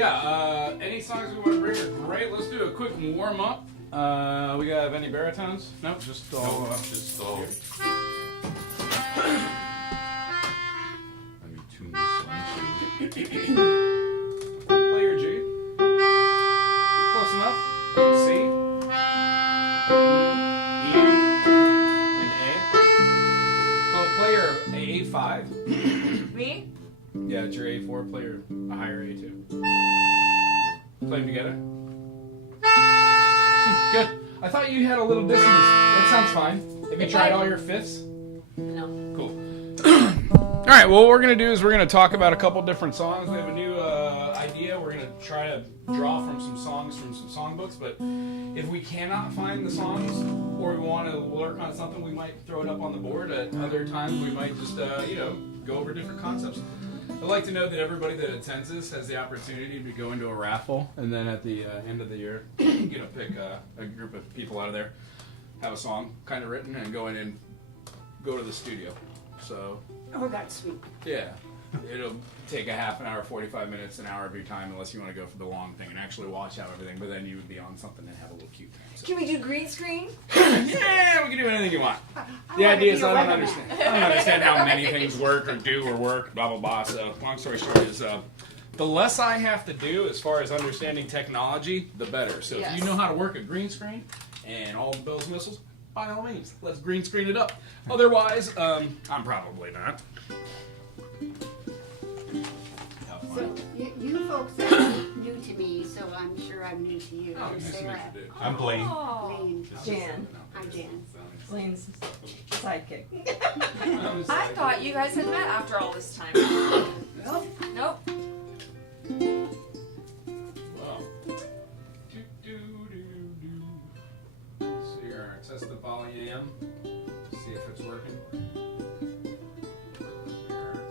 Yeah, any songs we want to bring are great. Let's do a quick warm up. We got any baritones? Nope, just all. Just all. Let me tune this one to player G. Close enough. C. E. And A. Call player A5. Me? Yeah, it's your A4 player, a higher A2. Play them together. Good. I thought you had a little dissonance. That sounds fine. Have you tried all your fifths? No. Cool. All right, well, what we're going to do is we're going to talk about a couple different songs. We have a new idea. We're going to try to draw from some songs from some songbooks, but if we cannot find the songs or we want to work on something, we might throw it up on the board. At other times, we might just, go over different concepts. I'd like to know that everybody that attends this has the opportunity to go into a raffle, and then at the end of the year, pick a group of people out of there, have a song kind of written, and go in and go to the studio. So, Oh, that's sweet. yeah, it'll take a half an hour, 45 minutes, an hour of your time, unless you want to go for the long thing and actually watch out everything. But then you would be on something and have a little cute time. So. Can we do green screen? Yeah, we can do anything you want. The idea is I don't understand how many things work or do or work, blah, blah, blah. So, long story short is the less I have to do as far as understanding technology, the better. So if you know how to work a green screen and all the bells and whistles, by all means, let's green screen it up. Otherwise, I'm probably not. So you folks are new to me, so I'm sure I'm new to you. Oh, nice to meet you, dude. I'm Blaine. Blaine. Jan. I'm Jan. Blaine's sidekick. I thought you guys had met after all this time. Nope. Nope. Wow. So you're gonna test the volume, see if it's working.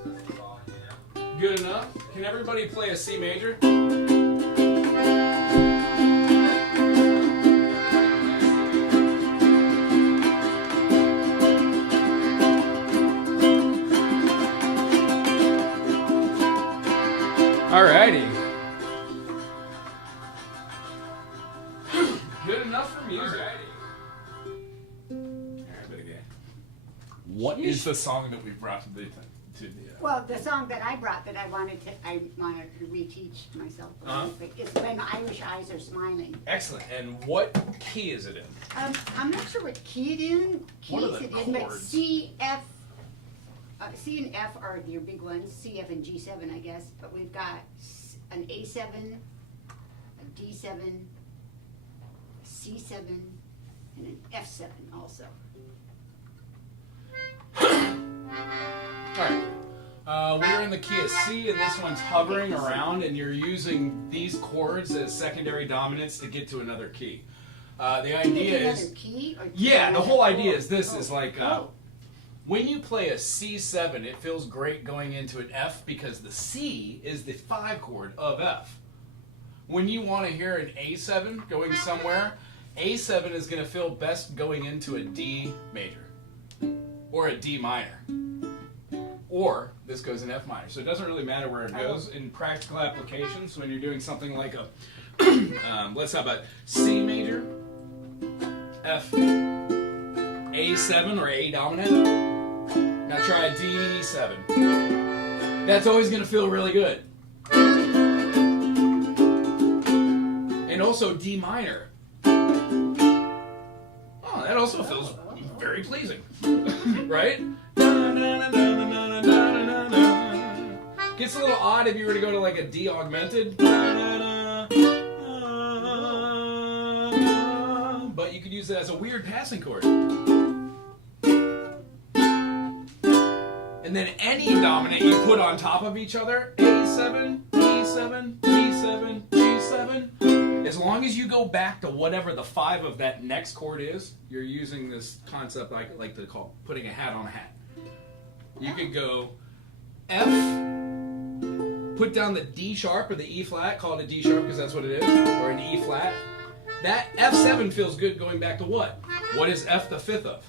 Test the volume. Good enough. Can everybody play a C major? Alrighty. Good enough for music. What is the song that we brought to the Well, the song that I brought that I wanted to reteach myself, but it's When Irish Eyes Are Smiling. Excellent. And what key is it in? I'm not sure what key it in. What are the but chords? C, F. C and F are your big ones. C, F, and G7, I guess. But we've got an A7, a D7, C7, and an F7 also. Alright. We're in the key of C, and this one's hovering around, and you're using these chords as secondary dominants to get to another key. The idea is... Another key? Or Yeah, the whole idea is this oh. is like... When you play a C7, it feels great going into an F because the C is the 5 chord of F. When you want to hear an A7 going somewhere, A7 is going to feel best going into a D major or a D minor. Or this goes in F minor. So it doesn't really matter where it goes. In practical applications, when you're doing something like a, let's have a C major, F, A7 or A dominant. Now try a D7. That's always going to feel really good. And also D minor. Oh, that also feels very pleasing. Right? Gets a little odd if you were to go to like a D augmented. But you could use it as a weird passing chord. And then any dominant you put on top of each other, A7, E7, G7, G7, as long as you go back to whatever the 5 of that next chord is, you're using this concept I like to call putting a hat on a hat. You could go F, put down the D sharp or the E flat, call it a D sharp because that's what it is, or an E flat. That F7 feels good going back to what? What is F the 5th of?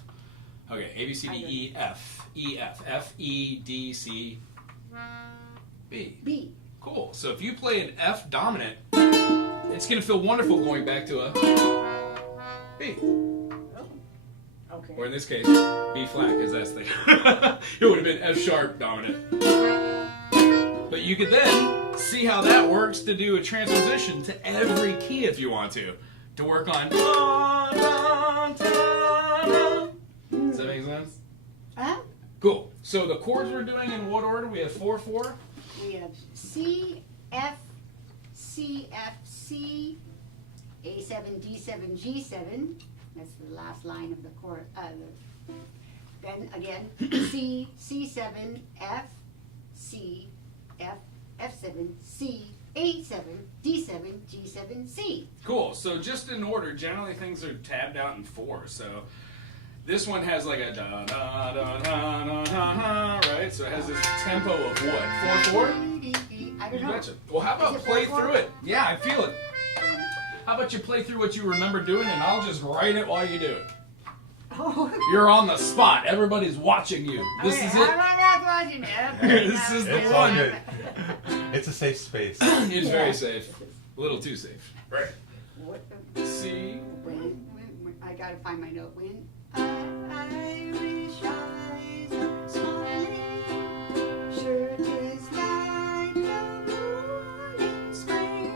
Okay, A, B, C, D, E, F, E, F, F, E, D, C, B. B. Cool. So if you play an F dominant, it's going to feel wonderful going back to a B. Okay. Or in this case, B flat, because that's the... it would have been F sharp dominant. But you could then see how that works to do a transposition to every key if you want to work on... Does that make sense? Cool. So the chords we're doing in what order? We have 4/4. We have C, F, C, F, C, A7, D7, G7. That's the last line of the chord. Then again, C, C7, F, C, F, F7, C, A7, D7, G7, C. Cool. So just in order, generally things are tabbed out in 4. So this one has like a da da da da da da, right? So it has this tempo of what? 4/4? I don't You know. betcha. Well, how about Is it play 4/4? through it? Yeah, I feel it. How about you play through what you remember doing, and I'll just write it while you do it. Oh, You're on the spot. Everybody's watching you. This is it. This is the It's all one. good. It's a safe space. It's very safe. A little too safe. Right. What C. when I gotta find my note. When Irish eyes are smiling, sure tis like the morning spring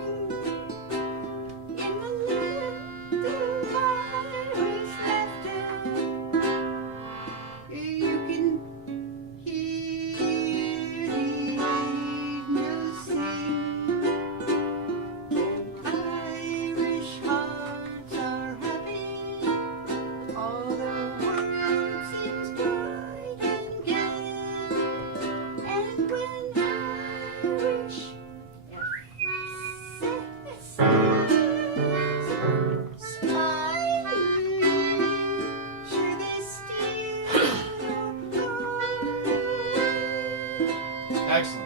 in the little Irish laughter. You can hear the angels sing. When Irish hearts are happy, all the world seems bright and gay. And when Irish smiling, sure they steal your heart. Excellent.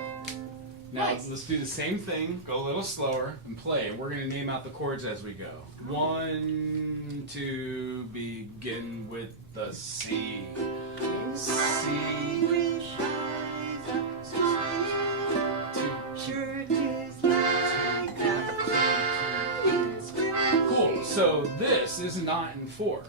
Now Nice. let's do the same thing. Go a little slower and play. We're going to name out the chords as we go. 1, 2, begin with the C. C. Irish eyes are smiling, 2. sure tis like the morning spring. Cool. So this is not in 4.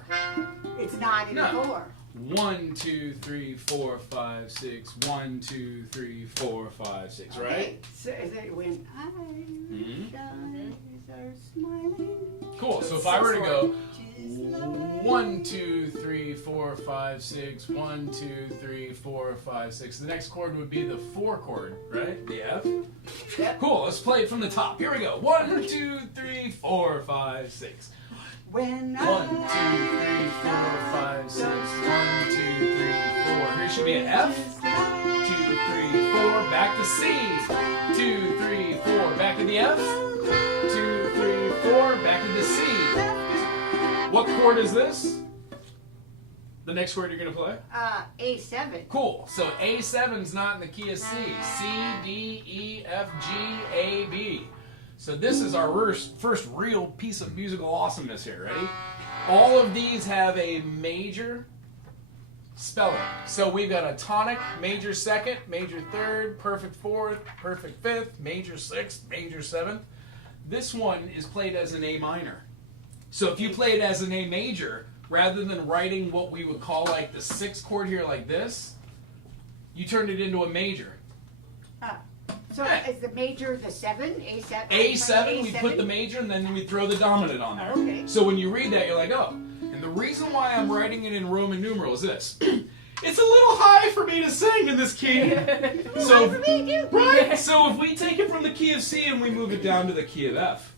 It's not in No. 4. 1, 2, 3, 4, 5, 6. 1, 2, 3, 4, 5, 6. Right? Okay, so is it when Irish eyes are smiling? Cool. So if I were to go tis like 1, 2, 3, 4, 5, 6. 1, 2, 3, 4, 5, 6. The next chord would be the 4 chord, right? The F. Yep. Cool. Let's play it from the top. Here we go. 1, 2, 3, 4, 5, 6. When 1, 2, 3, 4, 5, 6. 1, 2, 3, 4. Here should be an F. 2, 3, 4. Back to C. 2, 3, 4. Back to the F. 2, 3, 4. Back to the C. What chord is this? The next chord you're going to play? A7. Cool. So A7's not in the key of C. C, D, E, F, G, A, B. So this is our first real piece of musical awesomeness here. Ready? All of these have a major spelling. So we've got a tonic, major second, major third, perfect fourth, perfect fifth, major sixth, major seventh. This one is played as an A minor. So if you play it as an A major, rather than writing what we would call like the 6th chord here like this, you turn it into a major. So is the major the 7? A7? A7, we put the major and then we throw the dominant on there. Okay. So when you read that, you're like, oh. And the reason why I'm writing it in Roman numerals is this. It's a little high for me to sing in this key. So, right? So if we take it from the key of C and we move it down to the key of F,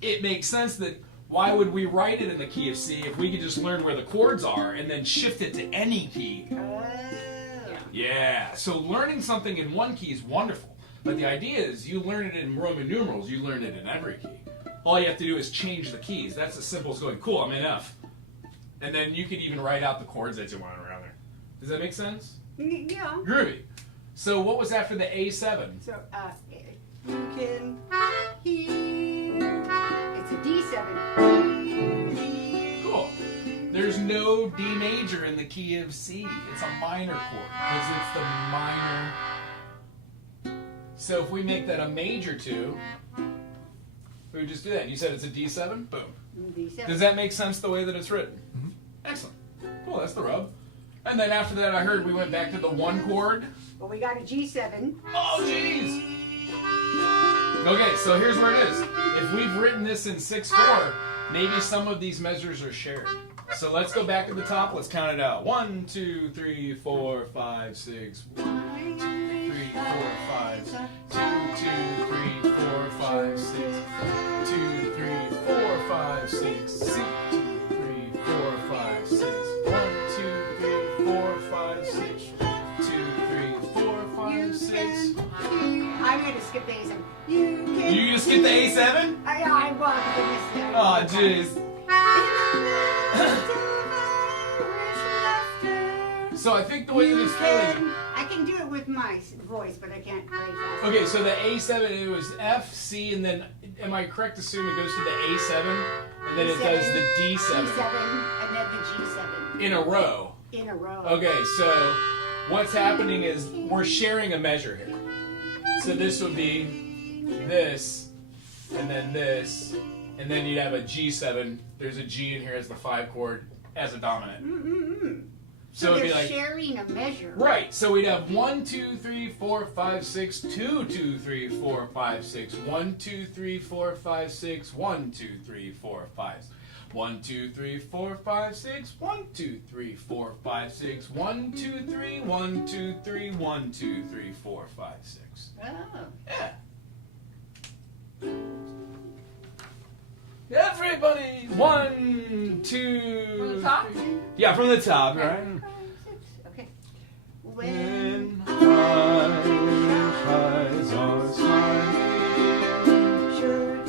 it makes sense that why would we write it in the key of C if we could just learn where the chords are and then shift it to any key? Yeah, so learning something in one key is wonderful. But the idea is you learn it in Roman numerals, you learn it in every key. All you have to do is change the keys. That's as simple as going, cool, I'm in F. And then you can even write out the chords that you want around there. Does that make sense? Yeah. Groovy. So what was after the A7? So, you can hear. It's a D7. Cool. There's no D major in the key of C. It's a minor chord because it's the minor So if we make that a major 2, we would just do that. You said it's a D7? Boom. D7. Does that make sense the way that it's written? Mhm. Excellent. Cool, that's the rub. And then after that, I heard we went back to the 1 chord. Well, we got a G7. Oh, jeez! Okay, so here's where it is. If we've written this in 6/4, maybe some of these measures are shared. So let's go back to the top. Let's count it out. 1, 2, 3, 4, 5, 6. 1, 2, 3, 4, 5. 2, 2, 3, 4, 5, 6. 2, 3, 4, 5, 6. 2, 3, 4, 5, 6. 1, 2, 3, 4, 5, 6. 2, 3, 4, 5, 6. I'm going to skip the A7. You can. You gonna skip the A7? I want Oh, jeez. So I think the way that it's feeling. I can do it with my voice, but I can't play fast. Okay, so the A7, it was F, C, and then, am I correct to assume it goes to the A7, and then it does the D7 D7, and then the G7. in a row? In a row. Okay, so what's happening is we're sharing a measure here. So this would be this, and then you'd have a G7. There's a G in here as the 5 chord as a dominant. Mm-mm-mm. So it'd they're be like, sharing a measure. right, so we'd have 1, 2, 3, 4, 5, 6, 2, 2, 3, 4, 5, 6, 1, 2, 3, 4, 5, 6, 1, 2, 3, 4, 5, 1, 2, 3, 4, 5, 6, 1, 2, 3, 4, 5, 6, 1, 2, 3, 1, 2, 3, 1, 2, 3, 4, 5, 6. Oh. Yeah. Everybody, 1, 2. From the top? 3. Yeah, from the top, right? 5, 6. Okay. When eyes are smiling, Sure.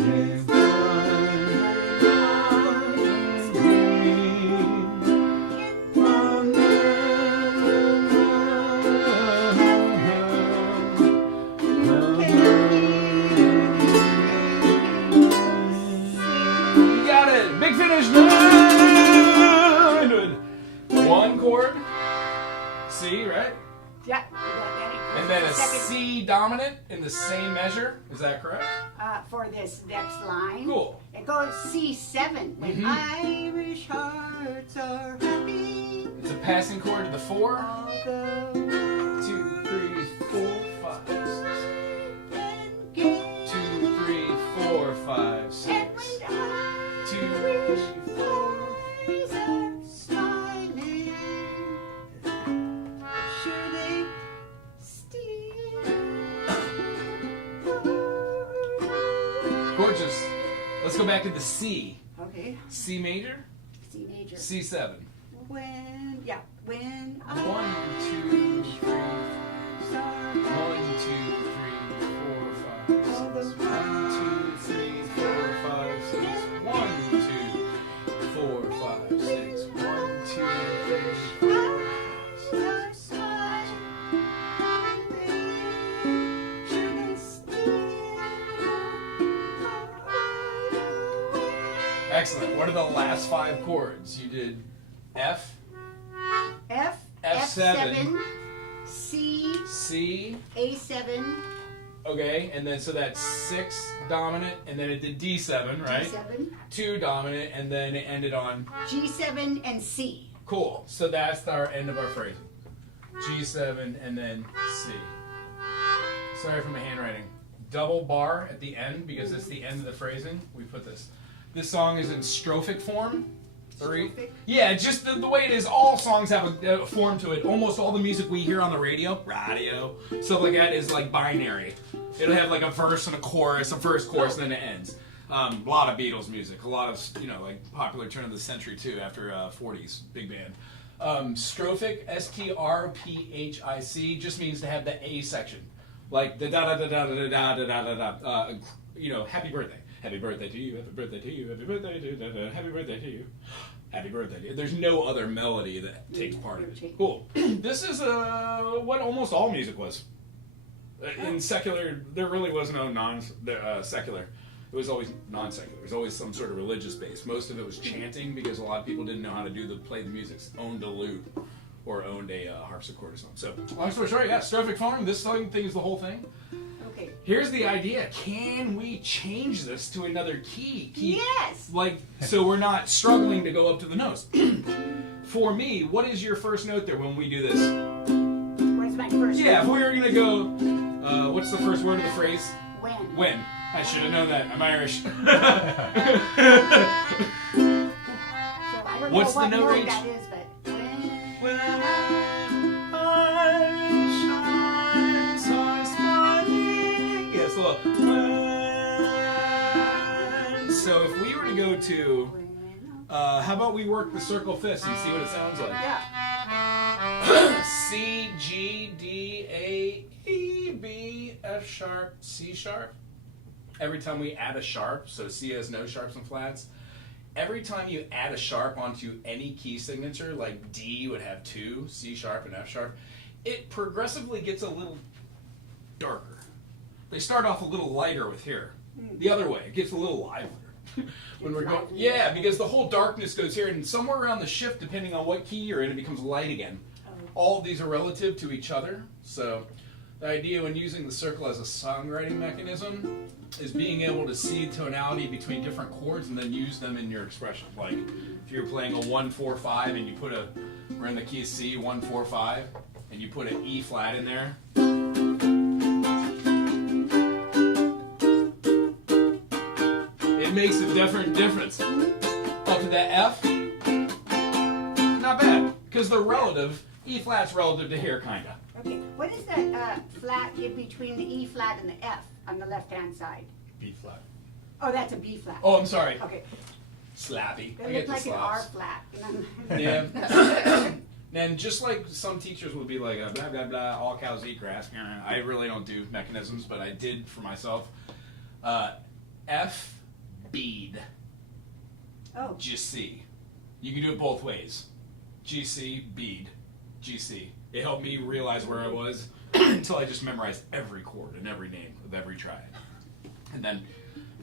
you got it! Big finish! 1 chord, C, right? Yeah. And then a second, C dominant in the same measure. Is that correct? for this next line. Cool. It goes C7. When Mhm. Irish hearts are happy, It's a passing chord to the 4. although 2, 3, 4, 5, 6. 2, 3, 4, 5, 6. 2, 3, 4. Gorgeous. Let's go back to the C. Okay, C major, C major. C7. When 1, 2, 3. 1, 2, 3, 4, 5, 6. 1, 2, 3, 4, 5, 6. 1, 2, 4, 5, 6. 1, 2, 3, 4, 5, 6. Excellent. What are the last 5 chords? You did F, F, F7, F7, C, C, A7, okay, and then so that's 6 dominant, and then it did D7, right? D7, 2 dominant, and then it ended on G7, and C. cool. So that's our end of our phrasing. G7 and then C. Sorry for my handwriting. Double bar at the end because it's the end of the phrasing. We put this. This song is in strophic form. Strophic? Yeah, just the way it is. All songs have a form to it. Almost all the music we hear on the radio, stuff like that is like binary. It'll have like a verse and a chorus, and then it ends. A lot of Beatles music, a lot of like popular turn of the century too. After 40s, big band. Strophic, S-T-R-P-H-I-C, just means to have the A section, like the da da da da da da da da da da. Happy birthday. Happy birthday to you, happy birthday to you, happy birthday to you, happy birthday to you, happy birthday to you. There's no other melody that takes part of it. Cool. This is what almost all music was. In secular, there really was no secular. It was always non-secular. It was always some sort of religious base. Most of it was chanting because a lot of people didn't know how to play the music, owned a lute or owned a harpsichord or something. So, long story short, yeah, strophic form. This thing is the whole thing. Okay. Here's the idea. Can we change this to another key? Yes. Like, so we're not struggling to go up to the nose. For me, what is your first note there when we do this? What's my first? Yeah, if we were going to go, what's the first word of the phrase? When? When. I should have known that. I'm Irish. So I don't What's know the what note note range? that is, but When Irish are smiling. Yes, a little. When. So if we were to go to, how about we work the circle fifths and see what it sounds like? Yeah. C, G, D, A, E, B, F sharp, C sharp. Every time we add a sharp, so C has no sharps and flats. Every time you add a sharp onto any key signature, like D would have 2, C sharp and F sharp, it progressively gets a little darker. They start off a little lighter with here. The other way, it gets a little livelier. When we're going, yeah, because the whole darkness goes here, and somewhere around the shift, depending on what key you're in, it becomes light again. All of these are relative to each other, so the idea when using the circle as a songwriting mechanism is being able to see tonality between different chords and then use them in your expression. Like if you're playing a 1-4-5 and you put we're in the key of C, 1-4-5, and you put an E flat in there. It makes a different difference. Up to that F, not bad, because they're relative. E flat's relative to here, kinda. okay. What is that flat in between the E flat and the F on the left-hand side? B flat. Oh, that's a B flat. Oh, I'm sorry. Okay. Slappy. I It get looks the like an R slaps. flat. Yeah. And just like some teachers would be like, blah, blah, blah, all cows eat grass. I really don't do mechanisms, but I did for myself. F, bead, Oh. GC. You can do it both ways. GC, bead, GC. It helped me realize where I was until I just memorized every chord and every name of every triad. And then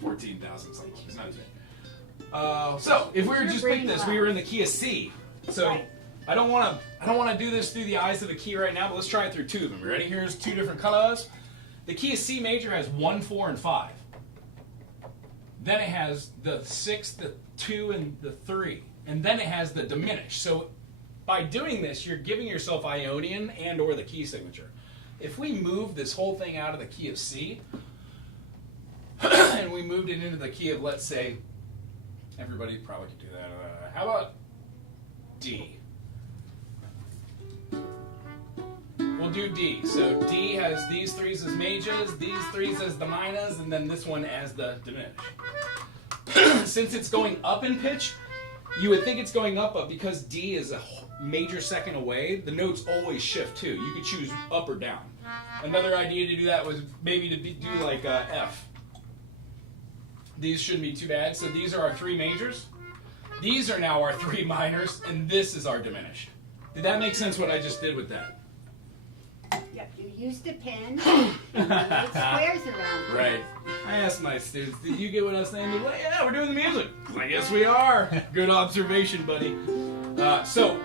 14,000 songs. It's not too So if we were just pick this, we were in the key of C. So Right. I don't want to do this through the eyes of a key right now, but let's try it through 2 of them. You ready? Here's 2 different colors. The key of C major has 1, 4, and 5. Then it has the 6, the 2, and the 3. And then it has the diminished. So by doing this, you're giving yourself Ionian and or the key signature. If we move this whole thing out of the key of C, and we moved it into the key of, let's say, everybody probably could do that. How about D? We'll do D. So D has these 3s as majors, these 3s as the minors, and then this one as the diminished. Since it's going up in pitch, you would think it's going up, but because D is a major second away, the notes always shift too. You could choose up or down. Another idea to do that was maybe to do like F. These shouldn't be too bad. So these are our 3 majors. These are now our 3 minors, and this is our diminished. Did that make sense what I just did with that? Yep, you used a pen and made squares around. Right. I asked my students, did you get what I was saying? They're like, yeah, we're doing the music. I guess we are. Good observation, buddy. So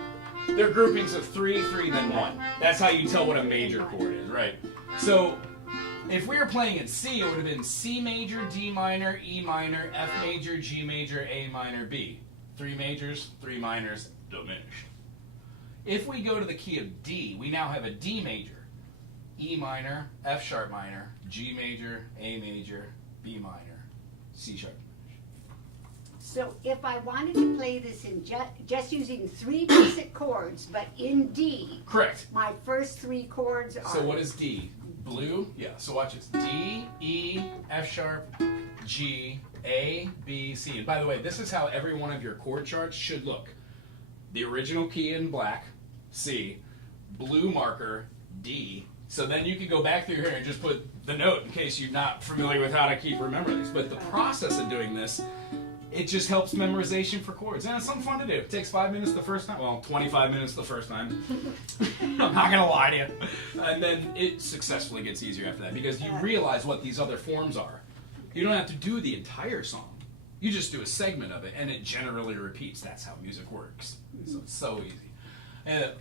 they're groupings of 3, 3, then 1. That's how you tell what a major chord is, right? So if we were playing in C, it would have been C major, D minor, E minor, F major, G major, A minor, B. 3 majors, 3 minors, diminished. If we go to the key of D, we now have a D major, E minor, F sharp minor, G major, A major, B minor, C sharp. So if I wanted to play this in just using 3 basic chords, but in D, Correct. my first 3 chords are. So what is D? Blue? Yeah, so watch this. D, E, F sharp, G, A, B, C. And by the way, this is how every one of your chord charts should look. The original key in black, C, blue marker, D. So then you can go back through here and just put the note in case you're not familiar with how to keep remembering these. But the process of doing this, it just helps memorization for chords. And it's something fun to do. It takes 5 minutes the first time. Well, 25 minutes the first time. I'm not going to lie to you. And then it successfully gets easier after that because you realize what these other forms are. You don't have to do the entire song. You just do a segment of it, and it generally repeats. That's how music works. So it's so easy.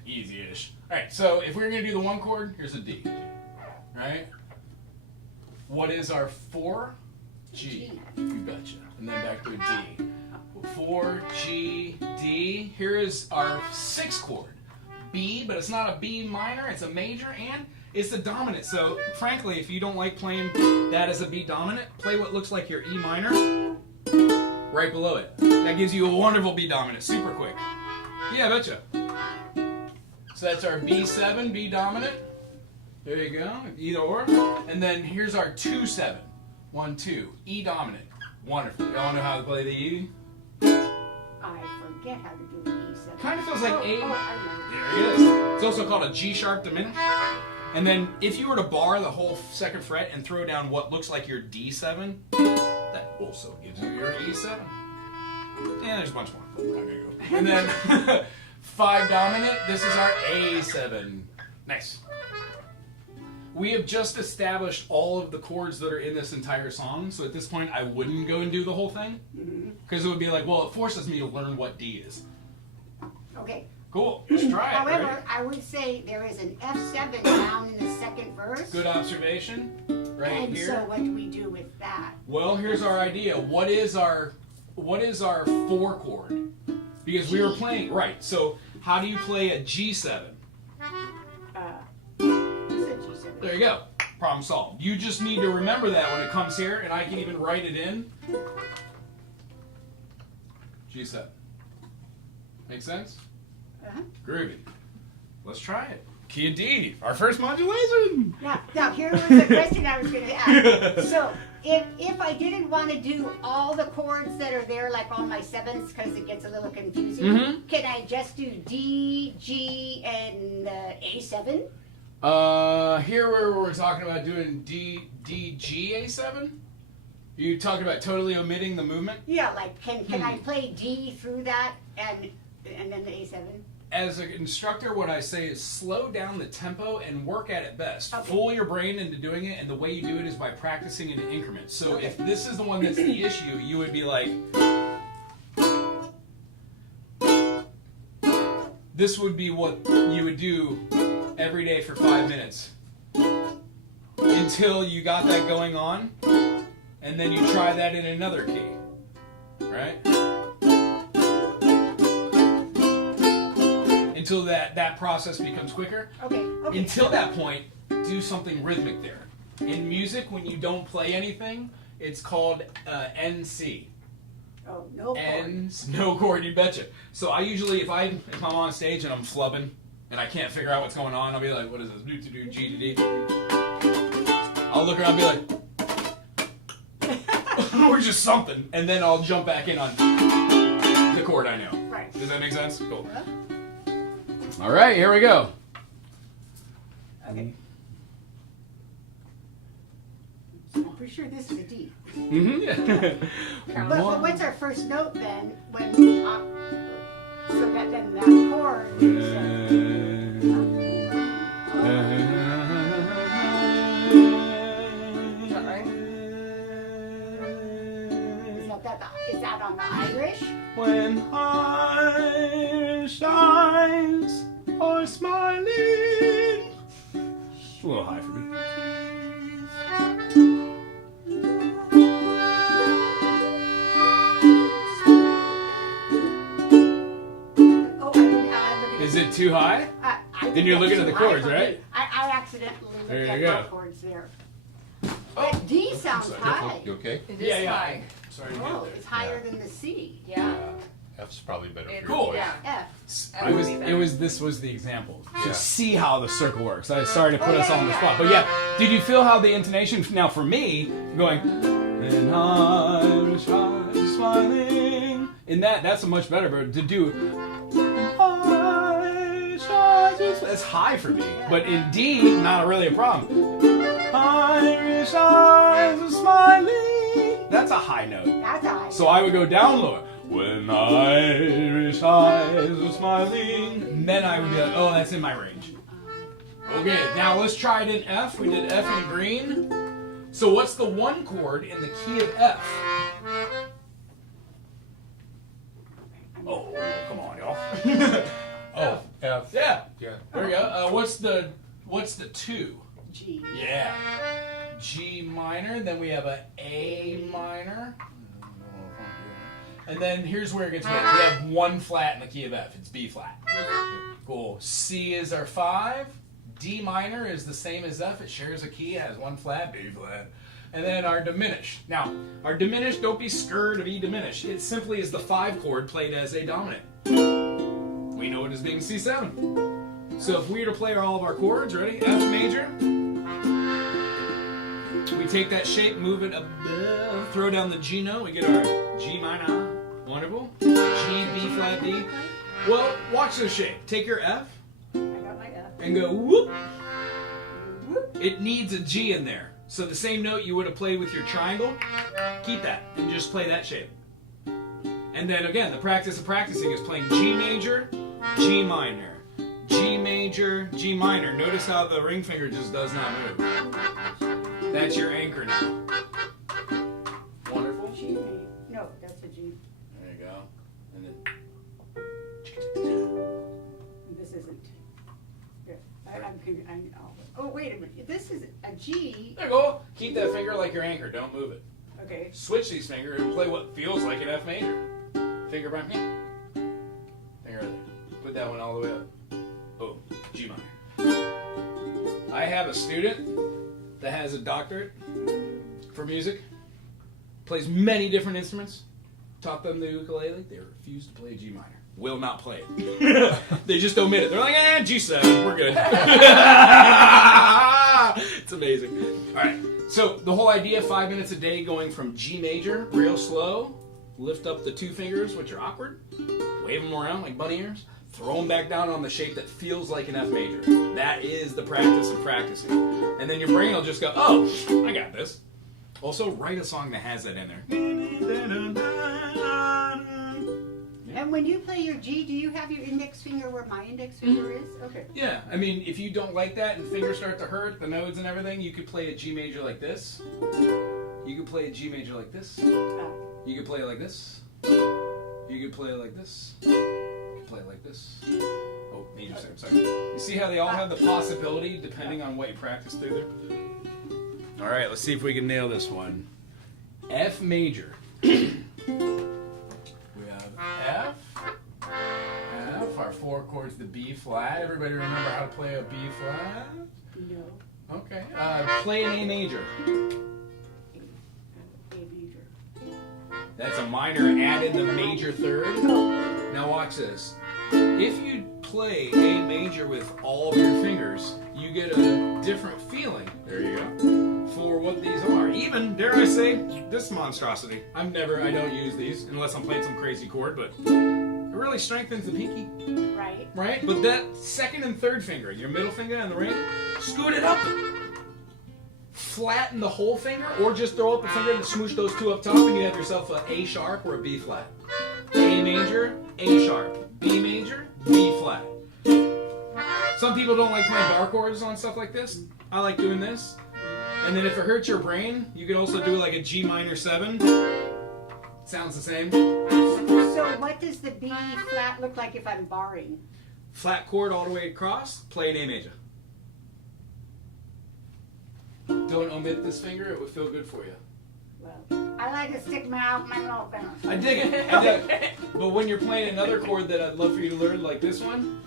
Easy-ish. All right, so if we're going to do the 1 chord, here's a D. Right? what is our 4? G. You betcha. And then back to a D. 4, G, D. Here is our 6th chord. B, but it's not a B minor, it's a major, and it's the dominant. So, frankly, if you don't like playing that as a B dominant, play what looks like your E minor right below it. That gives you a wonderful B dominant, super quick. Yeah, betcha. So that's our B7, B dominant. There you go, either or. And then here's our 2-7. 1, 2, E dominant. Wonderful. Y'all know how to play the E? I forget how to do an E7. Kind of feels like A. I remember. There it is. It's also called a G sharp diminished. And then if you were to bar the whole 2nd fret and throw down what looks like your D7, that also gives you your E7. And there's a bunch more. I'm not gonna go. And then 5 dominant, this is our A7. Nice. We have just established all of the chords that are in this entire song, so at this point I wouldn't go and do the whole thing. Because it would be like, well, it forces me to learn what D is. Okay. Cool, let's try it. However, Right? I would say there is an F7 down in the 2nd verse. Good observation. Right And here. so what do we do with that? Well, here's our idea. What is our 4 chord? Because we were playing, right, so how do you play a G7? It's a G7. There you go. Problem solved. You just need to remember that when it comes here, and I can even write it in. G7. Make sense? Uh-huh. Groovy. Let's try it. Key of D, our first modulation. Now here was the question I was going to ask. So if I didn't want to do all the chords that are there, like all my 7s, because it gets a little confusing, can I just do D, G, and A7? Here where we're talking about doing D, G, A7? You talking about totally omitting the movement? Yeah, like can I play D through that and then the A7? As an instructor, what I say is slow down the tempo and work at it best. Okay. Fool your brain into doing it, and the way you do it is by practicing in increments. So Okay. if this is the one that's the issue, you would be like, this would be what you would do every day for 5 minutes until you got that going on, and then you try that in another key, right? Until that process becomes quicker. Okay. Until that point, do something rhythmic there. In music, when you don't play anything, it's called NC. Oh, no chord. N, no chord, you betcha. So I usually, if I'm on stage and I'm flubbing and I can't figure out what's going on, I'll be like, what is this? Do to do, G to D. I'll look around and be like, or just something, and then I'll jump back in on the chord I know. Right. Does that make sense? Cool. Huh? All right, here we go. Okay. So I'm pretty sure this is a D. Mm-hmm. But what's our first note then? When so that then that chord is. Is that right? Is that on the Irish? When Irish eyes are smiling. A little high for me. Oh, I'm looking Is it too high? Then you're looking at the chords, right? I accidentally There looked you at go. my chords there. But D sounds sorry. high. You okay? It is Yeah, yeah. high. Sorry to Oh, get it's higher than the C. Yeah. F's probably better for your Cool. voice. Yeah. F. This was the example. To Yeah. see how the circle works. I'm sorry to put Oh, us yeah, on the yeah. spot. But yeah, did you feel how the intonation, now for me, going, and Irish eyes smiling, in that's a much better, but to do, Irish eyes, that's high for me. But in D, not really a problem. Irish eyes are smiling, that's a high note. That's high. So I would go down lower. When Irish eyes are smiling. And then I would be like, oh, that's in my range. Okay, now let's try it in F. We did F in green. So what's the 1 chord in the key of F? Oh, come on, y'all. Oh, F. Yeah, Yeah. there we go. What's the 2? G. Yeah. G minor. Then we have a A minor. And then here's where it gets weird. We have one flat in the key of F. It's B flat. Cool. C is our 5. D minor is the same as F. It shares a key. It has one flat, B flat. And then our diminished. Now, our diminished, don't be scared of E diminished. It simply is the 5 chord played as A dominant. We know it as being C7. So if we were to play all of our chords, ready? F major. We take that shape, move it above, throw down the G note, we get our G minor. Wonderful. G, B flat, D. Well, watch this shape. Take your F. I got my F. And go whoop. It needs a G in there. So the same note you would have played with your triangle, keep that and just play that shape. And then again, the practice of practicing is playing G major, G minor, G major, G minor. Notice how the ring finger just does not move. That's your anchor now. Wonderful. G, no, that's a G. There you go. And then This isn't. Here, oh, wait a minute. This is a G. there you go. Keep that finger like your anchor. Don't move it. Okay. Switch these fingers and play what feels like an F major. Finger by me. Finger right there. Put that one all the way up. Oh, G minor. I have a student that has a doctorate for music. Plays many different instruments. Taught them the ukulele. They refuse to play G minor. Will not play it. They just omit it. They're like, G7, we're good. It's amazing. All right. So the whole idea, 5 minutes a day going from G major, real slow, lift up the 2 fingers, which are awkward, wave them around like bunny ears, throw them back down on the shape that feels like an F major. That is the practice of practicing. And then your brain will just go, oh, I got this. Also, write a song that has that in there. And when you play your G, do you have your index finger where my index finger is? Okay. Yeah, I mean, if you don't like that and fingers start to hurt, the nodes and everything, you could play a G major like this. You could play a G major like this. You could play it like this. You could play it like this. You could play it like this. Oh, major 7, sorry. You see how they all have the possibility depending on what you practice through there? All right, let's see if we can nail this one. F major. We have F. F, our 4 chords, the B flat. Everybody remember how to play a B flat? No. Okay. Play an A major. A major. That's a minor, add in the major 3rd. Now watch this. If you play A major with all of your fingers, you get a different feeling. There you go. For what these are. Even, dare I say, this monstrosity. I don't use these unless I'm playing some crazy chord, but it really strengthens the pinky. Right. Right? But that 2nd and 3rd finger, your middle finger and the ring, scoot it up. Flatten the whole finger, or just throw up a finger and smoosh those 2 up top, and you have yourself an A sharp or a B flat. A major, A sharp. B major, B flat. Some people don't like playing bar chords on stuff like this. I like doing this. And then if it hurts your brain, you can also do like a G minor 7. Sounds the same. So what does the B flat look like if I'm barring? Flat chord all the way across, play an A major. Don't omit this finger, it would feel good for you. Well, I like to stick my little finger. I dig it. I dig it. But when you're playing another chord that I'd love for you to learn, like this one,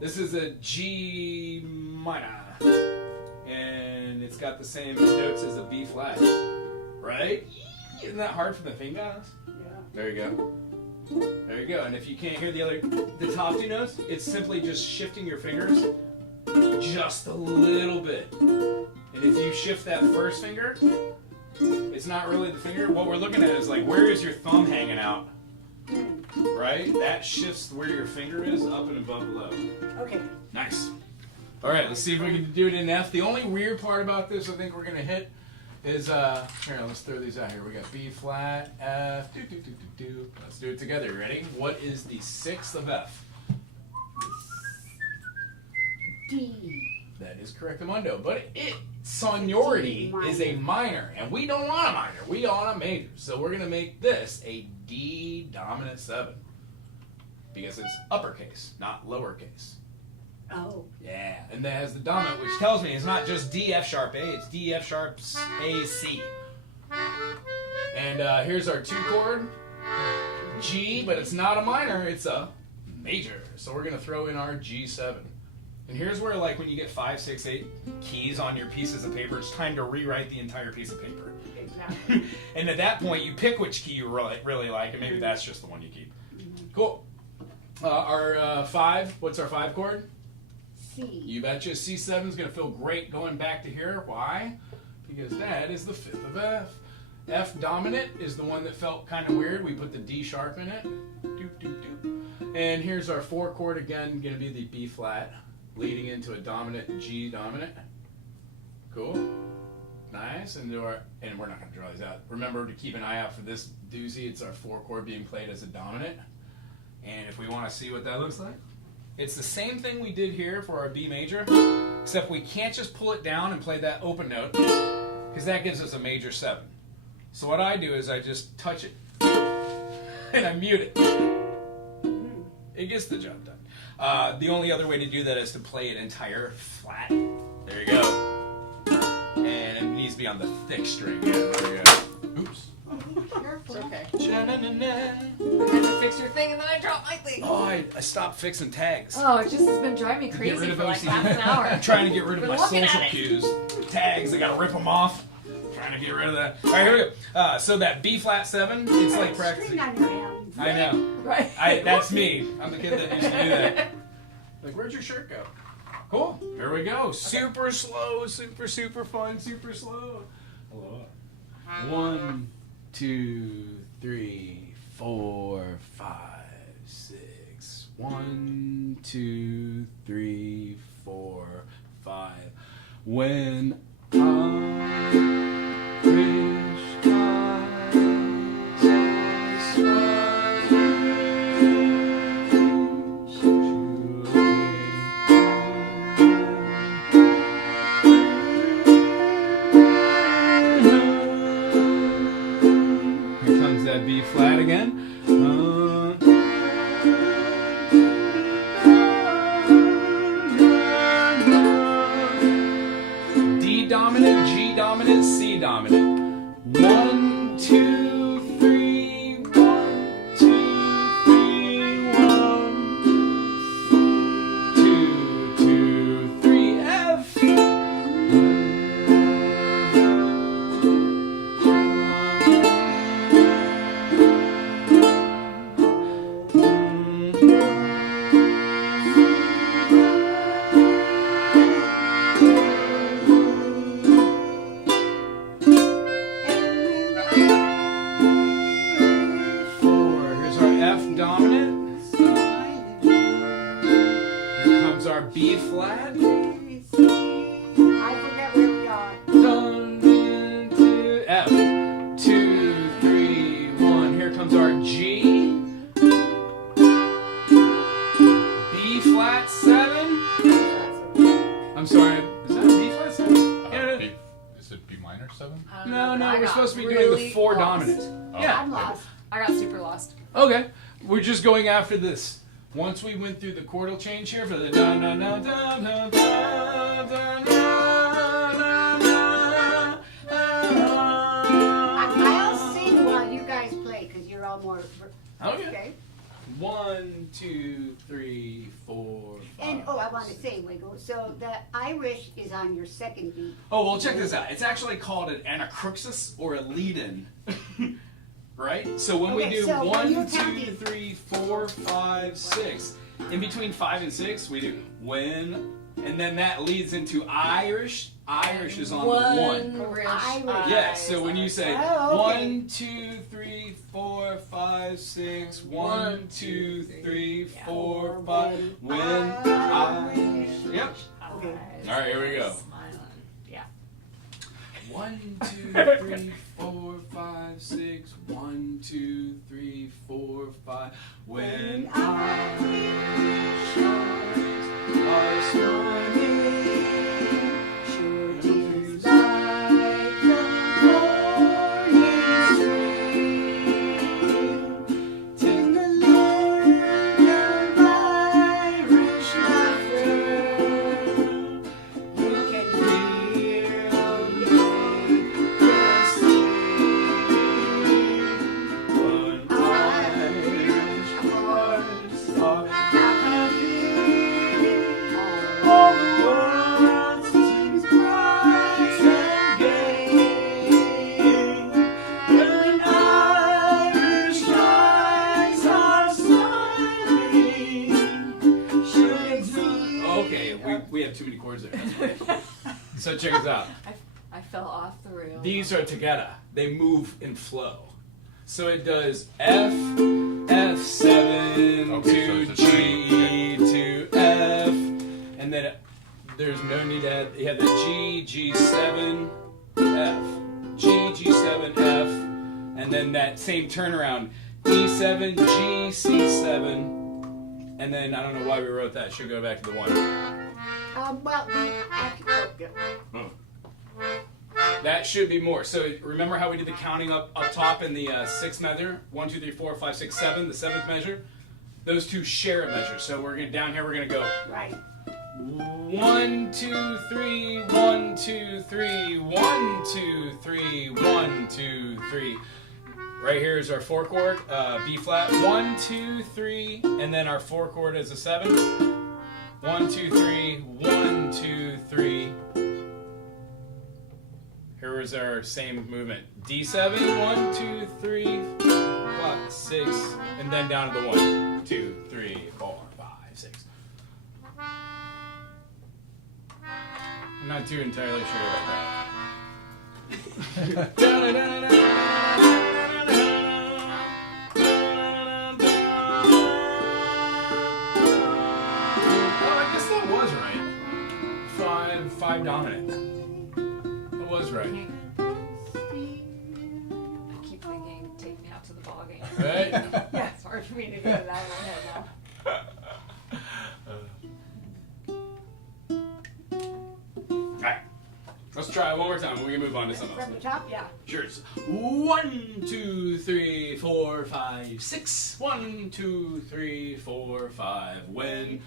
this is a G minor. And it's got the same notes as a B flat. Right? Isn't that hard for the fingers? Yeah. There you go. There you go. And if you can't hear the top 2 notes, it's simply just shifting your fingers just a little bit. And if you shift that first finger, it's not really the finger. What we're looking at is like, where is your thumb hanging out? Right? That shifts where your finger is, up and above below. Okay. Nice. All right, let's see if we can do it in F. The only weird part about this I think we're going to hit is, here, let's throw these out here. We got B flat, F, do, do, do, do, do. Let's do it together. Ready? What is the 6th of F? D. That is correct, Amundo. But seniority is a minor, and we don't want a minor. We want a major. So we're going to make this a D dominant 7 because it's uppercase, not lowercase. Oh. Yeah, and that has the dominant, which tells me it's not just D, F sharp A, it's D, F sharp A, C. And here's our 2 chord, G, but it's not a minor, it's a major. So we're going to throw in our G7. And here's where, like, when you get 5, 6, 8 keys on your pieces of paper, it's time to rewrite the entire piece of paper. Exactly. And at that point, you pick which key you really like, and maybe that's just the one you keep. Cool. Our 5, what's our 5 chord? C. You betcha. C7 is going to feel great going back to here. Why? Because that is the 5th of F. F dominant is the one that felt kind of weird. We put the D sharp in it. Doop, doop, doop. And here's our 4 chord again, going to be the B flat, leading into a dominant G dominant. Cool. Nice. And we're not going to draw these out. Remember to keep an eye out for this doozy. It's our 4 chord being played as a dominant. And if we want to see what that looks like, it's the same thing we did here for our B major, except we can't just pull it down and play that open note, because that gives us a major 7. So what I do is I just touch it, and I mute it. It gets the job done. The only other way to do that is to play it entire flat. There you go. And it needs to be on the thick string. Yeah, there you go. Oops. It's okay. Sha-na-na-na. I had to fix your thing and then I dropped my thing. Oh, I stopped fixing tags. Oh, it just has been driving me Get crazy rid of for like OCD. half an hour. I'm trying to get rid of Been my looking social at it. cues. Tags, I gotta rip them off. Trying to get rid of that. All right, here we go. So that B flat 7, it's like practicing. String on your hand. I know. Right. That's me. I'm the kid that used to do that. Like, where'd your shirt go? Cool. Here we go. Super slow, super fun, super slow. Hello. 1, 2, 3, 4, 5, 6. 1, 2, 3, 4, 5. When I wish Here comes that B flat again. D dominant, G dominant, C dominant. 1, 2, 3, 1, 2, 3, 1. 2, 2, 3, F. Here's our F dominant. Here comes our B flat. I forget where we are. Down to F. 2, 3, 1. Here comes our G. B flat 7. I'm sorry. Is that B flat 7? Yeah. B, is it B minor 7? I don't No, know, but I we're got supposed to be really doing the 4 lost. dominants. Oh. Yeah. I'm lost. I got super lost. Okay. We're just going after this. Once we went through the chordal change here for the da da da da da da da da. I'll sing while you guys play because you're all more. Okay. Okay. 1, 2, 3, 4, 5. And I want to say, Wiggle. So the Irish is on your second beat. Oh, well, check this out. It's actually called an anacruxis or a lead-in. Right? So when we Okay, do so when 1, you're 2, counting- 3, 4, 5, 6. In between 5 and 6, we do when, and then that leads into Irish. Irish is on the 1. Rich Irish. Yes, so when you say Oh, okay. 1, 2, 3, 4, 5, 6, 1, 2, 3, 4, 5, when I. Yep. Okay. All right, here we go. Smiling. Yeah. 1, 2, 3, 4, 5, 6. 1, 2, 3, 4, 5. When Irish eyes are smiling. Sure is like the morning stream in the land of Irish laughter. So check us out. I fell off the rail. These are together. They move in flow. So it does F, F7 Okay, so to it's a G to F, and then there's no need to have, you have the G, G7, F, G, G7, F, and then that same turnaround, D7, G, C7, and then I don't know why we wrote that. Should go back to the one. That should be more. So remember how we did the counting up top in the sixth measure? 1, 2, 3, 4, 5, 6, 7, the seventh measure? Those two share a measure. So we're going to, down here, we're going to go. Right. 1, 2, 3, 1, 2, 3, 1, 2, 3, 1, 2, 3. Right here is our 4 chord, B flat. 1, 2, 3, and then our 4 chord is a 7. 1, 2, 3, 1, 2, 3. Here is our same movement. D7, 1, 2, 3, 5, 6, and then down to the 1, 2, 3, 4, 5, 6. I'm not too entirely sure about that. Oh, I guess that was right. 5 dominant. That was right. I keep thinking, take me out to the ball game. Right? Yeah, it's hard for me to get it out of my head now. Alright. Let's try it one more time. We can move on to something else. From the top, yeah. Sure. 1, 2, 3, 4, 5, 6. 1, 2, 3, 4, 5. When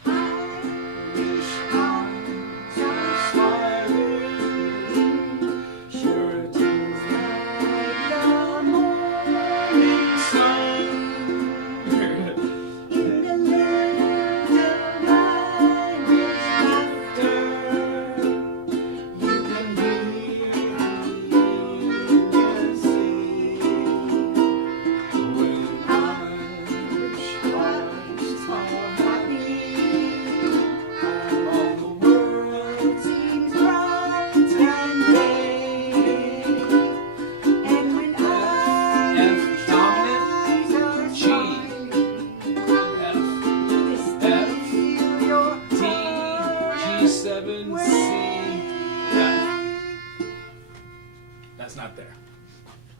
that's not there.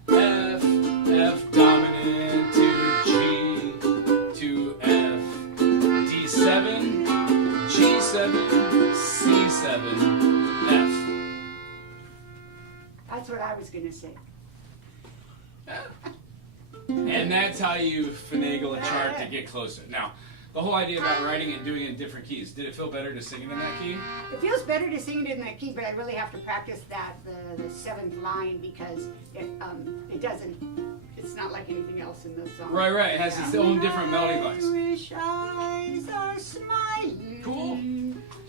F, F dominant to G to F, D7, G7, C7, F. That's what I was going to say. And that's how you finagle a chart to get closer. Now, the whole idea about writing and doing it in different keys, did it feel better to sing it in that key? It feels better to sing it in that key, but I really have to practice that, the seventh line, because it doesn't, it's not like anything else in the song. Right, right. It has its own different melody lines. Irish eyes are smiling. Cool.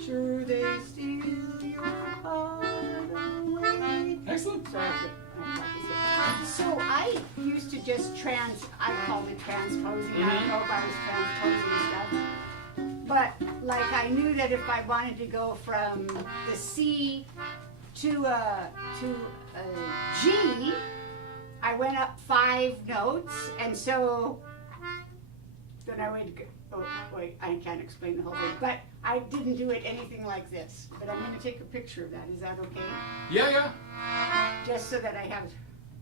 Sure they steal your heart away. Excellent. So I have to practice it. So I used to just I called it transposing. I don't know if I was transposing stuff. But like I knew that if I wanted to go from the C to a G, I went up 5 notes, and so then I would go, oh wait, I can't explain the whole thing, but I didn't do it anything like this. But I'm going to take a picture of that. Is that okay? Yeah, yeah. Just so that I have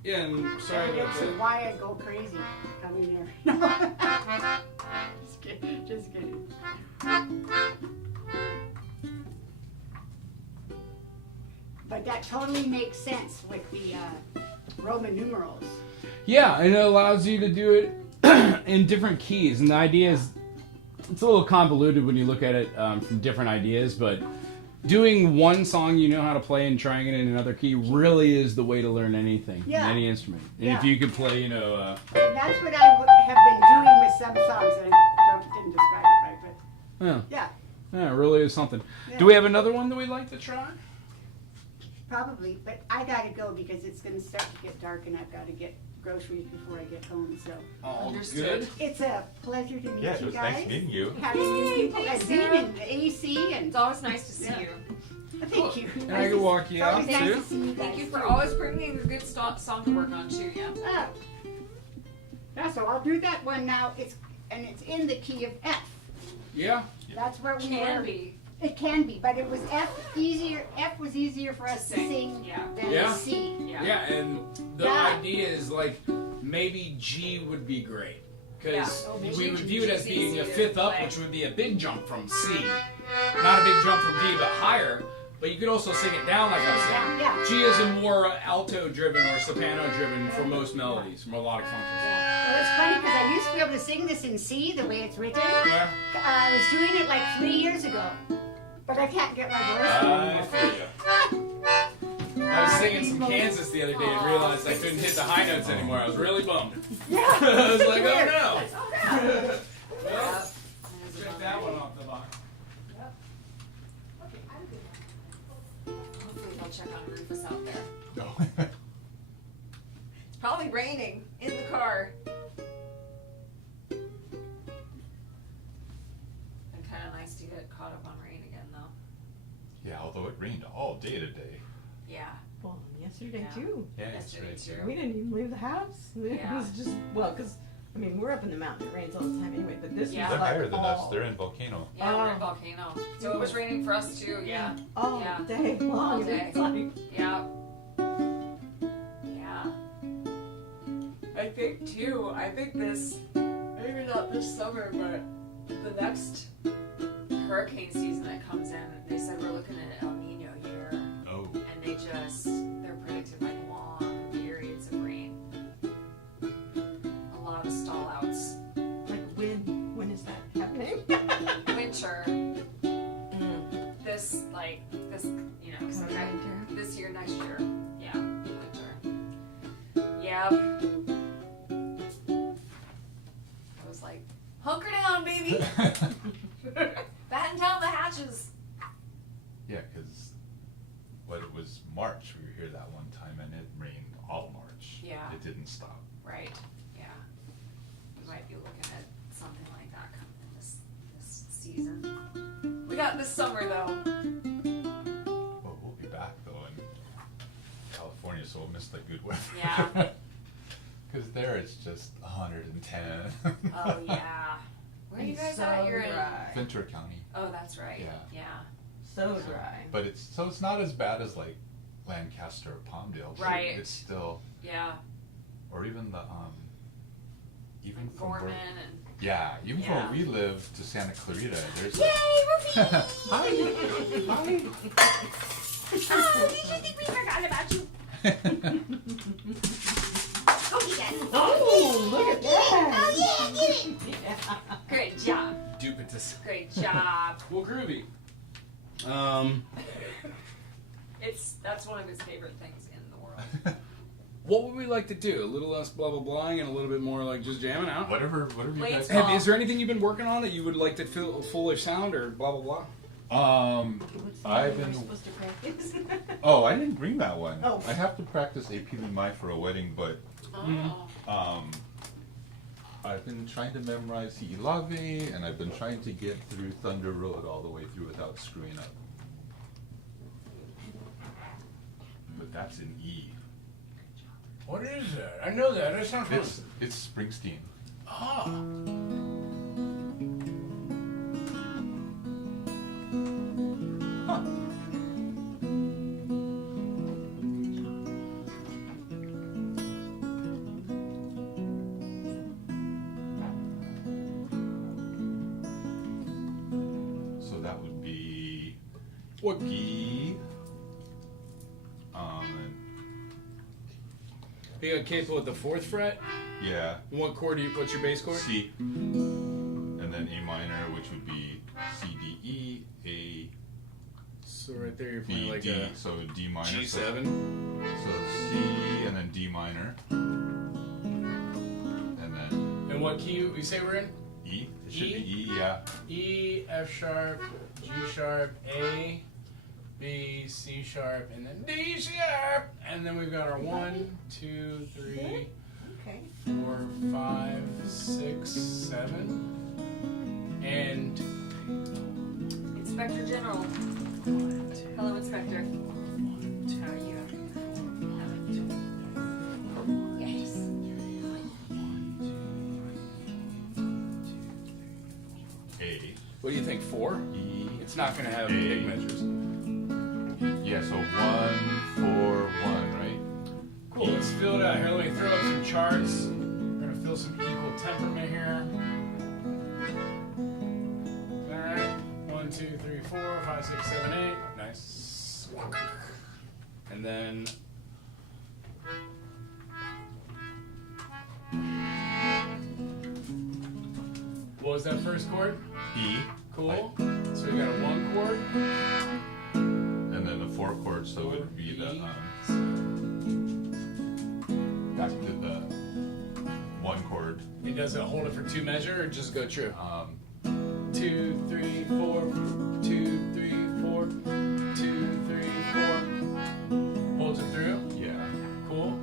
Yeah, and sorry about evidence of that. why I go crazy coming there. No. Just kidding. Just kidding. But that totally makes sense with the Roman numerals. Yeah, and it allows you to do it in different keys. And the idea is, it's a little convoluted when you look at it from different ideas, but doing one song you know how to play and trying it in another key really is the way to learn anything, Yeah. any instrument. And Yeah. if you could play, And that's what I have been doing with some songs, and I didn't describe it right, but yeah, yeah, it really is something. Yeah. Do we have another one that we'd like to try? probably. But I gotta go because it's gonna start to get dark, and I've got to get groceries before I get home. So All Understood. good. it's a pleasure to meet Yes, it you was guys. nice meeting you. Having you people Thanks, at Dean Sarah. and the AC and It's always nice to see Yeah. you. Thank you. And I can walk you out Always nice too. to see you Thank guys, you for too. always bringing a good song to work on too, yeah. Yeah, so I'll do that one now. It's in the key of F. Yeah. That's where we Can were. be. It can be, but it was F easier. F was easier for us to sing Yeah. than Yeah. C. Yeah. Yeah, and the Yeah. idea is like maybe G would be great because Yeah. we would view it as being G's a easy to fifth up, play. which would be a big jump from C. Not a big jump from D, but higher. But you could also sing it down, like I was saying. Yeah. G is a more alto-driven or soprano-driven for most melodies, for melodic functions. Well, it's funny because I used to be able to sing this in C the way it's written. Yeah. I was doing it like 3 years ago, but I can't get my voice I anymore. feel ya. I was singing some Kansas the other day and realized I couldn't hit the high notes anymore. I was really bummed. Yeah. I was like, oh Weird. no. Yep. Well, check that one off the box. Hopefully they'll check on Rufus out there. No. It's probably raining in the car. Been kind of nice to get caught up on rain again, though. Yeah, although it rained all day today. Yeah. Well, yesterday Yeah. too. Yeah, Yesterday it's too. right. We didn't even leave the house. It Yeah. was just, well, because, I mean, we're up in the mountain. It rains all the time anyway, but this Yeah. was They're like higher than us. all, They're in Volcano. Yeah, we're Oh. in Volcano. So it was raining for us too, yeah. all Yeah. day long. All It day. was like, Yeah. Yeah. I think too, this, maybe not this summer, but the next hurricane season that comes in, they said we're looking at El Nino year, Oh. and they're predicting like long periods of rain. A lot of stall outs. like when is that happening? Winter, this, sometime this year, next year. Yeah, winter. Yep. I was like, hunker down, baby. Batten down the hatches. Yeah, because it was March. We were here that one time, and it rained all March. Yeah. It didn't stop. Right. Yeah. We might be looking at something like that coming in this season. We got this summer though. Well, we'll be back though in California, so we'll miss the good weather. Yeah. Because there it's just 110. Oh yeah. Where are you guys at? You're in. dry. Ventura County. Oh, that's right. Yeah. Yeah. So dry. But it's not as bad as like Lancaster or Palmdale. but Right. It's still, Yeah. or even the even Like from Gorman where, and. yeah, even from Yeah. where we live to Santa Clarita, there's Yay, Hi. Hi. Oh, did you think we forgot about you? Oh, you guys. Oh, look at that! Oh, yeah, get it. Yeah. Great job. Dubitus. Great job. Well, groovy. That's one of his favorite things in the world. What would we like to do? A little less blah blah blahing and a little bit more like just jamming out. whatever you Late guys. song. Is there anything you've been working on that you would like to feel fuller sound or blah blah blah? What's the I've one we're been. supposed to practice? Oh, I didn't bring that one. Oh. I have to practice A Pili Mai for a wedding, but Oh. I've been trying to memorize Hi'ilave, and I've been trying to get through Thunder Road all the way through without screwing up. But that's in E. What is that? I know that. That sounds It's Springsteen. Ah. Huh. So that would be What? Gi. You got capable at the 4th fret. Yeah. And what chord do you? What's your bass chord? C. And then A minor, which would be C, D, E, A, So right there you're B, playing like D. a So D minor. G7. So C and then D minor. And then And what key we say we're in? E. It should E? be E, yeah. E, F sharp, G sharp, A, B, C sharp, and then D sharp. And then we've got our 1, 2, 3, Okay. 4, 5, 6, 7. And Inspector General. Hello, Inspector. How are you? Yes. A, What do you think? 4? E. It's not going to have A. big measures. Yeah, so 1, 4, 1, right? Cool. Let's fill it out here. Let me throw up some charts. We're going to feel some equal temperament here. All right. 1, 2, 3, 4, 5, 6, 7, 8. Nice. And then. What was that first chord? E. Cool. Like, So we got a 1 chord. and then the 4 chords, so it would be the back to the 1 chord. And does it hold it for 2 measure or just go true? 2, 3, 4, 2, 3, 4, 2, 3, 4. Holds it through. Yeah. Cool.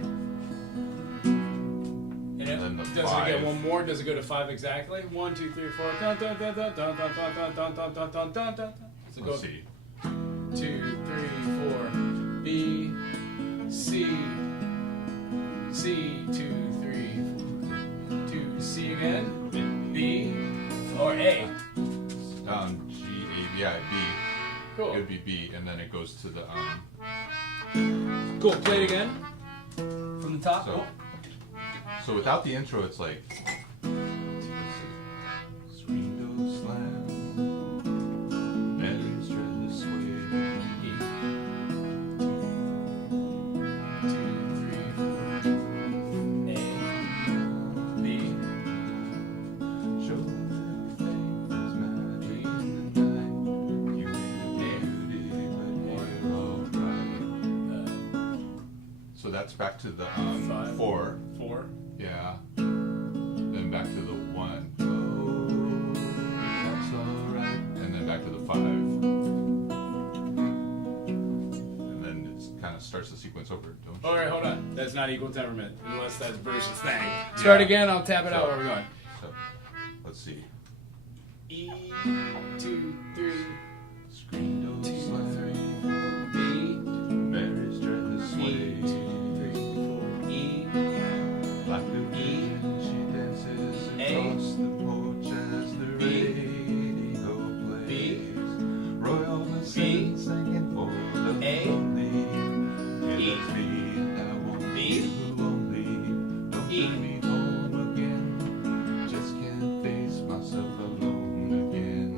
And it, then the does it 5. get one more? Does it go to 5 exactly? 1, 2, 3, 4. Dun, dun, dun, dun, dun, dun, dun, dun, dun, dun, dun, dun, dun, dun. So go Let's see. 2, 3, 4. B, C, C, 2, 3, 2. C again. B or A. G, A, yeah, B. Cool. It would be B, and then it goes to the Cool. Play it again. From the top. So, so without the intro, it's like. Let's see. Screen door slam. Mary's dread to sway. E. 2, 3, 4. A. B. Show that faith is magic in the night. You ain't a beauty, but you're alright. So that's back to the 5. 4. 4. Yeah. Then back to the 1. Oh, that's alright. And then back to the 5. And then it kind of starts the sequence over, don't you? All right, hold on. That's not equal temperament unless that's versus thing. Start Yeah. again. I'll tap it out So- where we're going. So, let's see. E. 2, 3. Screen door 2, slam. 3. B. Mary's dread to E. 2, sway. 3, 4. E. Like a vision, she dances A. across the porch as the B. radio plays. B. Roy Orbison singing for the A. lonely. Yeah, E. that's me, and I won't B. be lonely. Don't E. turn me home again. Just can't face myself alone again.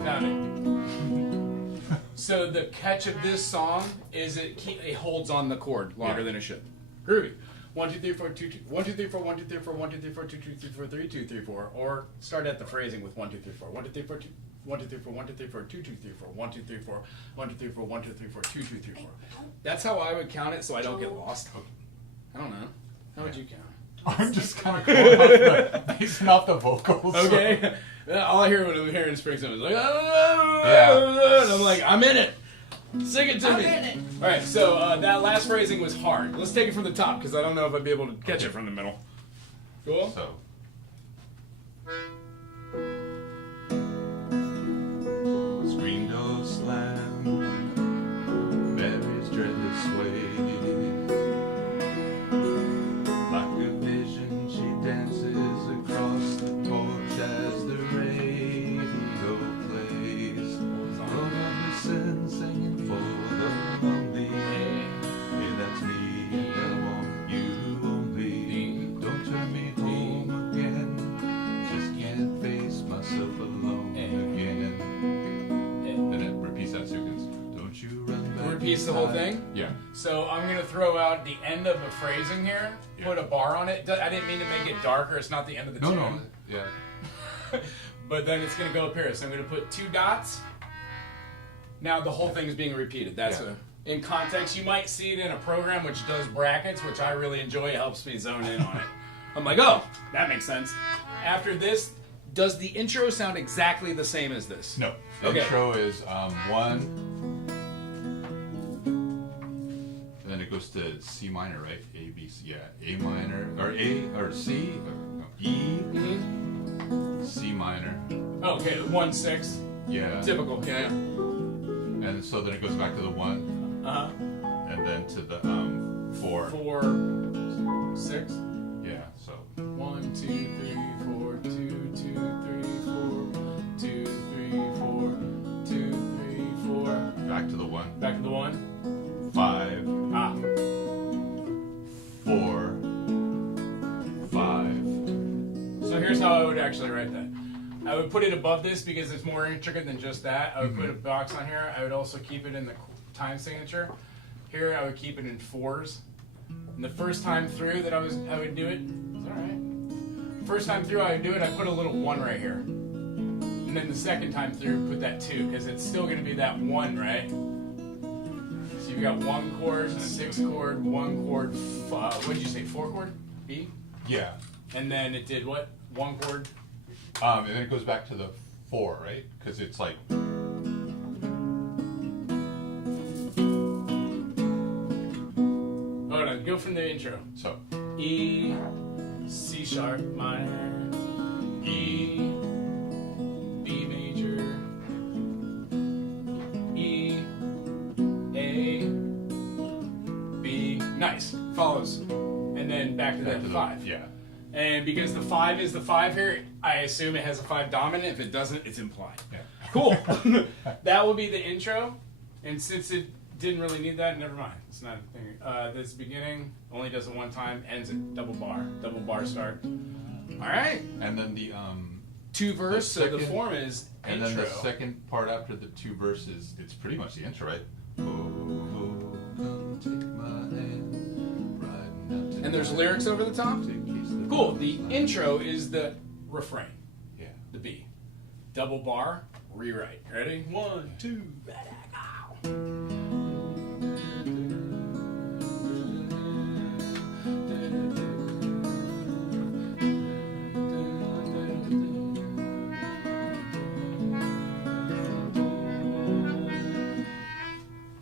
Now, so the catch of this song is it holds on the chord longer Yeah. than it should. Groovy. 1, 2, 3, 4, 2, 2. 1, 2, 3, 4, 1, 2, 3, 4, 1, 2, 3, 4, 2, 2, 3, 4, 3, 2, 3, 4. Or start at the phrasing with 1, 2, 3, 4. 1, 2, 3, 4, 2. 1, 2, 3, 4, 1, 2, 3, 4, 2, 2, 3, 4, 1, 2, 3, 4, 1, 2, 3, 4, 1, 2, 3, 4, 2, 2, 3, 4. That's how I would count it so I don't get lost. I don't know. How would you count? I'm just kind of going off basing off the vocals. Okay. All I hear when I'm hearing Springsteen is like, and I'm like, I'm in it. Sing it to me. I'm in it. All right, so that last phrasing was hard. Let's take it from the top because I don't know if I'd be able to catch it from the middle. Cool. So. Screen door slam. Mary's dread to sway. Like a vision, she dances across the porch as the radio plays. Roy Orbison singing for the lonely. Hey, that's me, and I want you only. Don't turn me home again. Just can't face myself alone again. Then it repeats that sequence. Don't you run back. Repeats the whole inside. thing? Yeah. So I'm going to throw out the end of a phrasing here, put a bar on it. I didn't mean to make it darker. It's not the end of the No, tune. no. Yeah. But then it's going to go up here. So I'm going to put 2 dots. Now the whole thing is being repeated. That's Yeah. in context. You might see it in a program which does brackets, which I really enjoy. It helps me zone in on it. I'm like, oh, that makes sense. After this, does the intro sound exactly the same as this? No. The Okay. intro is 1. And then it goes to C minor, right? A, B, C. Yeah. A minor. Or A, or C. Or, no, E. Mm-hmm. C minor. Okay, 1, 6. Yeah. Typical. Yeah. And And so then it goes back to the 1, Uh-huh. and then to the 4. 4, 6. Yeah. So 1, 2, 3, 4, 2, 2, 3, 4, 2, 3, 4, 2, 3, 4. back to the 1. Back to the 1. 5, Ah. 4, 5. So here's how I would actually write that. I would put it above this because it's more intricate than just that. I would put a box on here. I would also keep it in the time signature. Here I would keep it in 4s. And the first time through that I would do it. It's all right. First time through I would do it. I put a little 1 right here. And then the second time through, put that 2 because it's still going to be that 1, right? So you've got 1 chord, 6 chord, 1 chord. What did you say? 4 chord? B. Yeah. And then it did what? 1 chord. And then it goes back to the 4, right? Because it's like. Hold on, go from the intro. So. E, C sharp minor, E, B major, E, A, B. Nice. Follows. And then back to Back that to the 5. Yeah. And because the 5 is the 5 here, I assume it has a 5 dominant. If it doesn't, it's implied. Yeah. Cool. That will be the intro. And since it didn't really need that, never mind. It's not a thing. This beginning only does it 1 time, ends at double bar start. All right. And then the 2 verse, so the second- form is and intro. then the second part after the 2 verses, it's pretty much the intro, right? Oh, come take my hand, riding out tonight. And there's lyrics over the top? To kiss the Cool. The promised land. intro is the refrain, Yeah. the B. Double bar, rewrite. Ready? 1, 2, ready, go.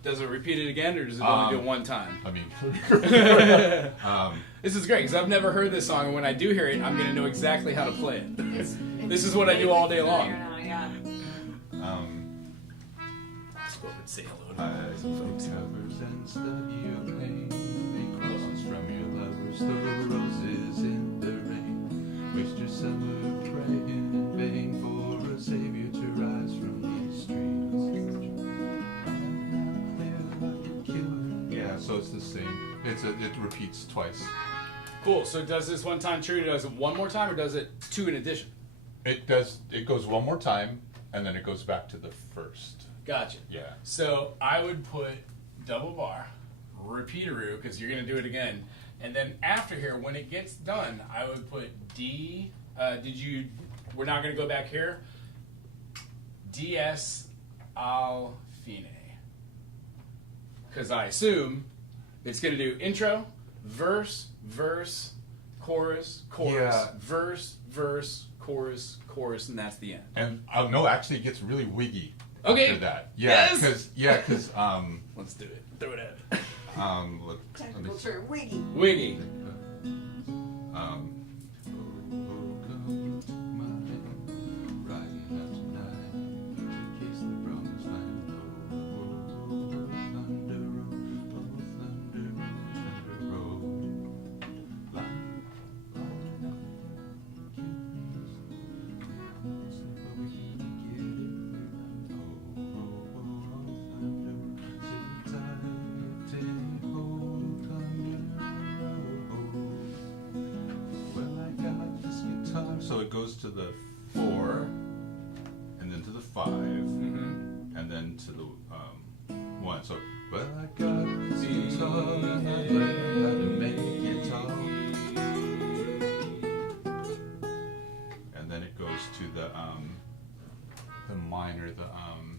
Does it repeat it again, or does it only do it 1 time? I mean, This is great because I've never heard this song, and when I do hear it, I'm going to know exactly how to play it. It's This is what I do all day long. Now, yeah. Let's go over and say hello to I some folks. covers and study your pain. Make crosses from your lovers, throw roses in the rain. Waste your summer praying in vain for a savior to rise from these streets. Yeah, so it's the same. It repeats twice. Cool. So does this 1 time true? Does it 1 more time, or does it 2 in addition? It does. It goes 1 more time, and then it goes back to the first. Gotcha. Yeah. So I would put double bar, repeateroo, because you're going to do it again. And then after here, when it gets done, I would put D. We're not going to go back here. DS al fine. Because I assume it's going to do intro, verse, verse, chorus, chorus, Yeah. verse, verse, chorus, chorus, and that's the end. And no, actually, it gets really wiggy Okay. after that. Yeah, Yes. because Let's do it. Throw it at it. let me Technical term, wiggy. Wiggy. oh, come take my hand, riding out tonight to kiss the promised land. Oh, thunder roll, thunder roll, line, so it goes to the 4, and then to the 5, Mm-hmm. and then to the 1. So, well, I got this guitar, and I learned how to make guitar. And then it goes to the minor, the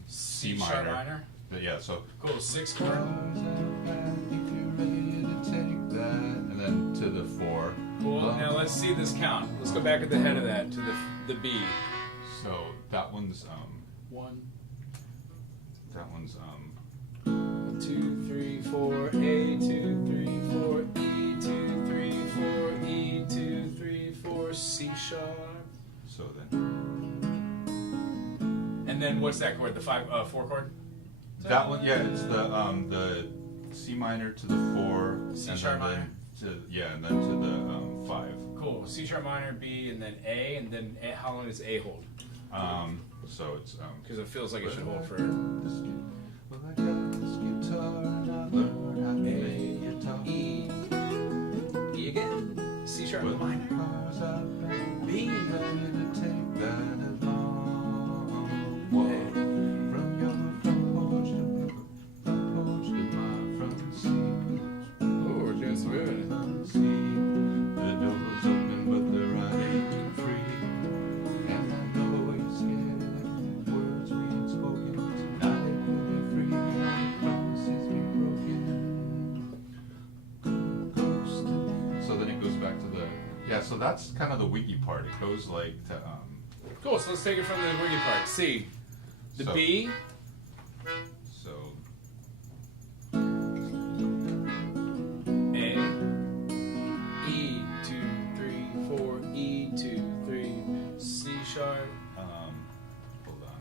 C sharp minor. minor. Yeah, so. Cool. 6 chord. And then to the 4. Cool. Now let's see this count. Let's go back at the head of that to the B. So that one's 1, that one's 2, 3, 4. A 2, 3, 4. E 2, 3, 4. E 2, 3, 4. C sharp. so then And then what's that chord? The 4 chord. That one, yeah, it's the C minor to the 4, C and sharp then minor. and then to the 5. Cool. C sharp minor, B, and then A, and then A, how long does A hold? So it's Because it feels like it should hold for. Well, I got this guitar and I learned how to make guitar. E. E again. C sharp Well, minor. cars are back, B. ready to take that along. Walk from your front porch to my front seat. Oh, we're doing some good. Front seat. The door's open, but the ride ain't free. And I know you're scared of words being spoken. Tonight we'll be free. All promises be broken. So then it goes back to the so that's kind of the wiggy part. It goes like to Cool. So let's take it from the wiggy part. C. The So- B. so A. E. 2, 3, 4. E. 2, 3. C sharp. hold on.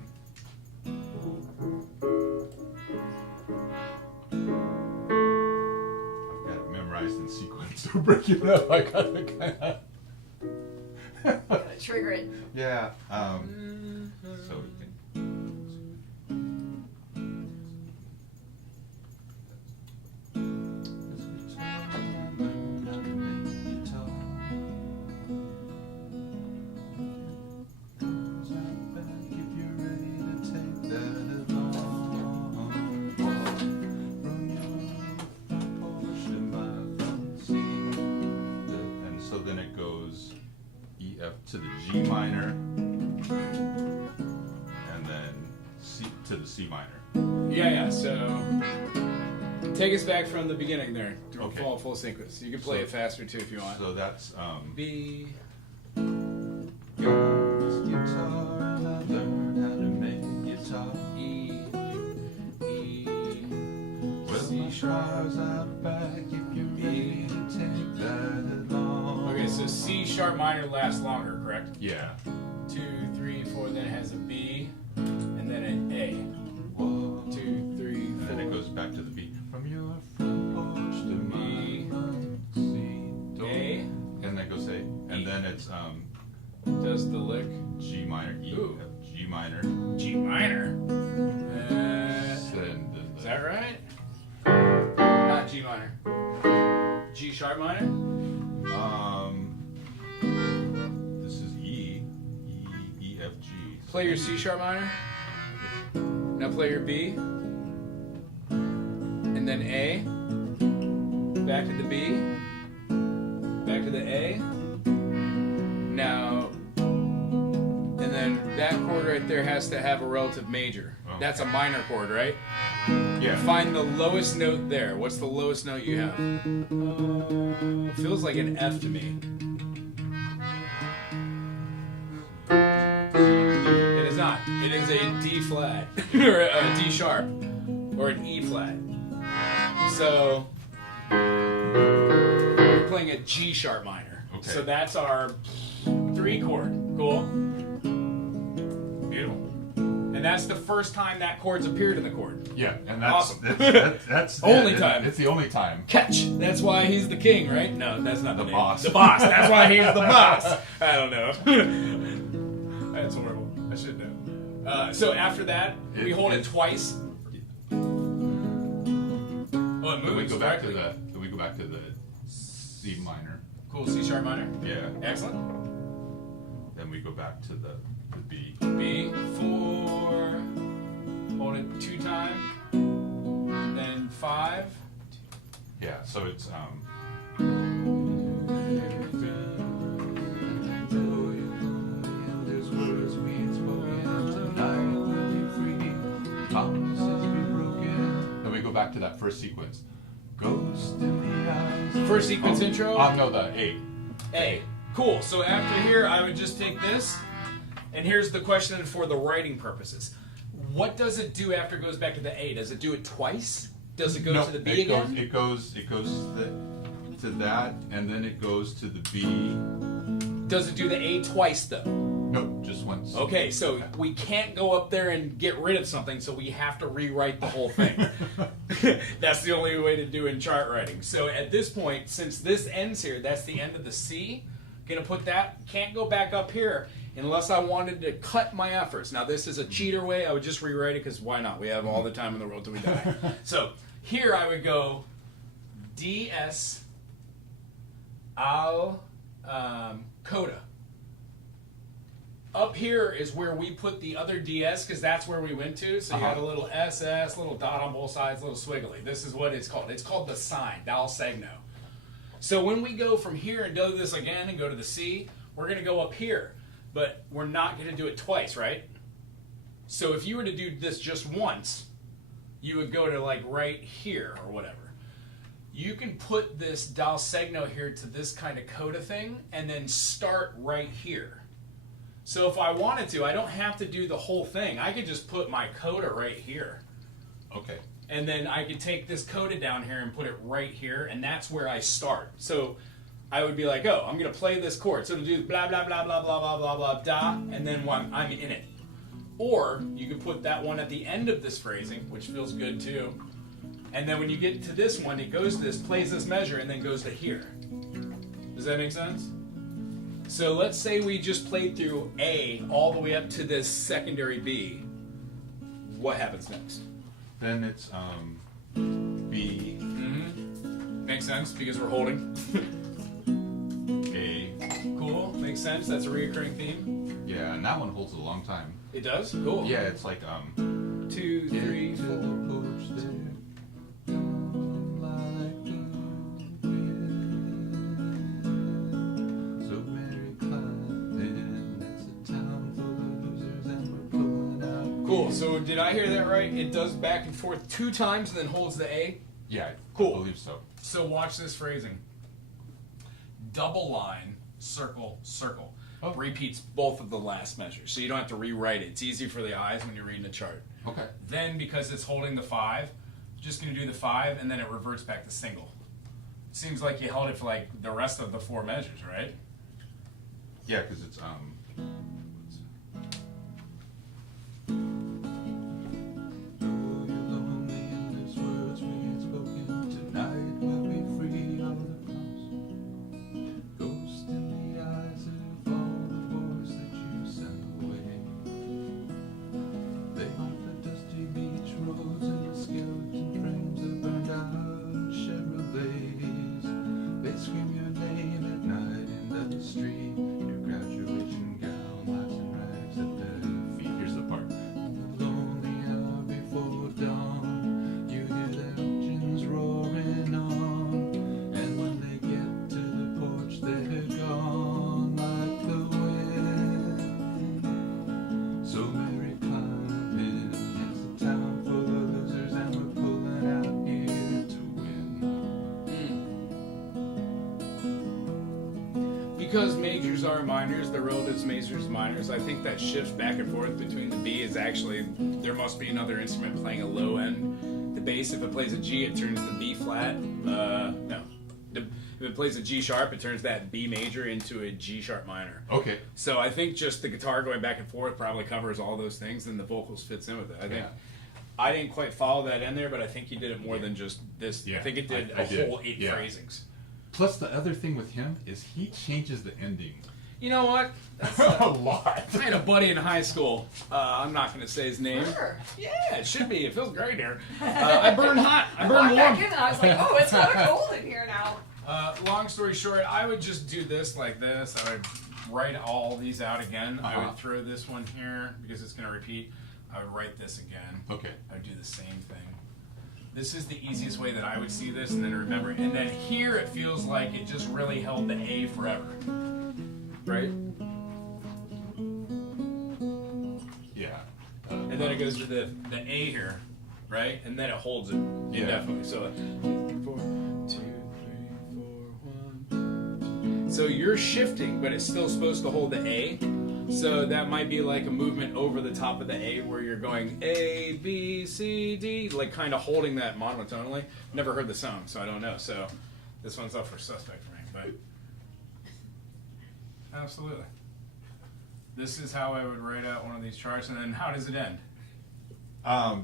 I've got it memorized in sequence. So breaking it up, I gotta kind of Gotta trigger it. yeah. So we can. And so then it goes E, F to the G minor, and then C to the C minor. Yeah. So take us back from the beginning there. Okay. Full sequence. You can play So- it faster too if you want. So that's B. got this guitar and I learned how to make guitar. E. E. Well, C my sharp. stars out back if you're ready to take that along. Okay, so C sharp minor lasts longer, correct? Yeah. 2, 3, 4. Then it has a B, and then an A. Whoa. 2, 3, 4. And then it goes back to the B. From your front porch to B, my front seat door. A. And then goes A. And E. then it's Does the lick G minor, E, Ooh. F, G minor. G minor? Then Is that right? Not G minor. G sharp minor? This is E, F, G. Play your C sharp minor. Now play your B. And then A. Back to the B. Back to the A. Now, and then that chord right there has to have a relative major. Oh. That's a minor chord, right? Yeah. Find the lowest note there. What's the lowest note you have? Feels like an F to me. It is not. It is a D flat or a D sharp or an E flat. So we're playing a G sharp minor. Okay. So that's our 3 chord. Cool. Beautiful. And that's the first time that chord's appeared in the chord. Yeah, and that's Awesome. that's Only time. It's the only time. Catch. That's why he's the king, right? No, that's not the The name. boss. The boss. That's why he's the boss. I don't know. That's horrible. I should know. So after that, we hold it twice. Oh, it Then we moves go back to correctly. the C minor. Cool. C sharp minor. Yeah. Excellent. Then we go back to the B. B 4. Hold it 2 times. Then 5. Yeah. So it's Then we go back to that first sequence. Ghost in the eyes. First sequence intro. No, the A. A. Cool. So after here, I would just take this, and here's the question for the writing purposes. What does it do after it goes back to the A? Does it do it twice? Does it go No, to the B it again? Goes to that, and then it goes to the B. Does it do the A twice though? No, just once. Okay, so we can't go up there and get rid of something, so we have to rewrite the whole thing. That's the only way to do in chart writing. So at this point, since this ends here, that's the end of the C. Gonna put that, can't go back up here unless I wanted to cut my efforts. Now this is a cheater way, I would just rewrite it because why not? We have all the time in the world till we die. So here I would go DS al coda. Up here is where we put the other DS because that's where we went to. So you had a little SS, little dot on both sides, little swiggly. This is what it's called. It's called the sign, dal segno. So when we go from here and do this again and go to the C, we're going to go up here. But we're not going to do it twice, right? So if you were to do this just once, you would go to like right here or whatever. You can put this dal segno here to this kind of coda thing and then start right here. So if I wanted to, I don't have to do the whole thing. I could just put my coda right here. Okay. And then I could take this coda down here and put it right here, and that's where I start. So I would be like, oh, I'm going to play this chord. So to do blah, blah, blah, blah, blah, blah, blah, blah, da, and then I'm in it. Or you could put that one at the end of this phrasing, which feels good too. And then when you get to this one, it goes this, plays this measure, and then goes to here. Does that make sense? So let's say we just played through A all the way up to this secondary B. What happens next? Then it's B, Makes sense because we're holding. A. Cool. Makes sense. That's a recurring theme. Yeah, and that one holds a long time. It does? Cool. Yeah, it's like 2, 3, Into 4. the porch there, like the wind. So Mary climbed in, that's a town full of losers, and we're pulling out. Cool. So did I hear that right? It does back and forth 2 times and then holds the A. Yeah, Cool. I believe so. So watch this phrasing. Double line, circle, circle. Oh. Repeats both of the last measures. So you don't have to rewrite it. It's easy for the eyes when you're reading a chart. Okay. Then because it's holding the 5, just going to do the 5 and then it reverts back to single. Seems like you held it for like the rest of the 4 measures, right? Yeah, because it's Though you're lonely in these words we ain't spoken, tonight we'll be free of the clouds. Ghost in the eyes of all the boys that you sent away. They haunt the dusty beach roads and the skeleton frames of burned out Chevrolets. They scream your name at night into the street. Your graduation gown lies in rags at their feet. Here's the part. In the lonely hour before dawn, you hear their engines roaring on. And when they get to the porch, they're gone like the wind. So Mary climbed in, it's a town full of losers, and we're pulling out here to win. Because majors are minors, the relatives majors minors, I think that shift back and forth between the B is actually, there must be another instrument playing a low end. The bass, if it plays a G, it turns the B flat. No. If it plays a G sharp, it turns that B major into a G sharp minor. Okay. So I think just the guitar going back and forth probably covers all those things, and the vocals fits in with it. I think Yeah. I didn't quite follow that in there, but I think he did it more than just this. Yeah, I think it did I a did. whole 8 Yeah. phrasings. Plus, the other thing with him is he changes the ending You know what? That's, a lot. I had a buddy in high school. I'm not going to say his name. Sure. Yeah, it should be. It feels great here. I burn hot. I burn Walked back warm. in and I was like, oh, it's kind of cold in here now. Long story short, I would just do this like this. I would write all these out again. I would throw this one here because it's going to repeat. I would write this again. Okay. I would do the same thing. This is the easiest way that I would see this and then remember it. And then here it feels like it just really held the A forever. Right? Yeah. And then it goes to the A here, right? And then it holds it indefinitely. So 4, 2, 3, 4, 1. So you're shifting, but it's still supposed to hold the A. So that might be like a movement over the top of the A where you're going A, B, C, D, like kind of holding that monotonally. Never heard the song, so I don't know. So this one's up for suspect for me, but absolutely. This is how I would write out one of these charts, and then how does it end?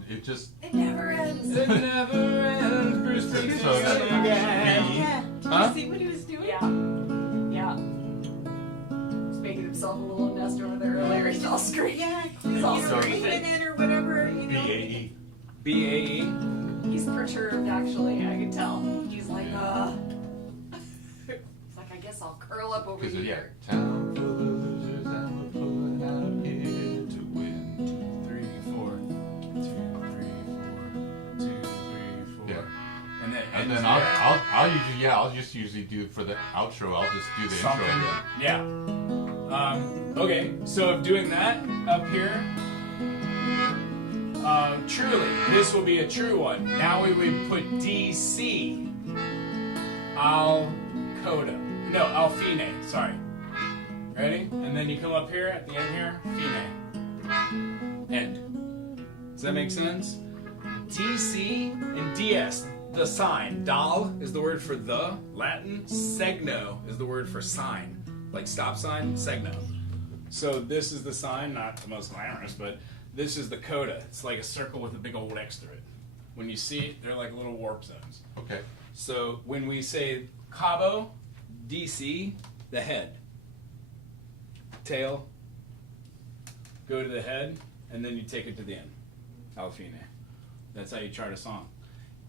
It just It never ends. It never ends. Bruce So Springsteen. that's Yeah. Did Huh? you see what he was doing? Yeah. Yeah. He's making himself a little nest over there earlier. He's all screaming. Yeah, He's all you know, screaming. cleaning it or whatever, you know. BAE. BAE. He's perturbed, actually. I can tell. He's like, It's like, I guess I'll curl up over Because yeah, here. town full of losers and we're pulling out here to win. 3, 4, 2, 3, 4, 2, 3, 4. Yeah. And then, And then I'll just usually do for the outro. I'll just do the something. intro again. Yeah. Okay, so if doing that up here, truly, this will be a true one. Now we would put DC. Al coda. No, al fine. Sorry. Ready? And then you come up here at the end here. Fine. End. Does that make sense? DC and DS. The sign. Dal is the word for the. Latin. Segno is the word for sign. Like stop sign. Segno. So this is the sign. Not the most glamorous, but this is the coda. It's like a circle with a big old X through it. When you see it, they're like little warp zones. Okay. So when we say Cabo, DC, the head. Tail, go to the head, and then you take it to the end. Alfine. That's how you chart a song.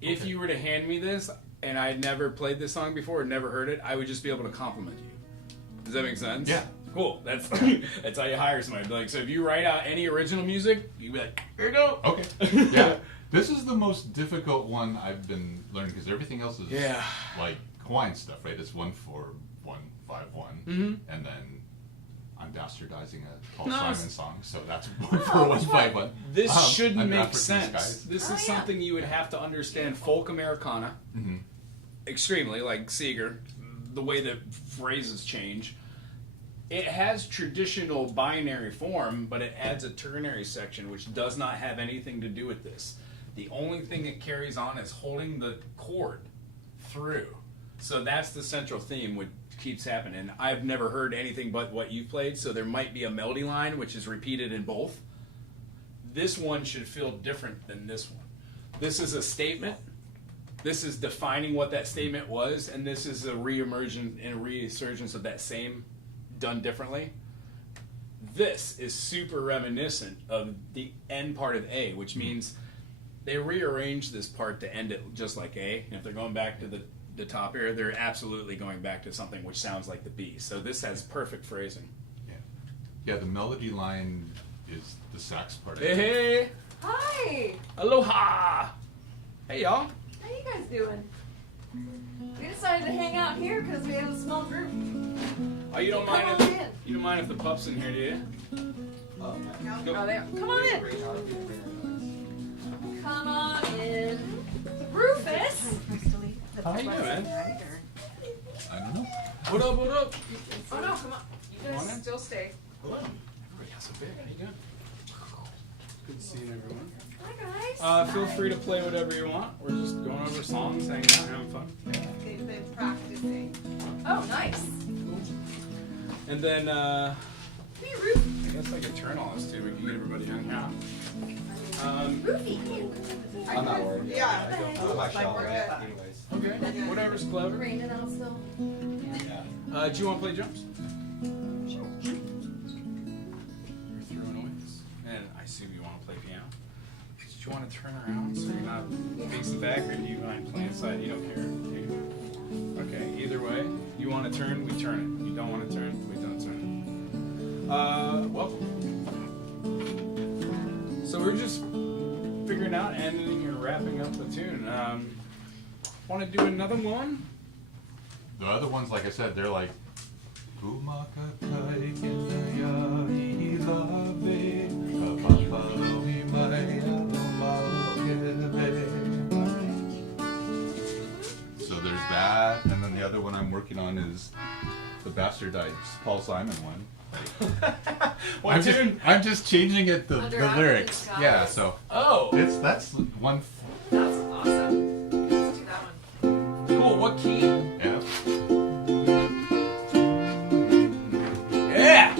If Okay. you were to hand me this, and I had never played this song before, never heard it, I would just be able to compliment you. Does that make sense? Yeah. Cool. That's that's how you hire somebody. Like, so if you write out any original music, you'd be like, here you go. Okay. Yeah. This is the most difficult one I've been learning because everything else is Yeah. like Hawaiian stuff, right? It's 1-4-1-5-1, Mhm. and then I'm bastardizing a Paul No, Simon it's- song, so that's 1-4-1-5-1. This shouldn't I'm make African sense. disguise. This Oh, is yeah. something you would have to understand folk Americana Mm-hmm. extremely, like Seeger, the way that phrases change. It has traditional binary form, but it adds a ternary section, which does not have anything to do with this. The only thing it carries on is holding the chord through. So that's the central theme, which keeps happening. I've never heard anything but what you've played, so there might be a melody line, which is repeated in both. This one should feel different than this one. This is a statement. This is defining what that statement was, and this is a reemergence and a resurgence of that same done differently. This is super reminiscent of the end part of A, which means they rearranged this part to end it just like A. And if they're going back to the top here, they're absolutely going back to something which sounds like the B. So this has perfect phrasing. Yeah, the melody line is the sax part. Hey, hey, Hi! aloha. Hey, y'all. How you guys doing? We decided to hang out here because we have a small group. Oh, you don't mind Come on in. if you don't mind if the pups in here, do you? Oh, there. Come on in. Come on in. Rufus! How you doing, man? I don't know. What up, what up? Oh no, come on. You Come on guys in. still stay. Hello. Oh, yeah, so big. How you doing? Good seeing everyone. Hi guys. Feel free to play whatever you want. We're just going over songs, hanging out, having fun. They've been practicing. Oh, nice. And then, Hey, Ruf. I guess I could turn all this too. We can get everybody hung out. Rufy. I'm not worried. Yeah. I'm Like actually we're alright. good. Anyways. Okay, whatever's clever. Raining out still. Yeah. Do you want to play drums? Sure. You're throwing away this. And I assume you want to play piano. Did you want to turn around so you're not facing back, or do you mind playing side? You don't care. Do you? Okay, either way. You want to turn, we turn it. You don't want to turn, we don't turn it. Welcome. So we're just figuring out ending or wrapping up the tune. Want to do another one? The other ones, like I said, they're like. So there's that, and then the other one I'm working on is the bastardized Paul Simon one. I'm just changing it the Under lyrics. African Yeah, skies. so Oh, that's one. That's awesome. Let's do that one. cool. What key? F. Yeah.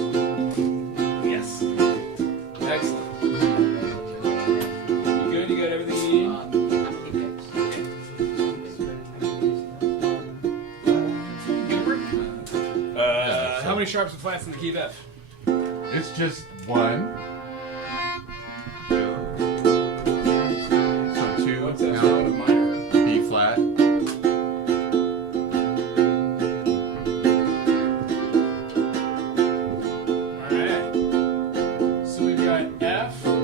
How many sharps and flats in the key of F? It's just 1, 2. So 2 What's that? now, Minor. B flat. Alright. So we've got F. How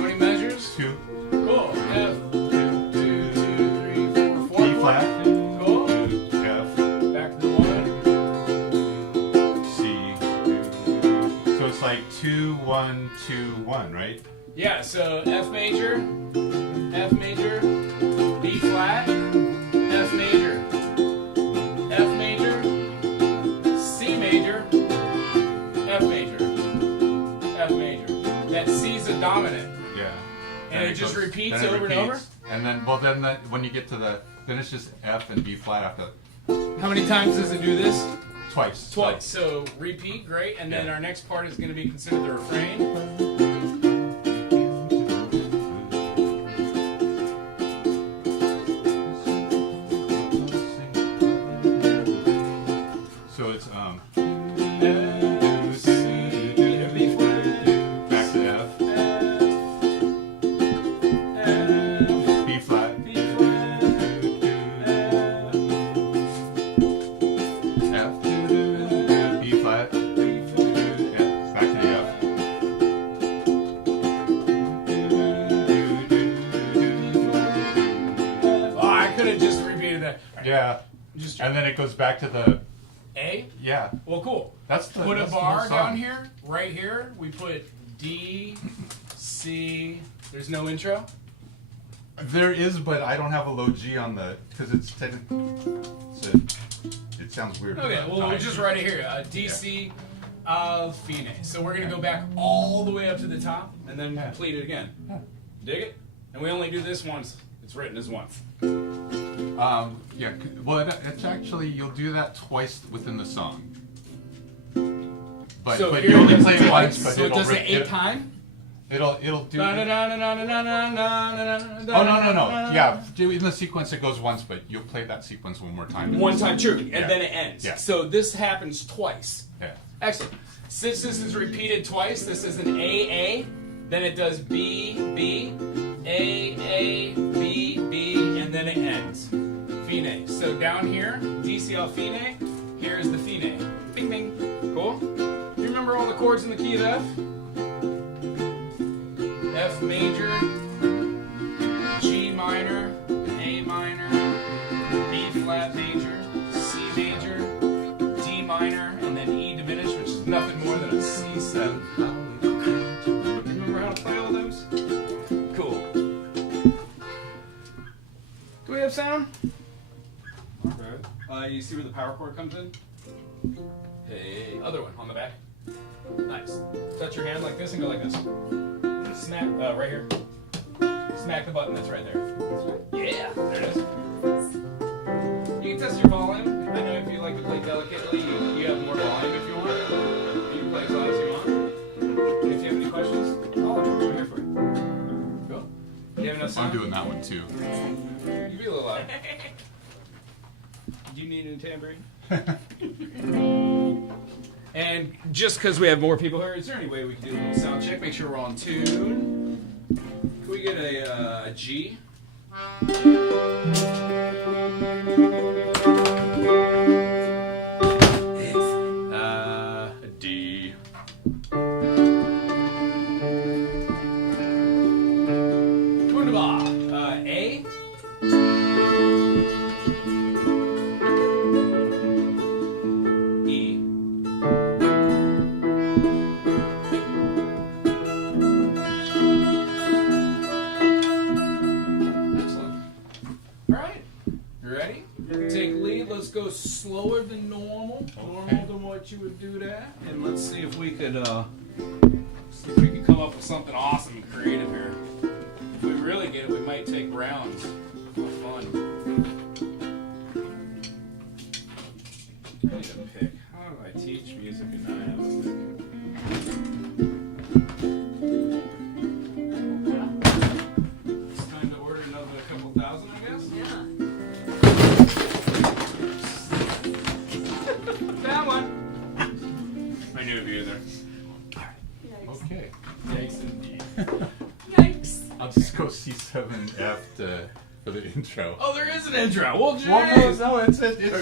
many measures? 2, Cool. F. 2, 2, 2, 3, 4. 4 B flat. Cool. 2, F, Back to the 1. C. So it's like 2, 1, 2, 1, right? Yeah, so F major, B flat, F major, C major, F major, F major. That C's a dominant. Yeah. And it just repeats then it over and over? And then, well, then when you get to then it's just F and B flat after How many times does it do this? twice. Twice. So repeat, great. And then Yeah. our next part is going to be considered the refrain. So it's F, C, B flat, back to F, F, B flat, B flat, F, F, B flat, B flat. yeah, back to the F. Oh, I could have just repeated that. Yeah, Just and then it goes back to the A. yeah. Well, cool. That's the Put a that's the bar whole song. down here, right here. We put D, C. There's no intro. There is, but I don't have a low G on the because it's technically it sounds weird. Okay, well, we'll just write it here. D, C, Fine. So we're gonna go back all the way up to the top and then complete it again. Dig it? And we only do this once. It's written as once. Yeah. Well, it's actually you'll do that twice within the song. But So but here you only it is play it twice, once. But so it it'll does it 8 it, times. It'll do. Oh, Oh no. Yeah, in the sequence it goes once, but you'll play that sequence one more time. One time, true, and Yeah. then it ends. Yeah. So this happens twice. Yeah. Excellent. Since this is repeated twice, this is an A, then it does B, B, A, B, B, and then it ends. Fine. So down here, D, C, F, Fine. Here's the Fine. Bing, bing. Cool? Do you remember all the chords in the key of F? F major, G minor, A minor, B flat major, C major, D minor, and then E diminished, which is nothing more than a C7. Remember how to play all those? Cool. Do we have sound? Okay. You see where the power cord comes in? Hey, other one on the back. Nice. Touch your hand like this and go like this. Smack, right here. Smack the button that's right there. Yeah, there it is. You can test your volume. I know if you like to play delicately, you have more volume if you want. You can play as loud as you want. And if you have any questions, we're here for you. Cool. Do you have enough I'm sound? doing that one too. You be a little loud. Do you need a tambourine? And just because we have more people here, is there any way we can do a little sound check? Make sure we're on tune. Can we get a G? A D. Wunderbar. A. E. Excellent. All right. You ready? Take lead. Let's go slower than normal. Normal than what you would do that. And let's see if we could come up with something awesome and creative here. If we really get it, we might take rounds. For fun. I need to pick. How do I teach music and not have a pick? It's time to order another couple thousand, I guess. Yeah. knew it'd be in there. Okay. Yikes indeed. Yikes. I'll just go C7F for the intro. Oh, there is an intro. Well, Well, jeez. no, it's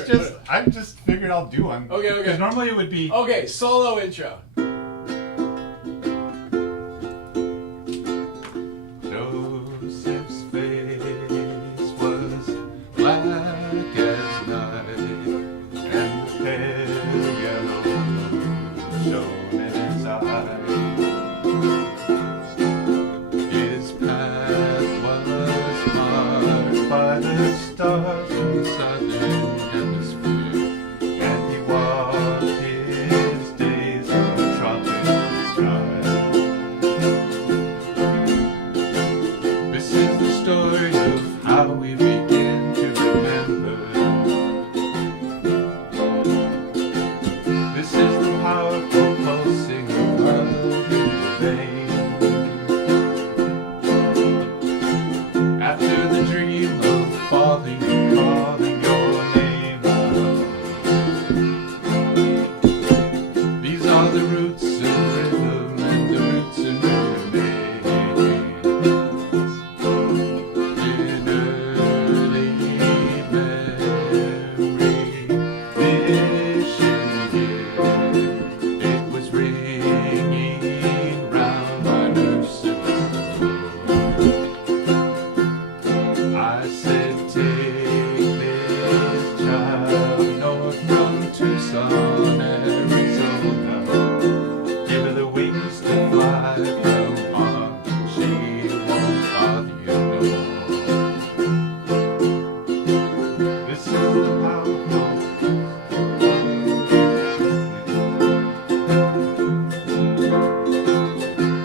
just I just figured I'll do one. Okay, okay. Because normally it would be Okay, solo intro. Joseph's face was black as night, and the pale yellow shone in his eye. His path was marked by the stars in the southern hemisphere, and he walked his days on the tropic sky. This is the story of how we begin to remember. This is the powerful pulsing of love in the vein. After the dream of falling and calling your name out. These are the roots and rhythm and the roots and remain. In early memory, mission here, it was ringing round my nursery door. I said, take this child north from Tucson, Arizona. Give her the wings to fly from on. She won't bother you no more. This is the powerful.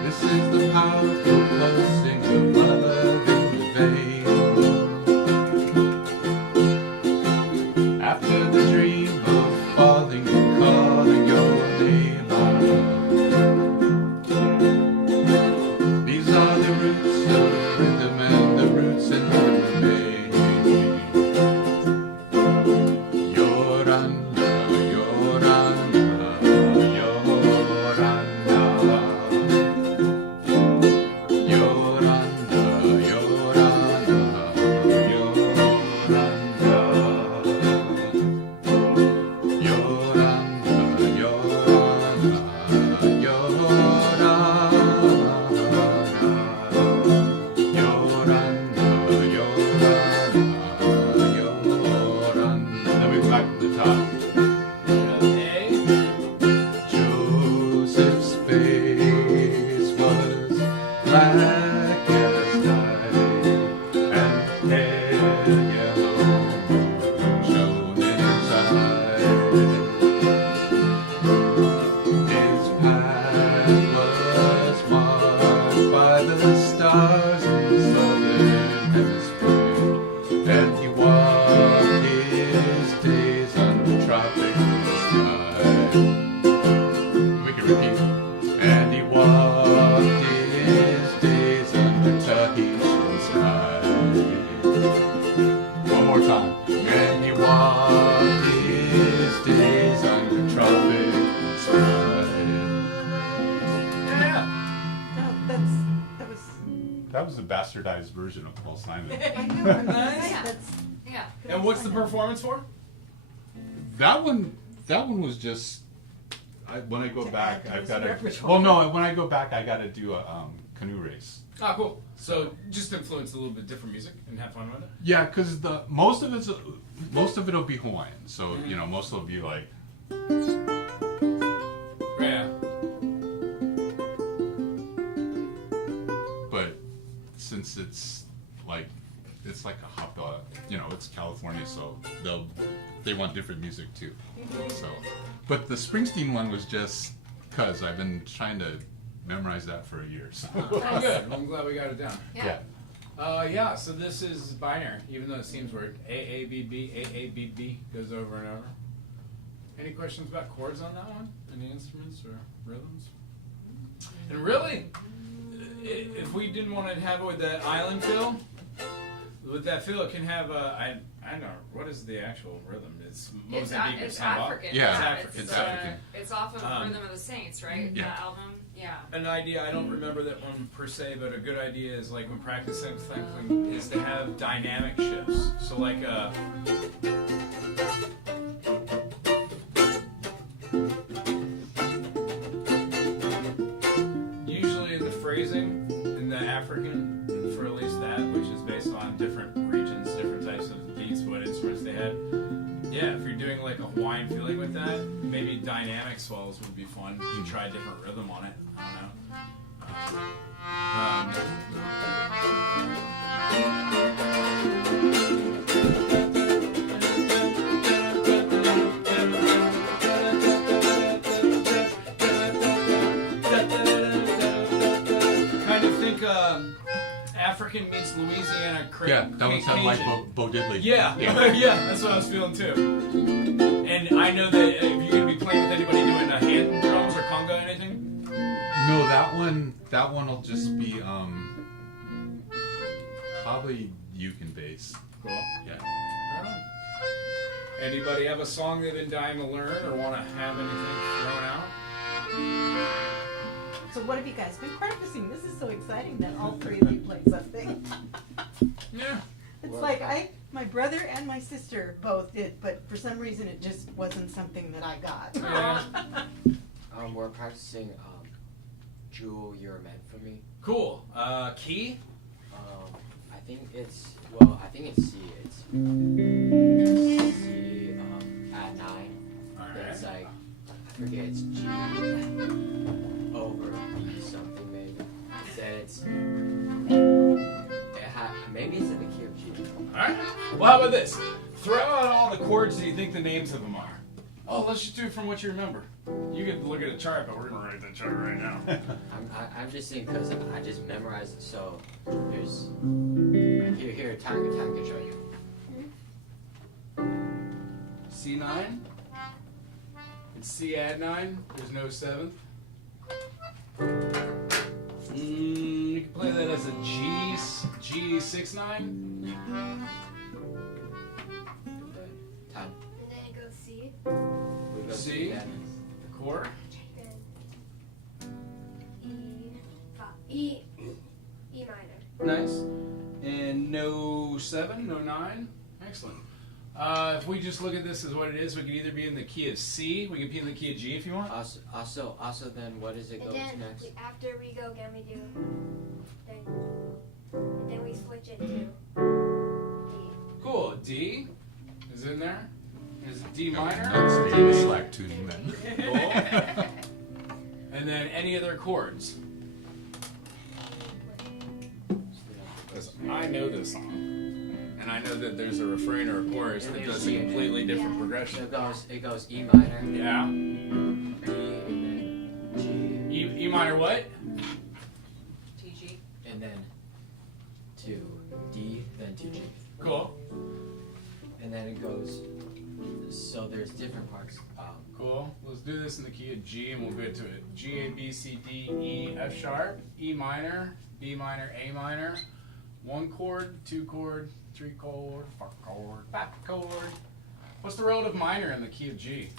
This is the powerful pulsing of love in the vein. After the dream of falling and calling your name out. These are the roots of rhythm and the roots in remain. Yoranda, Yoranda, Yoranda. Yoranda, Yoranda, Yoranda. Yoranda, Yoranda, Yoranda. Then we go back to the top. Joseph's face was black as night, and pale yellow shone in his eyes. His path was marked by the stars in the southern hemisphere, and he walked his days under tropical sky. We can repeat. And he walked his days under Tahitian sky. One more time. And he walked his days under tropical sky. Yeah. That was the bastardized version of Paul Simon. I know. I'm Nice. That's Yeah. And what's the performance for? That one was just. When I go To back, add to I've his got to. repertoire. Well, no. When I go back, I got to do a canoe race. Ah, cool. So just influence a little bit different music and have fun with it. Yeah, because most of it'll be Hawaiian. So most will be like. Yeah. But since it's like a hop, it's California, so they want different music too. So, but the Springsteen one was just because I've been trying to memorize that for a year. So. Oh, good. I'm glad we got it down. Yeah. Yeah, so this is binary, even though it seems weird. AABB, AABB goes over and over. Any questions about chords on that one? Any instruments or rhythms? And really, if we didn't want to have it with that island feel, with that fill, it can have I don't know what is the actual rhythm. It's It's Mozambique or it's samba. African. Yeah, it's African. it's African. It's off of Um, Rhythm of the Saints, right? yeah. The album. Yeah. An idea, I don't remember that one per se, but a good idea is like when practicing something is to have dynamic shifts. So like usually in the phrasing in the African, for at least that, which is based on different regions, different types of beats, what instruments they had. Yeah, if you're doing like a Hawaiian feeling with that, maybe dynamic swells would be fun to try a different rhythm on it. I don't know. Kind of think African meets Louisiana. Yeah, that one sounded like Cajun. Bo Diddley. Yeah, yeah, that's what I was feeling too. And I know that if you're gonna be playing with anybody doing hand drums or conga or anything. No, that one will just be probably uke and bass. Cool. Yeah. Right on. Anybody have a song they've been dying to learn or want to have anything thrown out? So what have you guys been practicing? This is so exciting that all three of you play something. Yeah. It's like my brother and my sister both did, but for some reason it just wasn't something that I got. Yeah. We're practicing Jewel, You're Meant for Me. Cool. Key? I think it's C. It's C at 9. Alright. It's like, I forget, it's G over B something maybe. Maybe it's in the key of G. Alright. Well, how about this? Throw out all the chords that you think the names of them are. Oh, let's just do it from what you remember. You can look at a chart, but we're going to write that chart right now. I'm just saying because I just memorized it. So here's here Tiger can show you. C9. It's C add 9. There's no 7th. You can play that as a G6 9. 10. And then it goes C, We go C. to that. The chord. then E minor. Nice. And no 7, no 9. Excellent. If we just look at this as what it is, we could either be in the key of C, we could be in the key of G if you want. Also, then what does it And go then to next? after we go again, we do then we switch it to D. Cool. D is in there. Is it D minor? That's or the D slack tuning then. Cool. And then any other chords? Because I know this song. And I know that there's a refrain or a chorus that does a completely different So progression. it goes E minor, Yeah. D, and then G, E minor what? TG. and then to D, then to G. Cool. And then it goes, so there's different parts. Cool. Let's do this in the key of G and we'll get to it. G, A, B, C, D, E, F sharp, E minor, B minor, A minor. 1 chord, 2 chord, 3 chord, 4 chord, 5 chord. What's the relative minor in the key of G?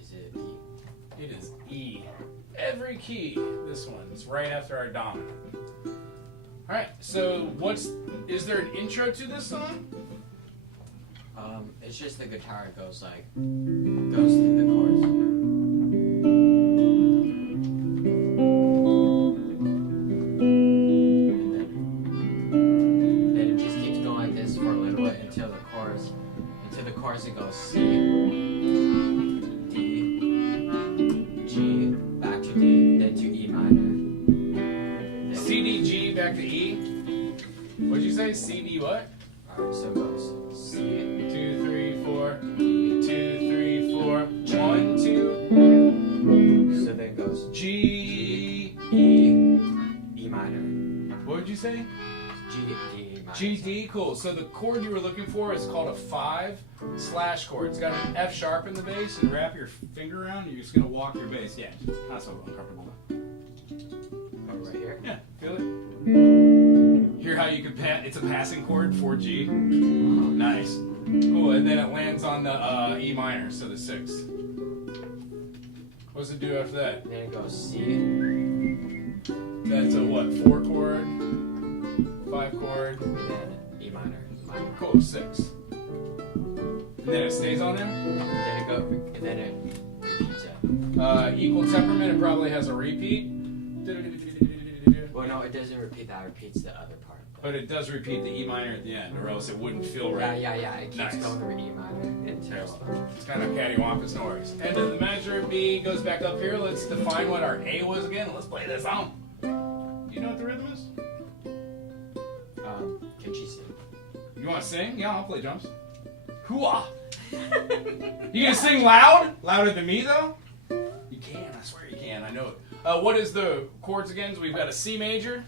Is it E? It is E. Every key, this one, is right after our dominant. Alright, so is there an intro to this song? It's just the guitar goes through the chorus. And then it just keeps going like this for a little bit until the chorus it goes C, D, G, back to D, then to E minor. Then C, D, G, back to E. What'd you say? C, D, what? Alright, so it goes C, 2, 3, 4. E, 2, 3, 4. 1, 2. so then it goes G. E, E minor. What would you say? G, D, minor. G, D. Cool. So the chord you were looking for is called a 5 slash chord. It's got an F sharp in the bass, and wrap your finger around, and you're just gonna walk your bass. Yeah, not so uncomfortable. Oh, right here? Yeah, feel it. Here figure how you could it's a passing chord, 4G. Nice. Cool, and then it lands on the E minor, so the 6. What's it do after that? And then it goes C. That's a what, 4 chord, 5 chord, And then E minor. Minor. cool, 6. And then it stays on there? And then it repeats it. Equal temperament, it probably has a repeat. Well, no, it doesn't repeat that. It repeats the other part. But it does repeat the E minor at the end, or else it wouldn't feel right. Yeah. It keeps Nice. going over E minor until. It's kind of cattywampus, no worries. End of the measure, B goes back up here. Let's define what our A was again. Let's play this song. Do you know what the rhythm is? Can she sing? You want to sing? Yeah, I'll play drums. Hoo-ah! You gonna sing loud? Louder than me, though? You can, I swear you can, I know it. What is the chords again? So we've got a C major,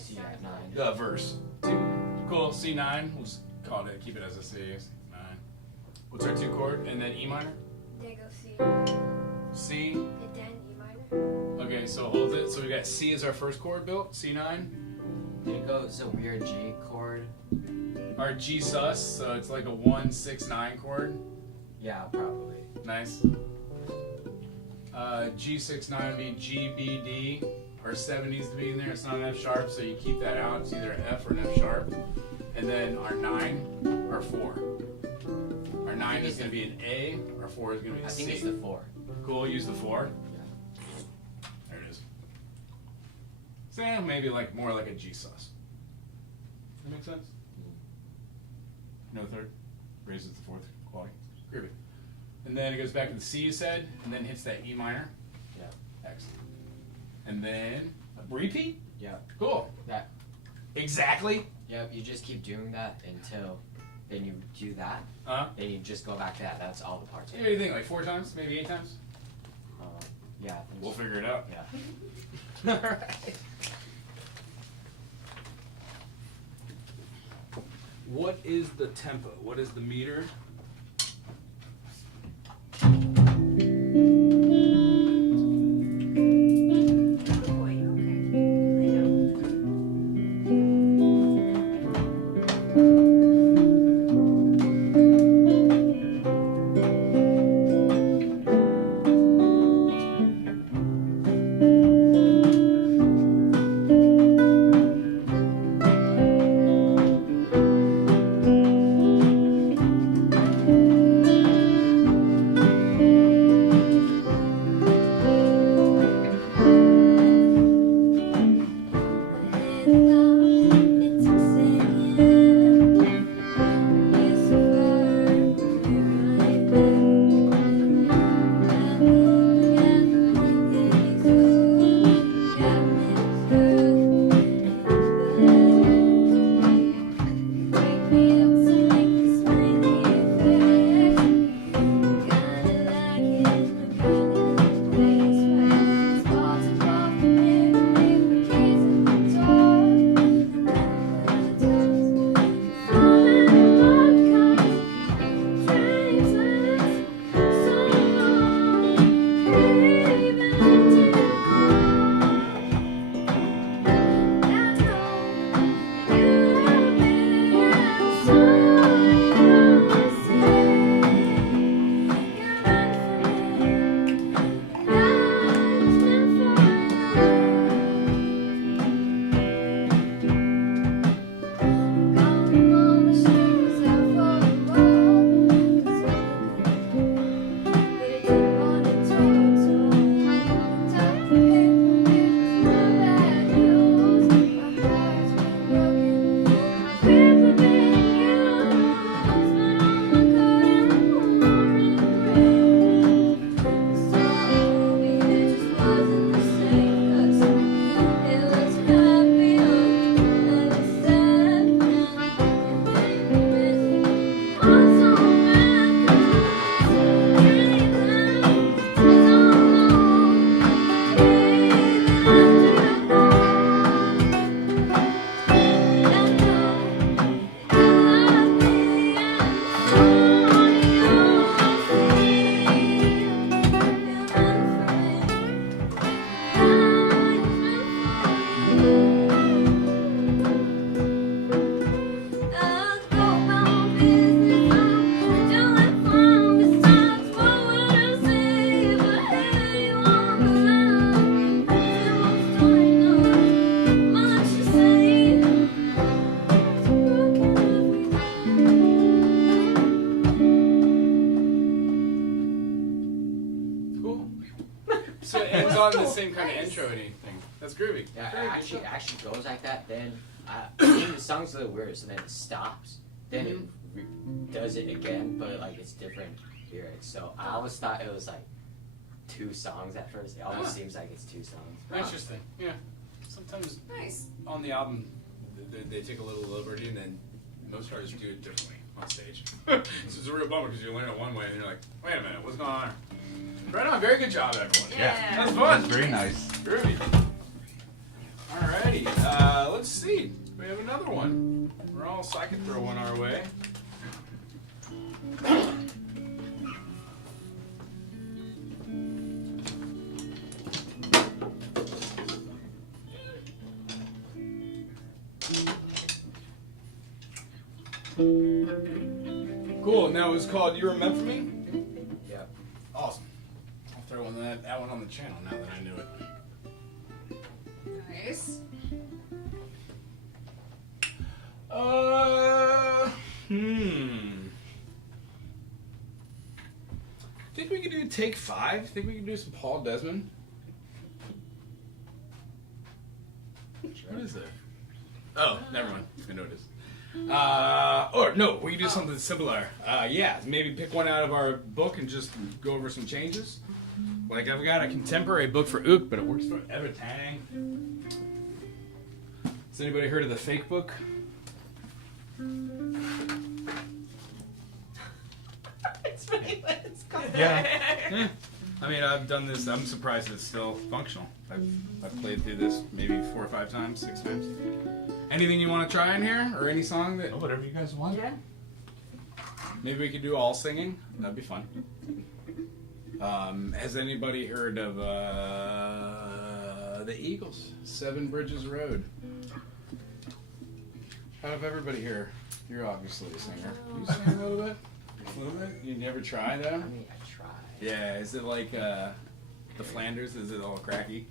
C at 9. verse. Cool, C9. We'll just call it, keep it as a C. 9. What's our 2 chord? And then E minor? Then go C. C. And then E minor. Okay, so hold it. So we got C as our first chord built, C9. Then it goes a weird G chord. Our G sus, so it's like a 1, 6, 9 chord. Yeah, probably. Nice. G6, 9 would be G, B, D. Our 7 needs to be in there. It's not an F sharp, so you keep that out. It's either an F or an F sharp. And then our 9, our 4. Our 9 is going to be an A. Our 4 is going to be a I C. think it's the 4. Cool, use the 4. There it is. So maybe like more like a G sus. That make sense? No third. Raises the 4th quality. Groovy. And then it goes back to the C you said, and then hits that E minor. Yeah. Excellent. And then a repeat? Yeah. Cool. That. Exactly. Yep. You just keep doing that until then you do that. Then you just go back to that. That's all the parts. What do you think? Like 4 times? Maybe 8 times? Yeah. I think We'll so. figure it out. Yeah. Alright. What is the tempo? What is the meter? Good boy, you okay? Lay down. So it ends on the same kind of intro and anything. That's groovy. Yeah, Very good it stuff. actually goes like that. Then the song's a little weird, so then it stops. Then it does it again, but like it's different lyrics. So I always thought it was like 2 songs at first. It almost seems like it's 2 songs. Interesting. Yeah. Sometimes Nice. on the album, they take a little liberty, and then most artists do it differently on stage. So it's a real bummer because you learn it one way, and you're like, wait a minute, what's going on? Right on. Very good job, everyone. Yeah. That's fun. That's very nice. Groovy. Alrighty. Let's see. We have another one. We're all so I can throw one our way. Cool. Now it's called "You Were Meant for Me." Yep. Awesome. I'll throw that one on the channel now that I knew it. Nice. Think we could do take 5? Think we could do some Paul Desmond? What is it? Oh, never mind. I know it is. Or no, we can do something similar. Yeah, maybe pick one out of our book and just go over some changes. Like I've got a contemporary book for Ook, but it works for everything. Has anybody heard of the fake book? It's funny what it's called. Yeah. Yeah. I mean, I've done this. I'm surprised it's still functional. I've played through this maybe 4 or 5 times, 6 times. Anything you want to try in here, or any song that Oh, whatever you guys want. Yeah. maybe we could do all singing? That'd be fun. Has anybody heard of the Eagles? 7 Bridges Road. Out of everybody here, you're obviously a singer. You sing a little bit? A little bit? You never try though? I mean, I tried. Yeah, is it like the Flanders? Is it all cracky?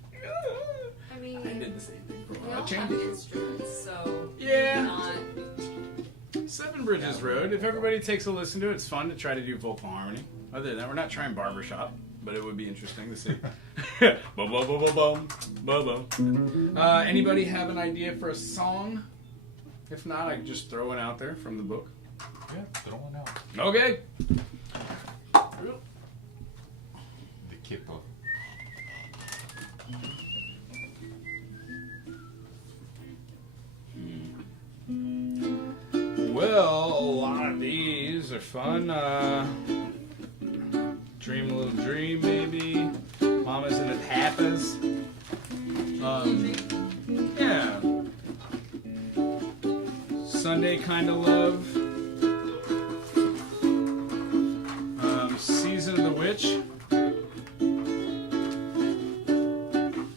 I mean, I did the same thing for a we while. all I changed have it. instruments, so Yeah. not. 7 Bridges Road. If everybody takes a listen to it, it's fun to try to do vocal harmony. Other than that, we're not trying barbershop, but it would be interesting to see. Bum, bum, bum, bum, bum, bum, bum. Anybody have an idea for a song? If not, I can just throw one out there from the book. Yeah, throw one out. Okay. The kippo. Well, a lot of these are fun. Dream a Little Dream, maybe. Mamas and the Tapas. Yeah. Sunday Kind of Love. Season of the Witch.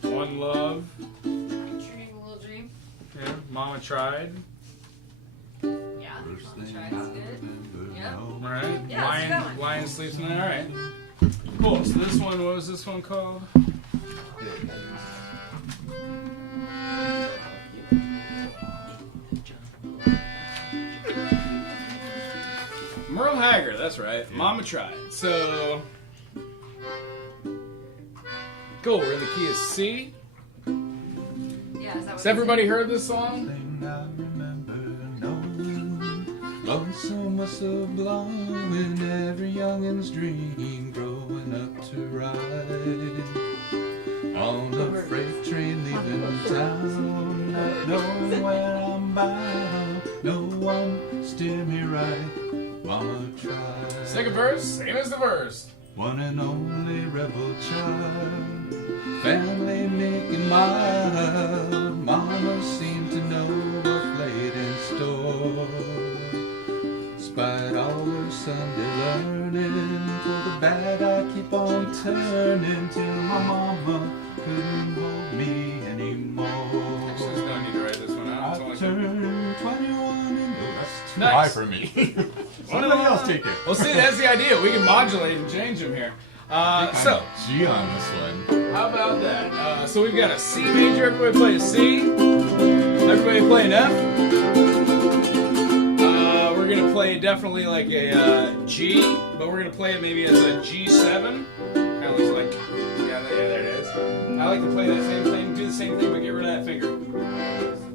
One Love. Dream a little dream. Yeah. Mama Tried. Yeah. First I'll thing try I to do it. remember Yeah. now. All right. Yeah, let's do that one. Lion Sleeps Tonight. All right. Cool. So this one, what was this one called? Merle Haggard, that's right. Mama Tried. So, cool. We're in the key of C. Yeah, is that what Has everybody heard this song? Thing I remember knowing. Lonesome was sublime in every youngin's dream, growing up to ride on a freight train leaving town, not knowing where I'm bound. No one steer me right. Mama tried. Second verse, same as the verse. One and only rebel child, family making mild. Mama seemed to know what laid in store. Despite all her Sunday learning, for the bad I keep on turning till my mama couldn't hold me anymore. Actually, there's no need to write this one out. It's I only turned 21 and that's too Nice. high for me. Somebody else take it. Well, see, that's the idea. We can modulate and change them here. So, G on this one. how about that? So we've got a C major. Everybody play a C. Everybody play an F. We're gonna play definitely like a G, but we're gonna play it maybe as a G7. Kind of looks like, yeah, there it is. I like to play that same thing, do the same thing, but get rid of that finger.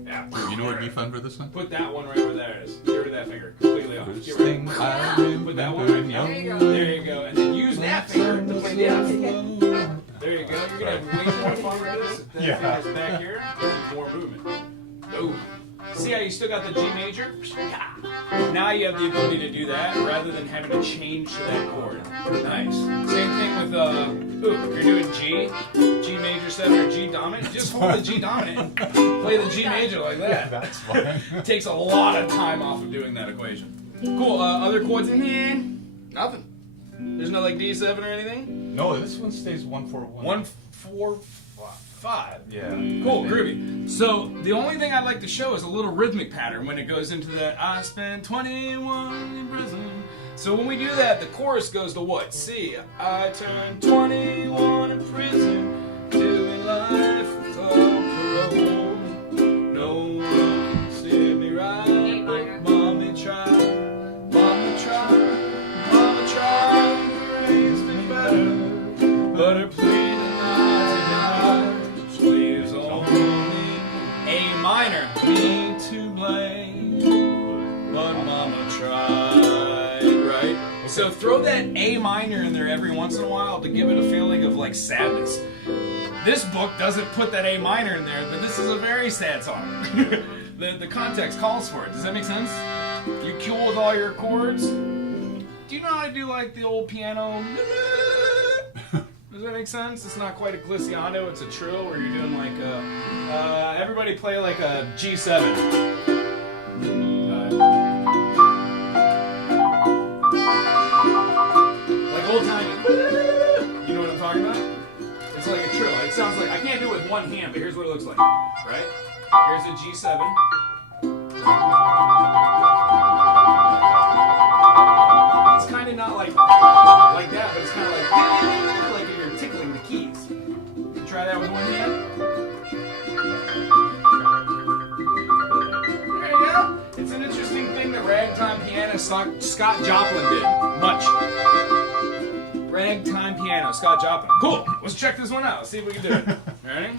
Yeah. You know what would be fun for this one? Put that one right where there it is. Get rid of that finger completely off. First Get rid thing of I Put that one remember right There you there. go. There you go. And then use that finger to play the F. There you go. You're gonna have way more fun with this. If that finger's back here, more movement. Boom. See how you still got the G major? Now you have the ability to do that rather than having to change to that chord. Nice. Same thing with if you're doing G major 7 or G dominant, you just hold the G dominant and play the G major like that. That's fun. It takes a lot of time off of doing that equation. Cool. Other chords in here? Nothing. There's no like D7 or anything? No, this one stays 1-4-1. 1, 4, 5. Yeah. Cool, groovy. So the only thing I'd like to show is a little rhythmic pattern when it goes into that I spent 21 in prison. So when we do that, the chorus goes to what? C. I turned 21 in prison, doing life without parole. No one steered me right, but mommy tried, mama tried, mama tried to raise me better, but her plea leaves only A minor, me to blame, but mama tried, right? So throw that A minor in there every once in a while to give it a feeling of like sadness. This book doesn't put that A minor in there, but this is a very sad song. the context calls for it. Does that make sense? You cool with all your chords? Do you know how to do like the old piano? Does that make sense? It's not quite a glissando, it's a trill where you're doing like everybody play like a G7. Like old timey. You know what I'm talking about? It's like a trill. It sounds like, I can't do it with one hand, but here's what it looks like. Right? Here's a G7. It's kind of not like that, but it's kind of like you're tickling the keys. Try that with one hand. There you go. It's an interesting thing that ragtime pianist Scott Joplin did. Much. Ragtime piano, Scott Joplin. Cool. Let's check this one out. Let's see if we can do it. Ready?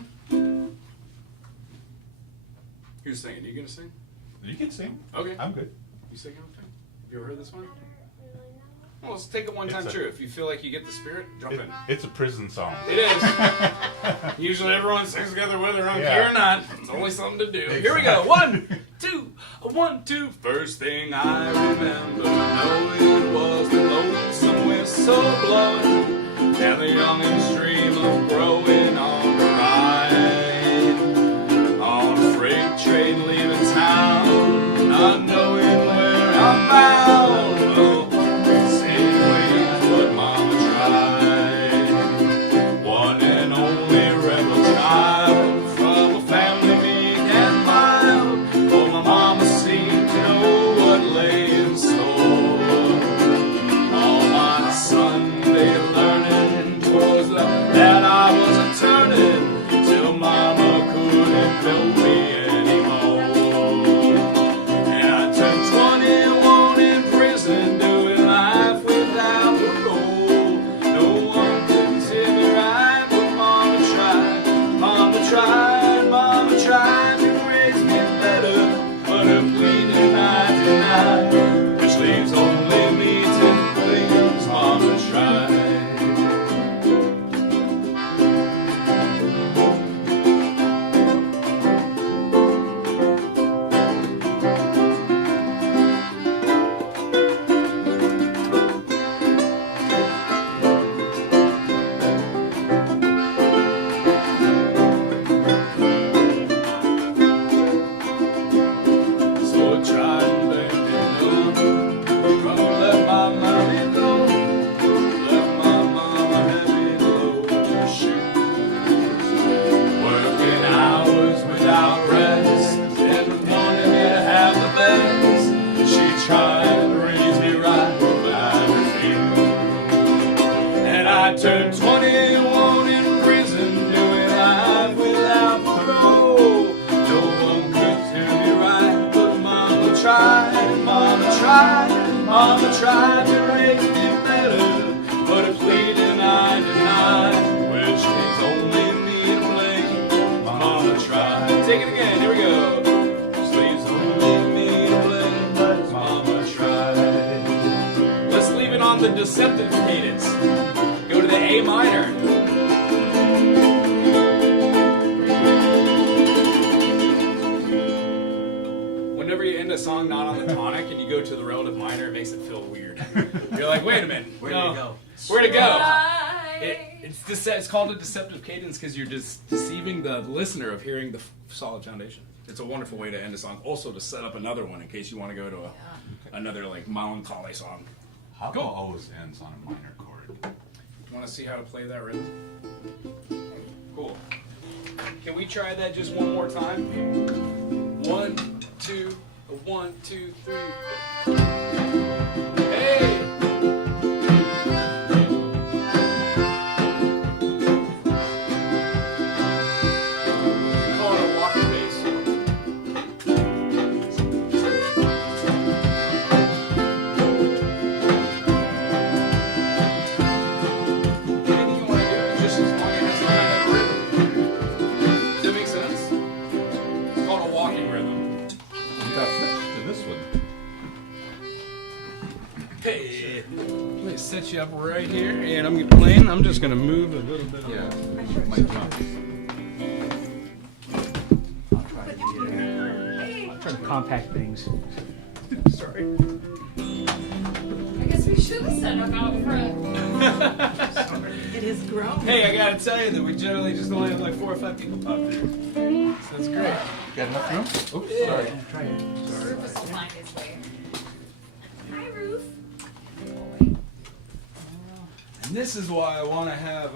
Who's singing? You gonna sing? You can sing. Okay. I'm good. You singing with me? You ever heard this one? Well, let's take it one time true. If you feel like you get the spirit, jump in. It's a prison song. It is. Usually everyone sings together whether I'm Yeah. here or not. It's only something to do. Here we go. 1, 2, 1, 2. First thing I remember knowing was the lonesome whistle blowing down the youngest stream of growing on the ride. On a freight train leaving town, not knowing where I'm bound. Turned 21 in prison, doing life without parole. No one could tell me right, but mama tried, mama tried, mama tried to make me better, but a plea denied, which means kids. Go to the A minor. Whenever you end a song not on the tonic and you go to the relative minor, it makes it feel weird. You're like, wait a minute. Where did it go? Where'd it go? Bye. It's called a deceptive cadence because you're just deceiving the listener of hearing the solid foundation. It's a wonderful way to end a song. Also to set up another one in case you want to go to another like melancholy song. Hoppo always ends on a minor chord. You want to see how to play that rhythm? Cool. Can we try that just one more time? 1, 2, 1, 2, 3. Hey! Call it a walking bass. Anything you want to do, just as long as it has some kind of rhythm. Does that make sense? It's called a walking rhythm. You got switched to this one. Hey, let me set you up right here, and I'm playing. I'm just gonna move a little bit. Yeah. My drums. I'll try to compact things. Sorry. I guess we should have set up out front. It has grown. Hey, I gotta tell you that we generally just only have like 4 or 5 people up there. So that's great. Got enough room? Oops, Yeah. sorry. Try it. Rufus will find his way. Hi, Roof. And this is why I want to have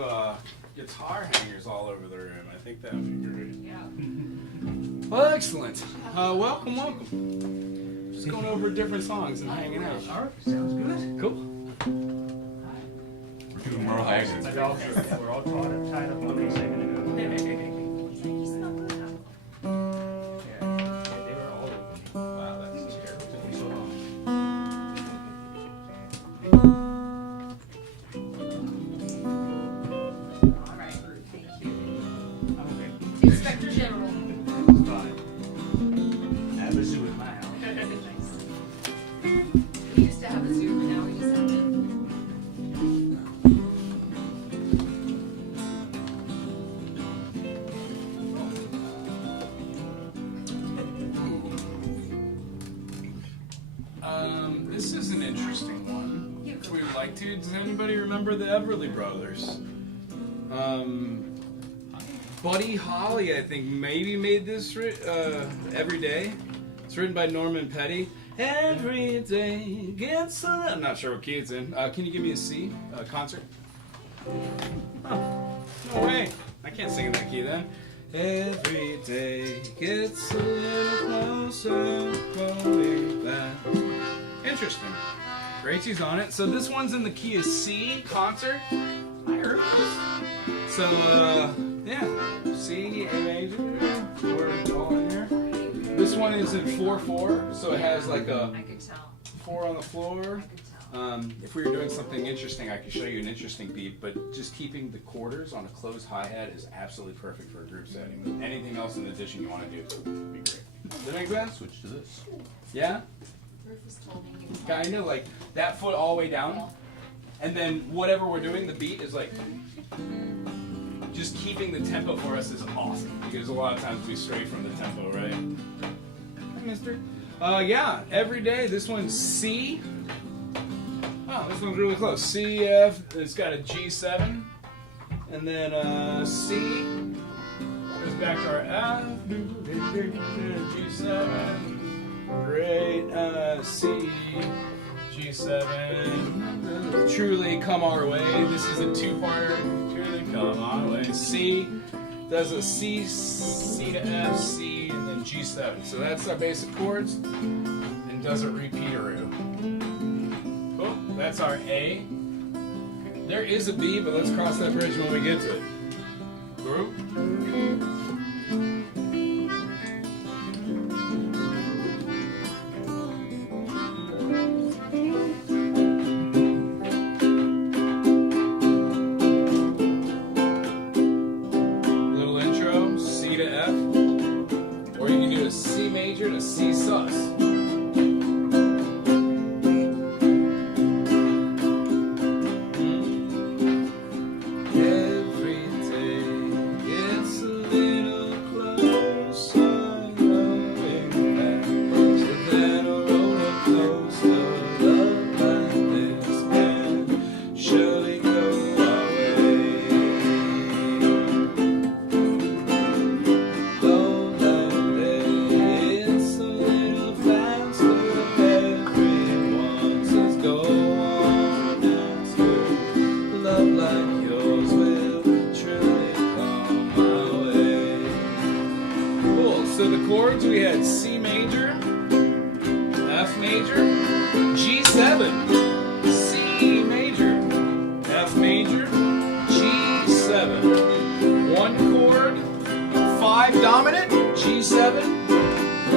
guitar hangers all over the room. I think that would be great. Yeah. Well, excellent. Welcome. Just going over different songs and hanging out. All right, sounds good. Cool. We're doing Merle Haggard. My dogs we're all tied up on me singing it. Yeah, they were all over me. Wow, that's terrible. It took me so long. All right, Roof. Thank you. I'm okay. Inspector General. It's fine. I have a zoo in my house. We used to have a zoo, but now we just have it. This is an interesting one. If we would like to, does anybody remember the Everly Brothers? Buddy Holly, I think, maybe made this Every Day. It's written by Norman Petty. Every day gets a... I'm not sure what key it's in. Can you give me a C concert? Oh, no way. I can't sing in that key then. Every day gets a little closer, going back. Interesting. Gracie's on it. So this one's in the key of C, concert. I heard this. So, yeah. C, A major. We're all in there. This one is in 4/4, so it has like a I could tell. 4 on the floor. I could tell. If we were doing something interesting, I could show you an interesting beat, but just keeping the quarters on a closed hi-hat is absolutely perfect for a group setting. Anything else in addition you want to do would be great. Does that make sense? Switch to this. Yeah? Rufus told me he was Kind of like that foot all the way down, and then whatever we're doing, the beat is like, just keeping the tempo for us is awesome, because a lot of times we stray from the tempo, right? Hi, mister. Yeah, Every Day, this one's C. Oh, this one's really close. C, F, it's got a G7, and then C, goes back to our F, G7, great, C, G7, Truly Come Our Way, this is a 2-parter, Truly Come Our Way, C, does a C, C to F, C, and then G7, so that's our basic chords, and does a repeateroo. Cool. That's our A. There is a B, but let's cross that bridge when we get to it. Group. Little intro, C to F. Or you can do a C major to C sus. G7,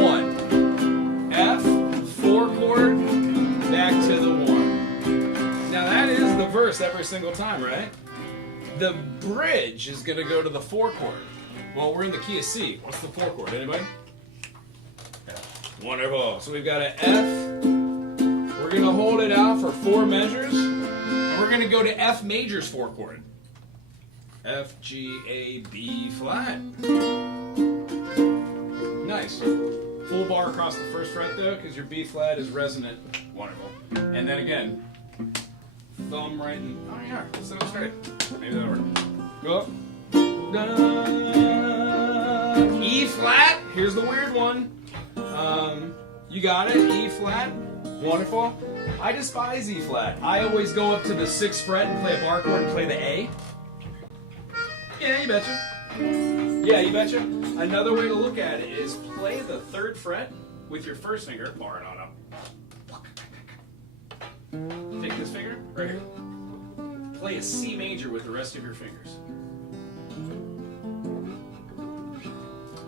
1. F, 4 chord, back to the 1. Now that is the verse every single time, right? The bridge is going to go to the 4 chord. Well, we're in the key of C. What's the 4 chord? Anybody? Wonderful. So we've got an F. We're going to hold it out for 4 measures. And we're going to go to F major's 4 chord. F, G, A, B flat. Nice. Full bar across the first fret though, because your B flat is resonant. Wonderful. And then again, thumb right in. Oh yeah, let's set it straight. Maybe that'll work. Go up. E flat. Here's the weird one. You got it. E flat. Wonderful. I despise E flat. I always go up to the 6th fret and play a bar chord and play the A. Yeah, you betcha. Yeah, you betcha. Another way to look at it is play the 3rd fret with your first finger, bar it on up. Take this finger, right here. Play a C major with the rest of your fingers.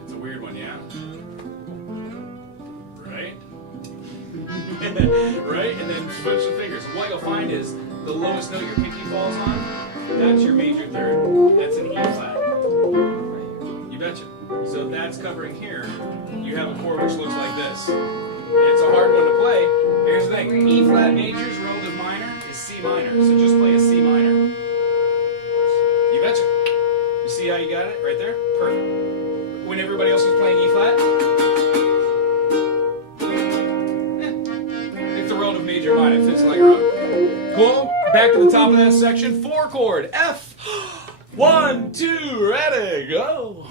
It's a weird one, yeah? Right? Right? And then switch the fingers. What you'll find is the lowest note your pinky falls on, that's your major 3rd. That's an E flat. You betcha. So that's covering here. You have a chord which looks like this. It's a hard one to play. Here's the thing. E flat major's relative minor is C minor. So just play a C minor. You betcha. You see how you got it right there? Perfect. When everybody else is playing E flat, it's the relative major minor. It fits like your own. Cool. Back to the top of that section. 4 chord. F. 1, 2, ready, go.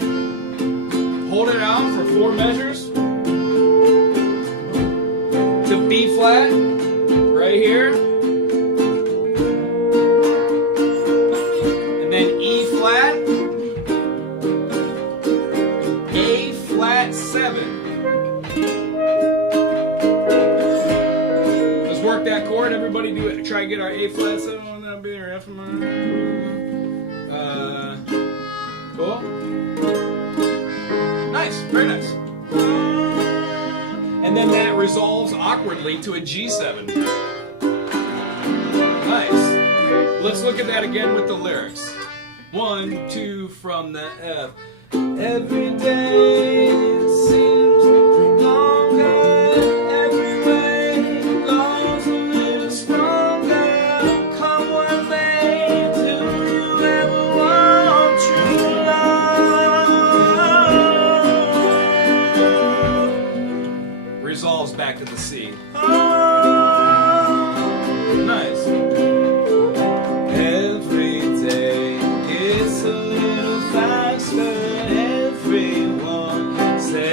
Hold it out for 4 measures. To B flat, right here. And then E flat. A flat 7. Let's work that chord. Everybody do it. Try to get our A flat 7 on that B or F minor. Cool. Nice, very nice. And then that resolves awkwardly to a G7. Nice. Let's look at that again with the lyrics. 1, 2 from the F. Every day it seems longer. Every way goes a little stronger. Come what may, do you ever want true love? Resolves back to the C. Oh, nice. Every day gets a little faster. Everyone says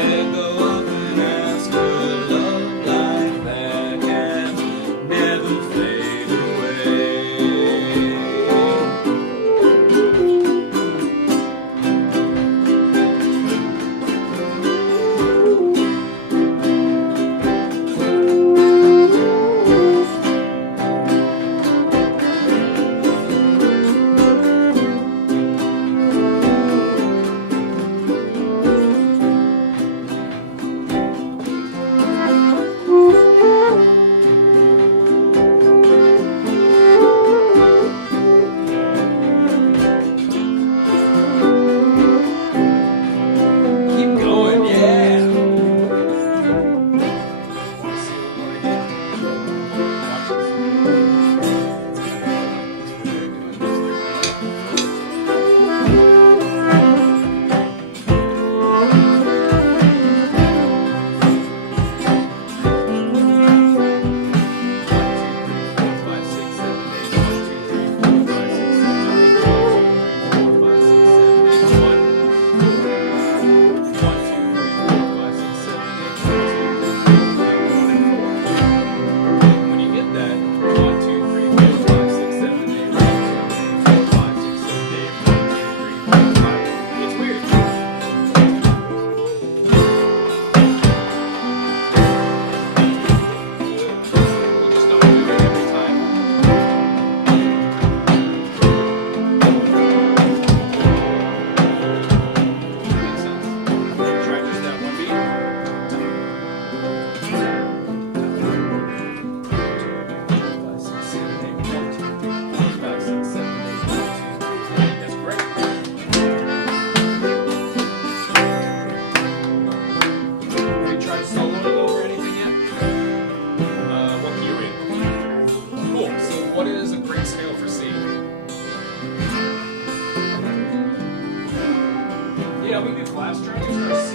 Yeah, we do flat strings or a C.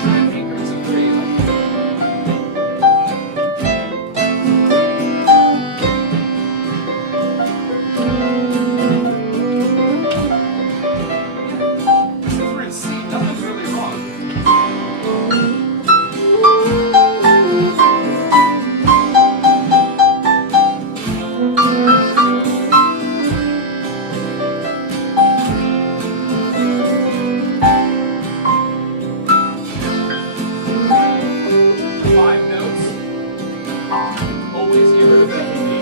Try and increments of 3. Since we're in C, nothing's really wrong. Five notes. Always get rid of F and B.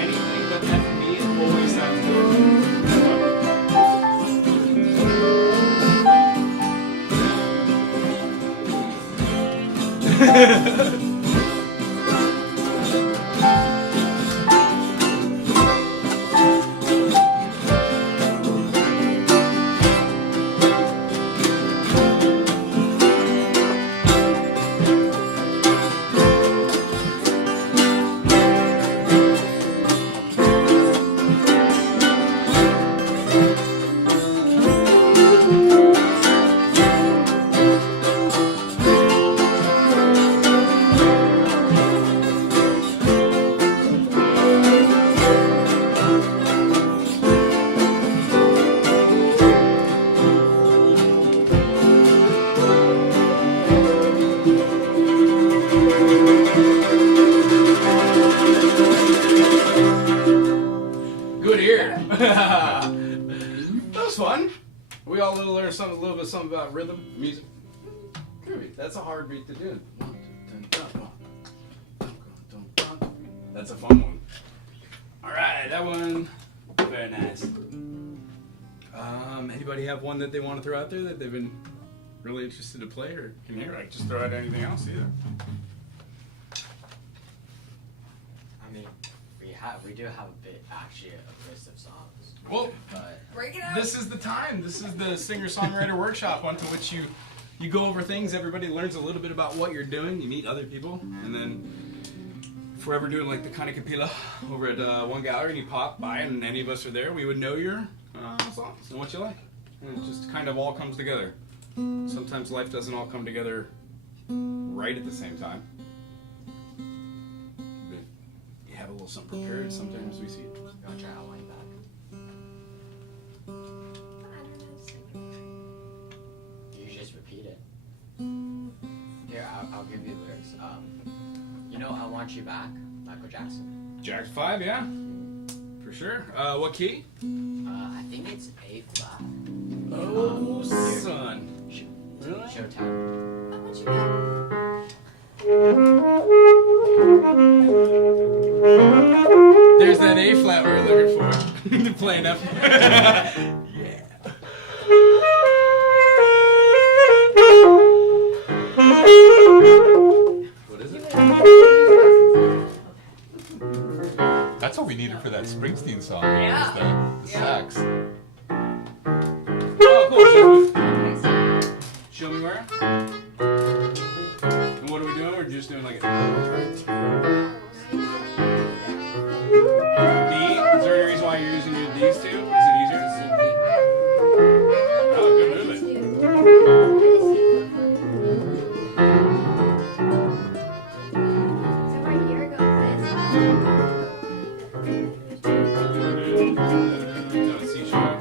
Anything but F and B always sounds good. Good ear. That was fun. We all learned a little bit something about rhythm, music. Groovy. That's a hard beat to do. That's a fun one. All right, that one, very nice. Anybody have one that they want to throw out there that they've been really interested to play or can hear? I can just throw out anything else either. I mean, we do have a bit, actually, a list of songs. Well, But Break it out. this is the time. This is the singer-songwriter workshop onto which you go over things. Everybody learns a little bit about what you're doing. You meet other people, and then if we're ever doing like the Kind of Capilla over at one gallery, and you pop by, and any of us are there, we would know your songs and what you like, and it just kind of all comes together. Sometimes life doesn't all come together right at the same time. But you have a little something prepared. Sometimes we see it. you want to try outline back? You just repeat it. Here, I'll give you the lyrics. You know, I Want You Back, Michael Jackson. Jack 5, yeah, for sure. What key? I think it's A flat. Oh, son. Really? Showtime. How much you got? There's that A flat we were looking for. Playing F. Yeah. What is it? That's what we needed for that Springsteen song. Yeah. Was the sax. Oh, cool. Show me where. And what are we doing? We're just doing like a D. Is there any reason why you're using these two? Is it easier to see? Oh, good movement. No, it's C sharp.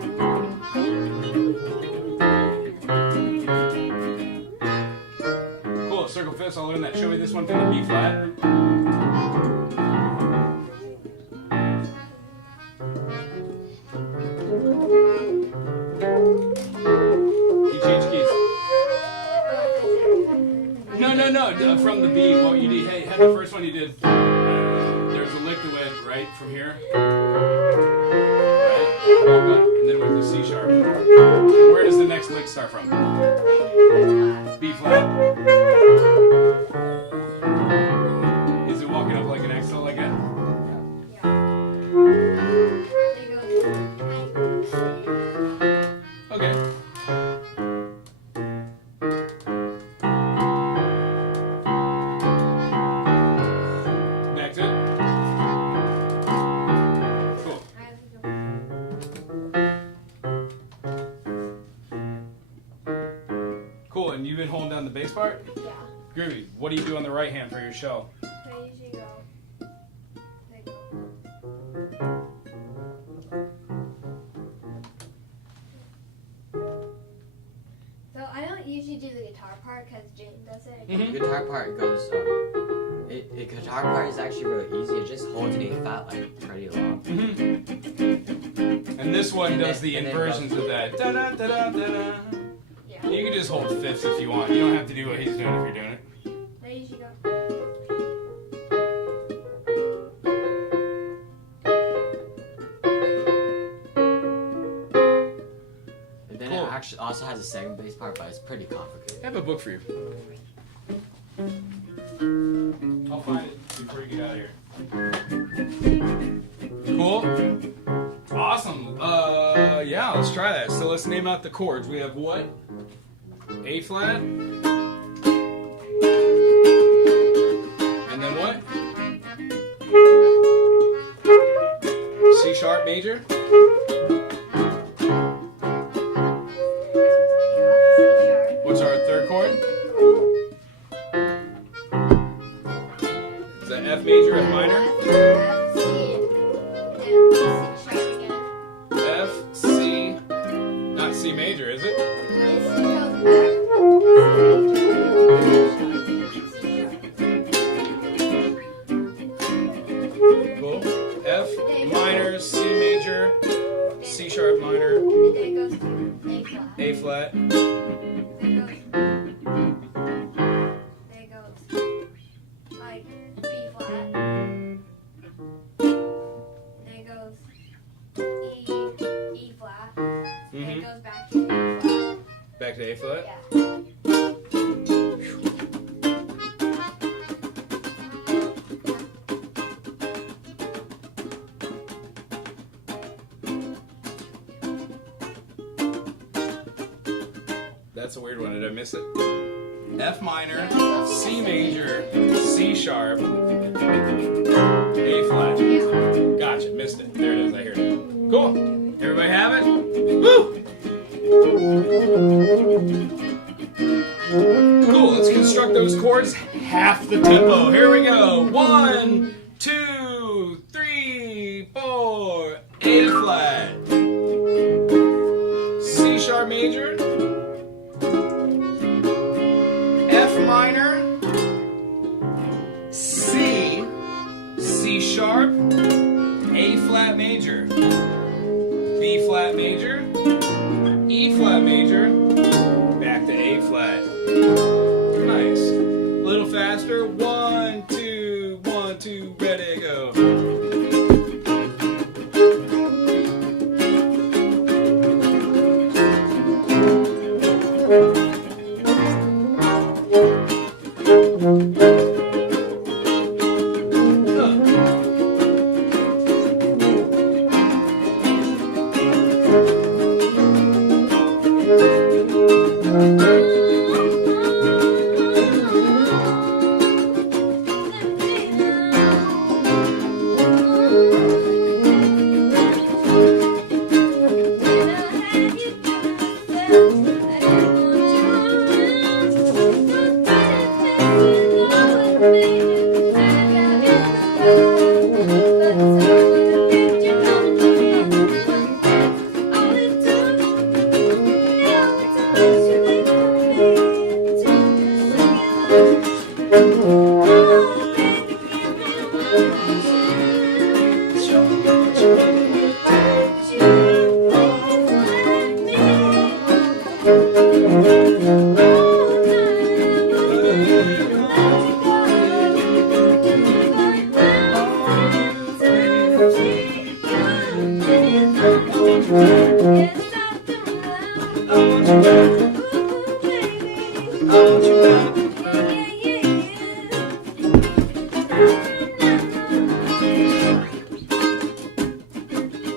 Cool, circle fifths. I'll learn that. Show me this one for the B flat. You change keys. No. From the B, what you need. Hey, have the first one you did. There's a lick that went right from here. Right? All good. And then with the C sharp. And where does the next lick start from? B flat. Is it walking up like an X like that? Okay. And you've been holding down the bass part? Yeah. Groovy. What do you do on the right hand for your shell? I usually go. Like, so I don't usually do the guitar part because Jane does it. Mhm. The guitar part goes. The guitar part is actually really easy. It just holds A flat like pretty long. Mm-hmm. And this one And does then- the and then inversions goes- of that. Da-da-da-da-da-da. Yeah. You can just hold fifths if you want. You don't have to do what he's doing if you're doing it. I usually go. And then Cool. it actually also has a second bass part, but it's pretty complicated. I have a book for you. I'll find it before you get out of here. Cool? Awesome. Yeah, let's try that. So let's name out the chords. We have what? A flat. And then what? C sharp major. What's our third chord? Is that F major, F minor? F, C, not C major, is it? Cool. F minor, C major, C sharp minor, A flat. It Mhm. goes back to A flat. Back to A flat. Yeah. That's a weird one. Did I miss it? F minor, Yeah. C major, C sharp, A flat. Yeah. Gotcha. Missed it. There it is. I heard it. Cool. Everybody have it? Woo! Cool. Let's construct those chords half the tempo. Here we go. 1, 2, 3, 4. A flat. C sharp major. F minor. C. C sharp. A flat major. B flat major. E flat major. Back to A flat. Nice. A little faster. 1, 2, 1, 2, ready, go.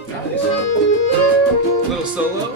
Nice. Little solo.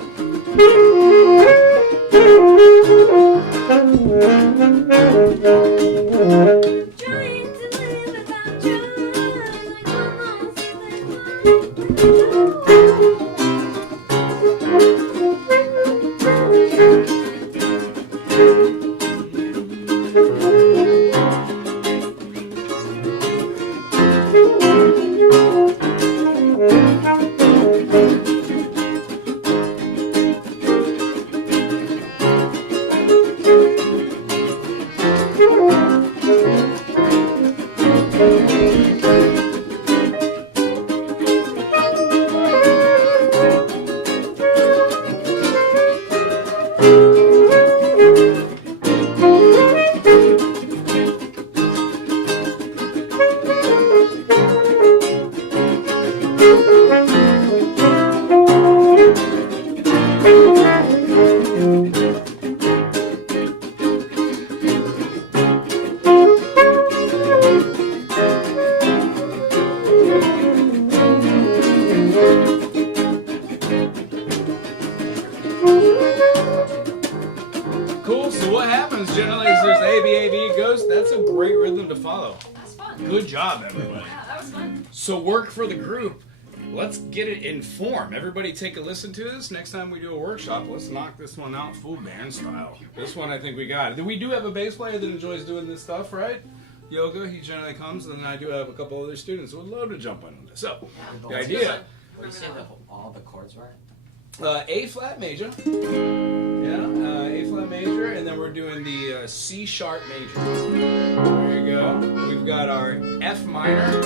So what happens generally is there's A, B, A, B, goes. That's a great rhythm to follow. That's fun. Good job, everybody. Yeah, that was fun. So work for the group. Let's get it in form. Everybody take a listen to this. Next time we do a workshop, let's knock this one out full band style. This one I think we got it. We do have a bass player that enjoys doing this stuff, right? Yoga, he generally comes, and then I do have a couple other students who would love to jump in on this. So, the idea, What do you say all the chords were? A flat major. Yeah, A flat major, and then we're doing the C sharp major. There you go. We've got our F minor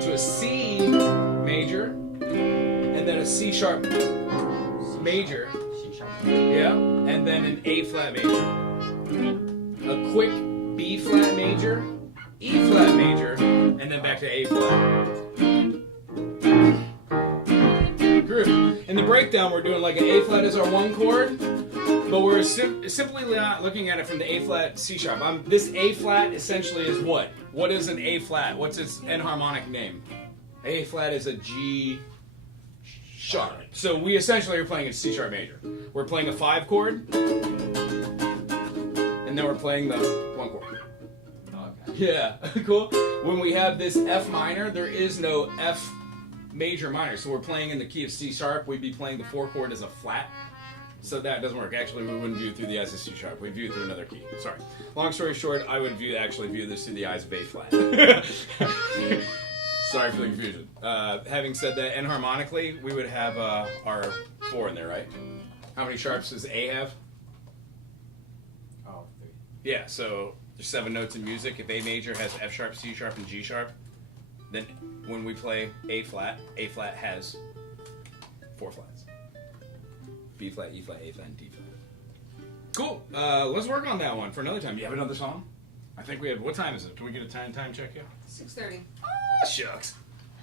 to a C major, and then a C sharp major. C sharp. Yeah, and then an A flat major. A quick B flat major, E flat major, and then back to A flat. Group. In the breakdown, we're doing like an A flat as our one chord, but we're simply not looking at it from the A flat C sharp. This A flat essentially is what? What is an A flat? What's its enharmonic name? A flat is a G sharp. So we essentially are playing a C sharp major. We're playing a 5 chord, and then we're playing the 1 chord. Okay. Yeah, cool. When we have this F minor, there is no F major minor. So we're playing in the key of C sharp. We'd be playing the 4 chord as a flat. So that doesn't work. Actually, we wouldn't view it through the eyes of C sharp. We'd view it through another key. Sorry. Long story short, I would actually view this through the eyes of A flat. Sorry for the confusion. Having said that, enharmonically, we would have our 4 in there, right? How many sharps does A have? Oh, 3. Yeah, so there's 7 notes in music. If A major has F sharp, C sharp, and G sharp, then when we play A flat has 4 flats. B flat, E flat, A flat, and D flat. Cool. Let's work on that one for another time. Do you have another song? I think we have. What time is it? Can we get a time check here? 6:30. Ah, shucks.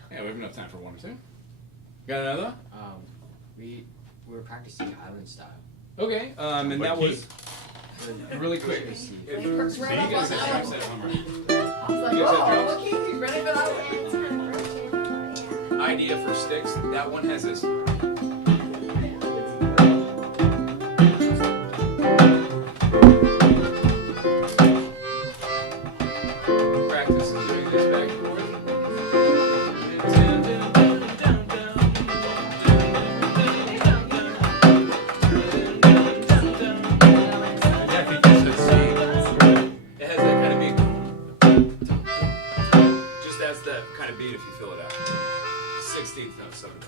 Yeah, we have enough time for 1 or 2. Got another? We were practicing island style. Okay. And What that key? was really quick. C. If Kirk's right you up guys on have that drums one. at home, right? I was like, You guys have whoa, drums? look, he's ready for that one. Idea for sticks. That one has this. Practice is doing this back and forth. Yeah, if you just said C. It has that kind of beat. Just as that kind of beat if you fill it out. 16th note, 7th.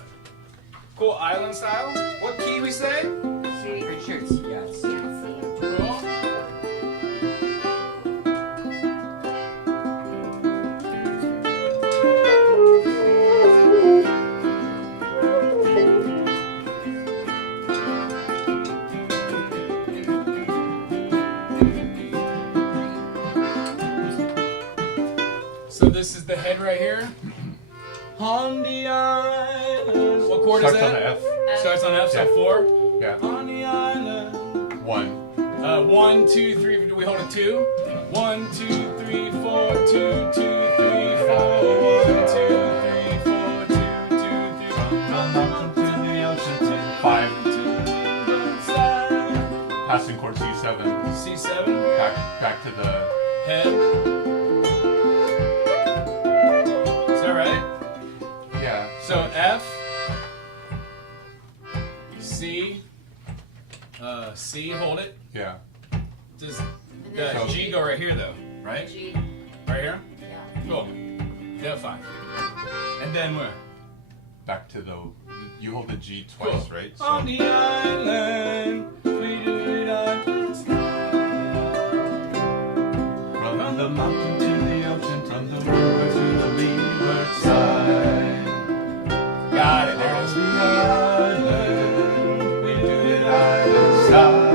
Cool, island style. What key we say? Pretty sure it's yes. Cool. So this is the head right here. On the island. What chord Starts is on that? the F. Starts on F, so Yeah. 4. Yeah. On the island. 1. 1, 2, 3. Do we hold it 2? 1, 2, 3, 4, 2, 2, 3, 4. 1, 2, 3, 4, 2, 2, 3, 4. From the mountain to the ocean to 5. Passing chord C7. C7. Back to the Head. Is that right? yeah. So F. C. C. Hold it. Yeah. Does And then G go right here though? Right? G. Right here. Yeah. Cool. F5. And then where? Back to the you hold the G twice, right? So On the island, we do it on. From the mountain to the ocean, from the river to the leeward side. Got it. There it On is. the island, we do it island side.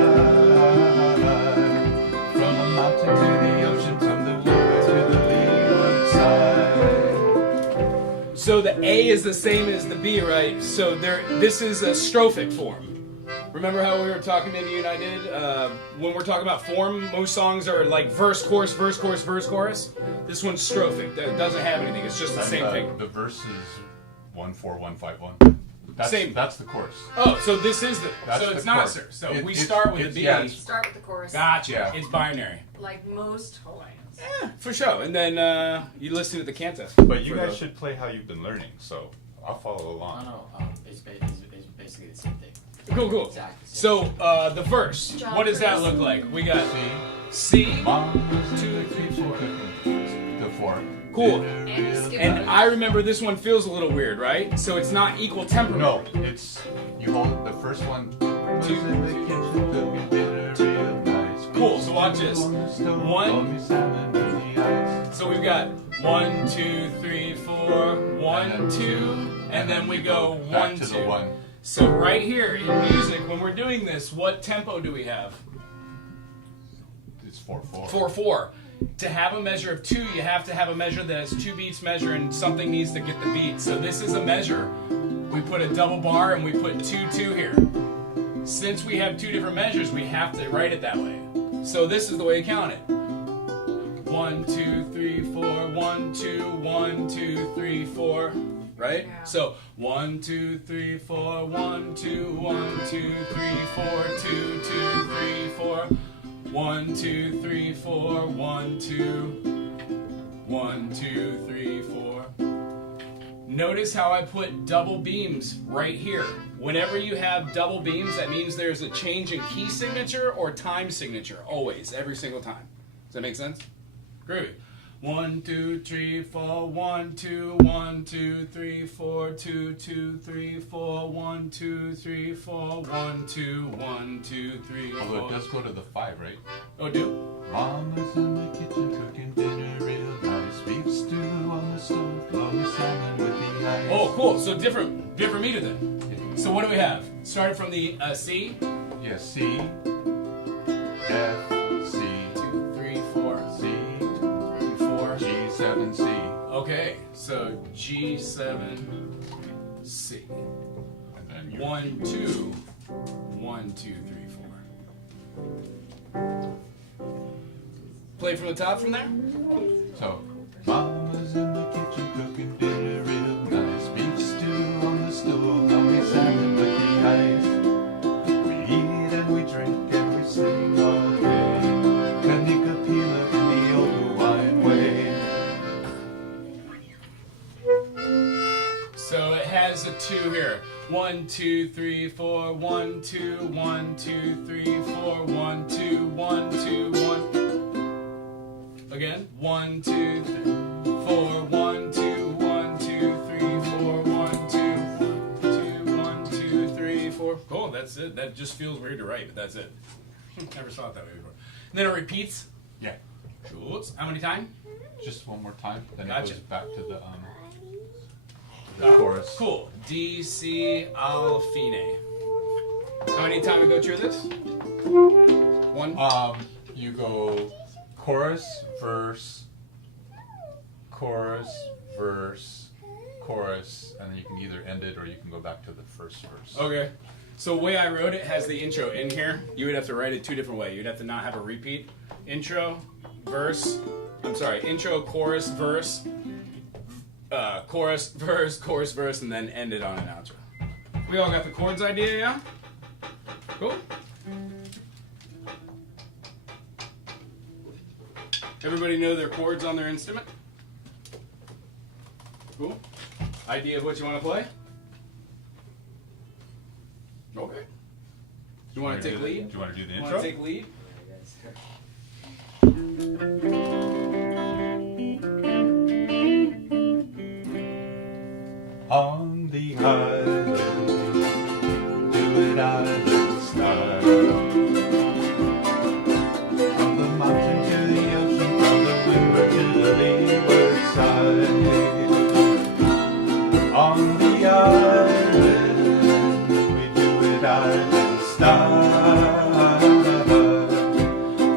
From the mountain to the ocean, from the river to the leeward side. So the A is the same as the B, right? So this is a strophic form. Remember how we were talking, maybe you and I did? When we're talking about form, most songs are like verse, chorus, verse, chorus, verse, chorus. This one's strophic. That doesn't have anything. It's just the same thing. The verse is 1 4 1 5 1. Same. That's the chorus. Oh, so this is the. That's so the it's not chorus. sir. So It- we it's- start with the it's- B. yeah, it's- Start with the chorus. Gotcha. Yeah. It's binary. Like most Hawaiians. Yeah, for sure. And then you listen to the canta. But you For guys the- should play how you've been learning, so I'll follow Oh along. no, it's basically the same thing. Cool, cool. Exactly. So the verse. John What does that Chris. look like? We got See, C. Mom was 2, in the 3, kitchen 4. cooking the 4. Cool. And you skip And over I that. remember this one feels a little weird, right? So it's not equal tempo. No, it's you hold the first one. Was Two, in the kitchen cooking dinner real nice. Cool, so watch this. On the stove, One. lonely salmon with the ice. So we've got 1, 2, 3, 4, 1, 2, and then we go Back 1, to 2. the 1. So right here in music, when we're doing this, what tempo do we have? It's 4/4. 4/4. To have a measure of 2, you have to have a measure that has 2 beats measure, and something needs to get the beat. So this is a measure. We put a double bar and we put 2/2 here. Since we have 2 different measures, we have to write it that way. So this is the way you count it. 1, 2, 3, 4, 1, 2, 1, 2, 3, 4. Right? Yeah. So 1, 2, 3, 4, 1, 2, 1, 2, 3, 4, 2, 2, 3, 4. 1, 2, 3, 4, 1, 2, 1, 2, 3, 4. Notice how I put double beams right here. Whenever you have double beams, that means there's a change in key signature or time signature. Always, every single time. Does that make sense? Groovy. 1, 2, 3, 4, 1, 2, 1, 2, 3, 4, 2, 2, 3, 4, 1, 2, 3, 4, 1, 2, 1, 2, 3, 4. Although it does go to the 5, right? Oh, do? Mama's in the kitchen cooking dinner real nice. Beef stew on the stove, lonely salmon with the ice. Oh, cool. So different meter then. So what do we have? Started from the C. Yeah, C, F, C, 2, 3, 4, C, 4. G7, C. Okay, so G7, C. And then you 1, 2, 1, 2, 3, 4. Play from the top from there. So, Mama's in the kitchen cooking dinner real nice. Beef stew on the stove, lonely salmon with the ice. We eat and we drink and we sing all day. Kanika Pila in the old Hawaiian way. So it has a 2 here. 1, 2, 3, 4, 1, 2, 1, 2, 3, 4, 1, 2, 1, 2, 1. Again. 1, 2, 3, 4, 1, 2, 1, 2, 3, 4, 1, 2, 1, 2, 3, 4. Cool, that's it. That just feels weird to write, but that's it. Never saw it that way before. And then it repeats. yeah, Cool. How many times? just one more time. Then Gotcha. it goes back to the chorus. Cool. D, C, Al, Fine. How many times we go through this? 1. You go chorus, verse, chorus, verse, chorus, and then you can either end it or you can go back to the first verse. Okay. So the way I wrote it has the intro in here. You would have to write it 2 different ways. You'd have to not have a repeat. Intro, verse. I'm sorry. Intro, chorus, verse. Chorus, verse, and then end it on an outro. We all got the chords idea, yeah? Cool. Everybody know their chords on their instrument? Cool. Idea of what you want to play? Okay. You want to take lead? Do you want to do the Want intro? to take lead? On the island, do it island style. From the mountain to the ocean, from the windward to the leeward side. On the island, we do it island style.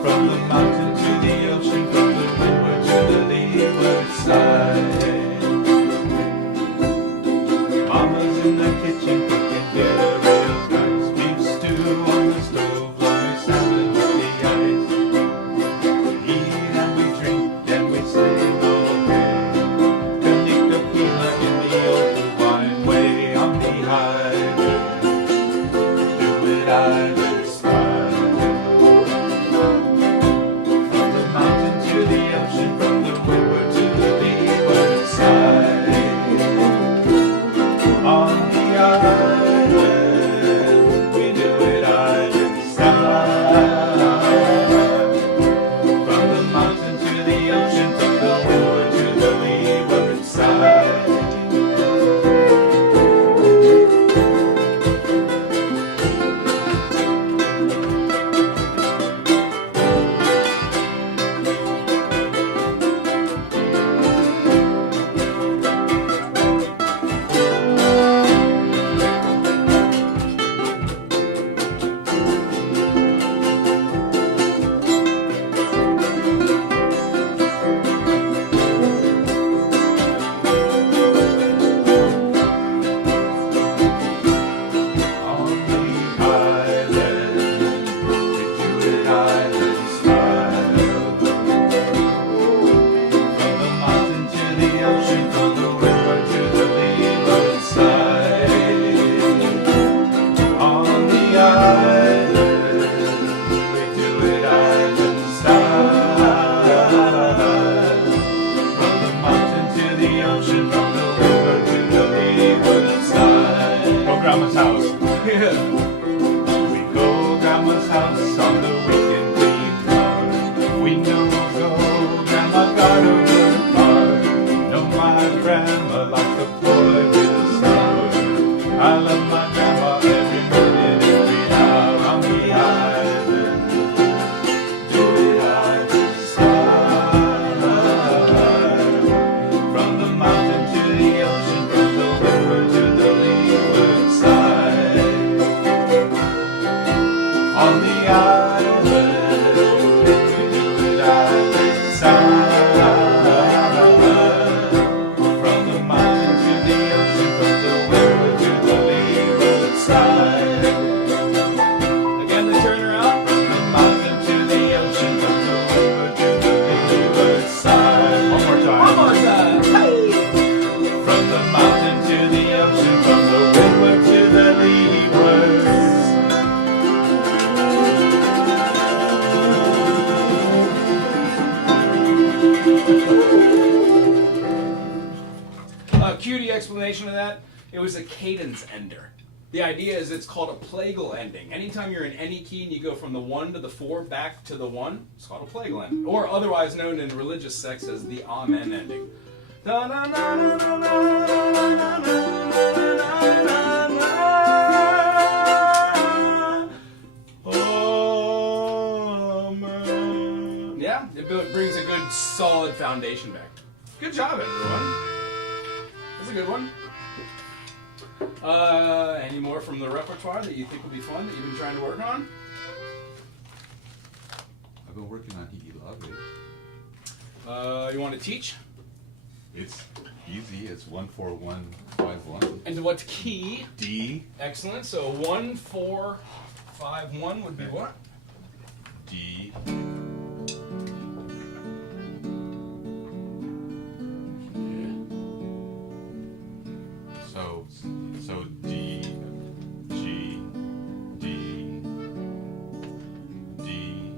From the mountain to the ocean, from the windward to the leeward side. Mama's in the kitchen cooking dinner real nice. Beef stew on the stove, lonely salmon with the ice. We eat and we drink and we sing all day. Kanika Pila in the old Hawaiian way. On the island, Again, the turnaround. From the mountain to the ocean, from the river to the river side. One more time. One more time. Hey! From the mountain to the ocean, from the river to the leeward. Cutie explanation of that. It was a cadence ender. The idea is it's called a plagal ending. Anytime you're in any key and you go from the 1 to the 4 back to the 1, it's called a plagal ending. Or otherwise known in religious sects as the amen ending. Amen. Yeah, it brings a good solid foundation back. Good job, everyone. That's a good one. Any more from the repertoire that you think will be fun that you've been trying to work on? I've been working on Hee Lave. You want to teach? It's easy. It's 14151. And to what key? D, Excellent. So 1, 4, 5, 1 would be what? D, so D, G, D, D,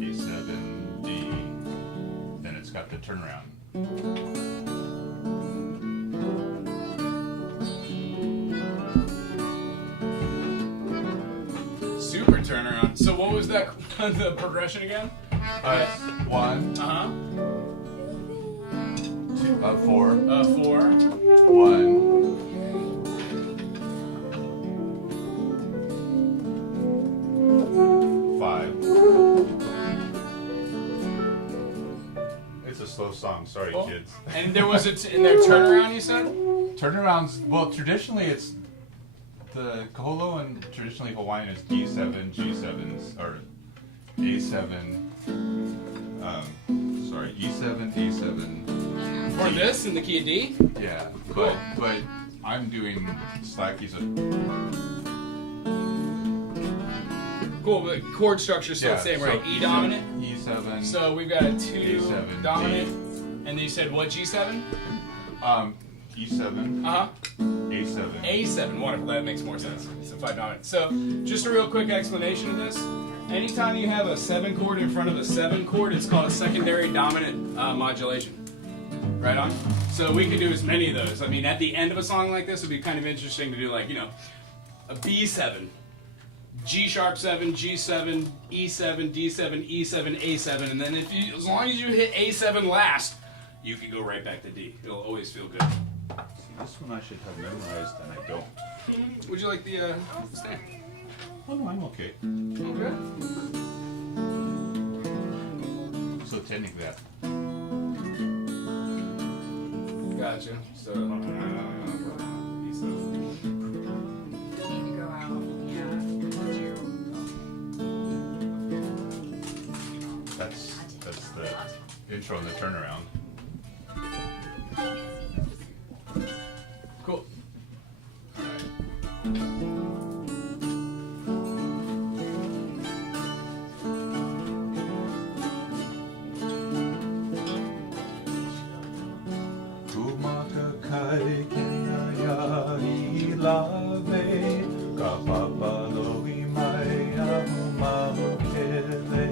A7, D. Then it's got the turnaround. Super turnaround. So what was that, the progression again? One, Uh-huh. two, 4, 4. 1, 5. It's a slow song. Sorry, Oh. kids. And there was in their turnaround, you said? Turnarounds. Well, traditionally it's the kaholo, and traditionally Hawaiian is D7, G7s, or A7. Sorry, E7, A7. For this in the key of D? Yeah, Cool. but I'm doing slack keys. Cool, but chord structure still the same, right? so E dominant. E7. So we've got a 2 A7, dominant. And then you said what, G7? E7, Uh-huh. A7. A7, wonderful, that makes more sense. So 5 dominant. So just a real quick explanation of this. Anytime you have a 7 chord in front of a 7 chord, it's called a secondary dominant modulation. Right on? So we could do as many of those. I mean, at the end of a song like this, it would be kind of interesting to do like, a B7, G sharp 7, G7, E7, D7, E7, A7, and then as long as you hit A7 last, you can go right back to D. It'll always feel good. See, this one I should have memorized, and I don't. Would you like the stand? Oh no, I'm okay. Okay. So technically that. Gotcha. So. You need to go out. Yeah. That's the intro and the turnaround. Cool. Kumaka kai kenaya I lave, ka papalo I mai ahu mahu kele.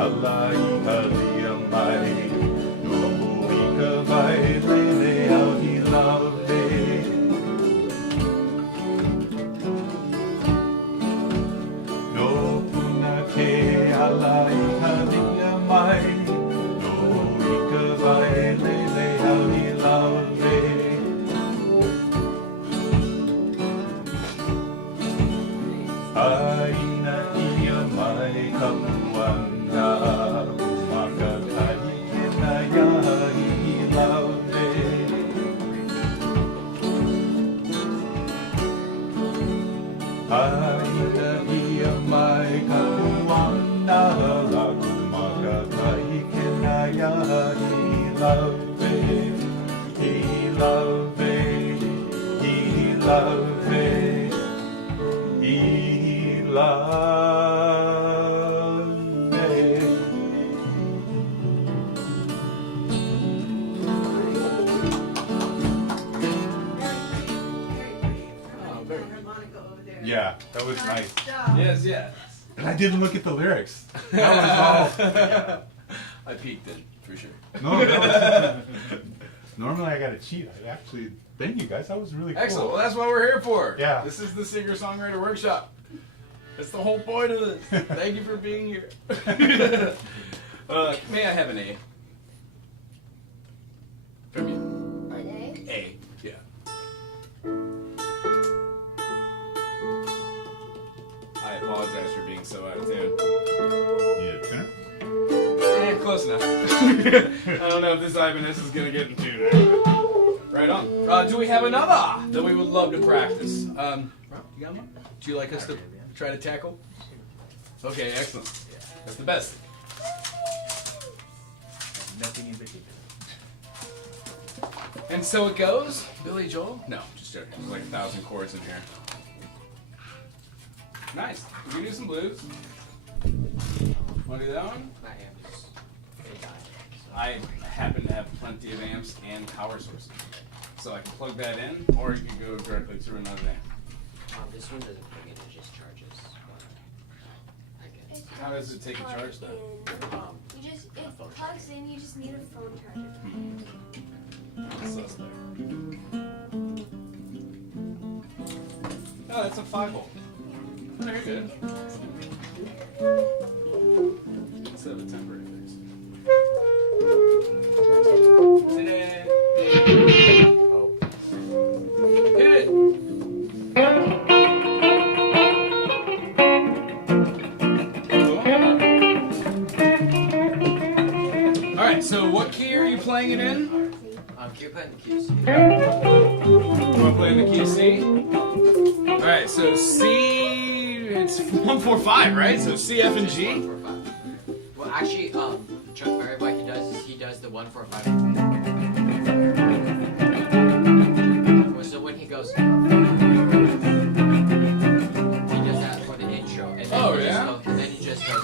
alai halia mai. No ika vai lele au I love. No puna ke alai halia mai. No ika vai lele au I love. Aina ia mai kamuana makatai ke na ia I love. Aina ia mai kamuana makatai ke na ia I love. I love. I love. Yeah, that was nice. Yes, yeah. And I didn't look at the lyrics. That was all. Yeah. I peeked it for sure. No, that was, normally I gotta cheat. I actually, thank you guys. That was really cool. Excellent. Well, that's what we're here for. Yeah. This is the singer-songwriter workshop. That's the whole point of this. Thank you for being here. May I have an A? From you. An A? A. Yeah. I apologize for being so out of tune. Yeah, tenor? Close enough. I don't know if this Ibanez is going to get in tune. Right on. Do we have another that we would love to practice? Rob, you got one? Do you like us to try to tackle? Okay, excellent. That's the best. Nothing in particular. And so it goes, Billy Joel? No, just joking. There's like 1,000 chords in here. Nice. We can do some blues. Want to do that one? My amp is they died. So. I happen to have plenty of amps and power sources. So I can plug that in, or you can go directly through another amp. This one doesn't plug in, it just charges. I guess. How does it take a charge then? You just, it plugs in, you just need a phone charger. Suspect. Oh, that's a 5-volt. Very good. Instead of a temporary fix. Today. Oh. Hit it! Alright, so what key are you playing it in? Keep putting the keys. You want to play in the key C? Alright, so C, it's 145, right? So C, F, and G? 1, 4, 5. Well, actually, Chuck Berry, what he does is he does the 1, 4, 5. Well, so when he goes, he does that for the intro. And then Oh, he yeah? just goes, and then he just goes,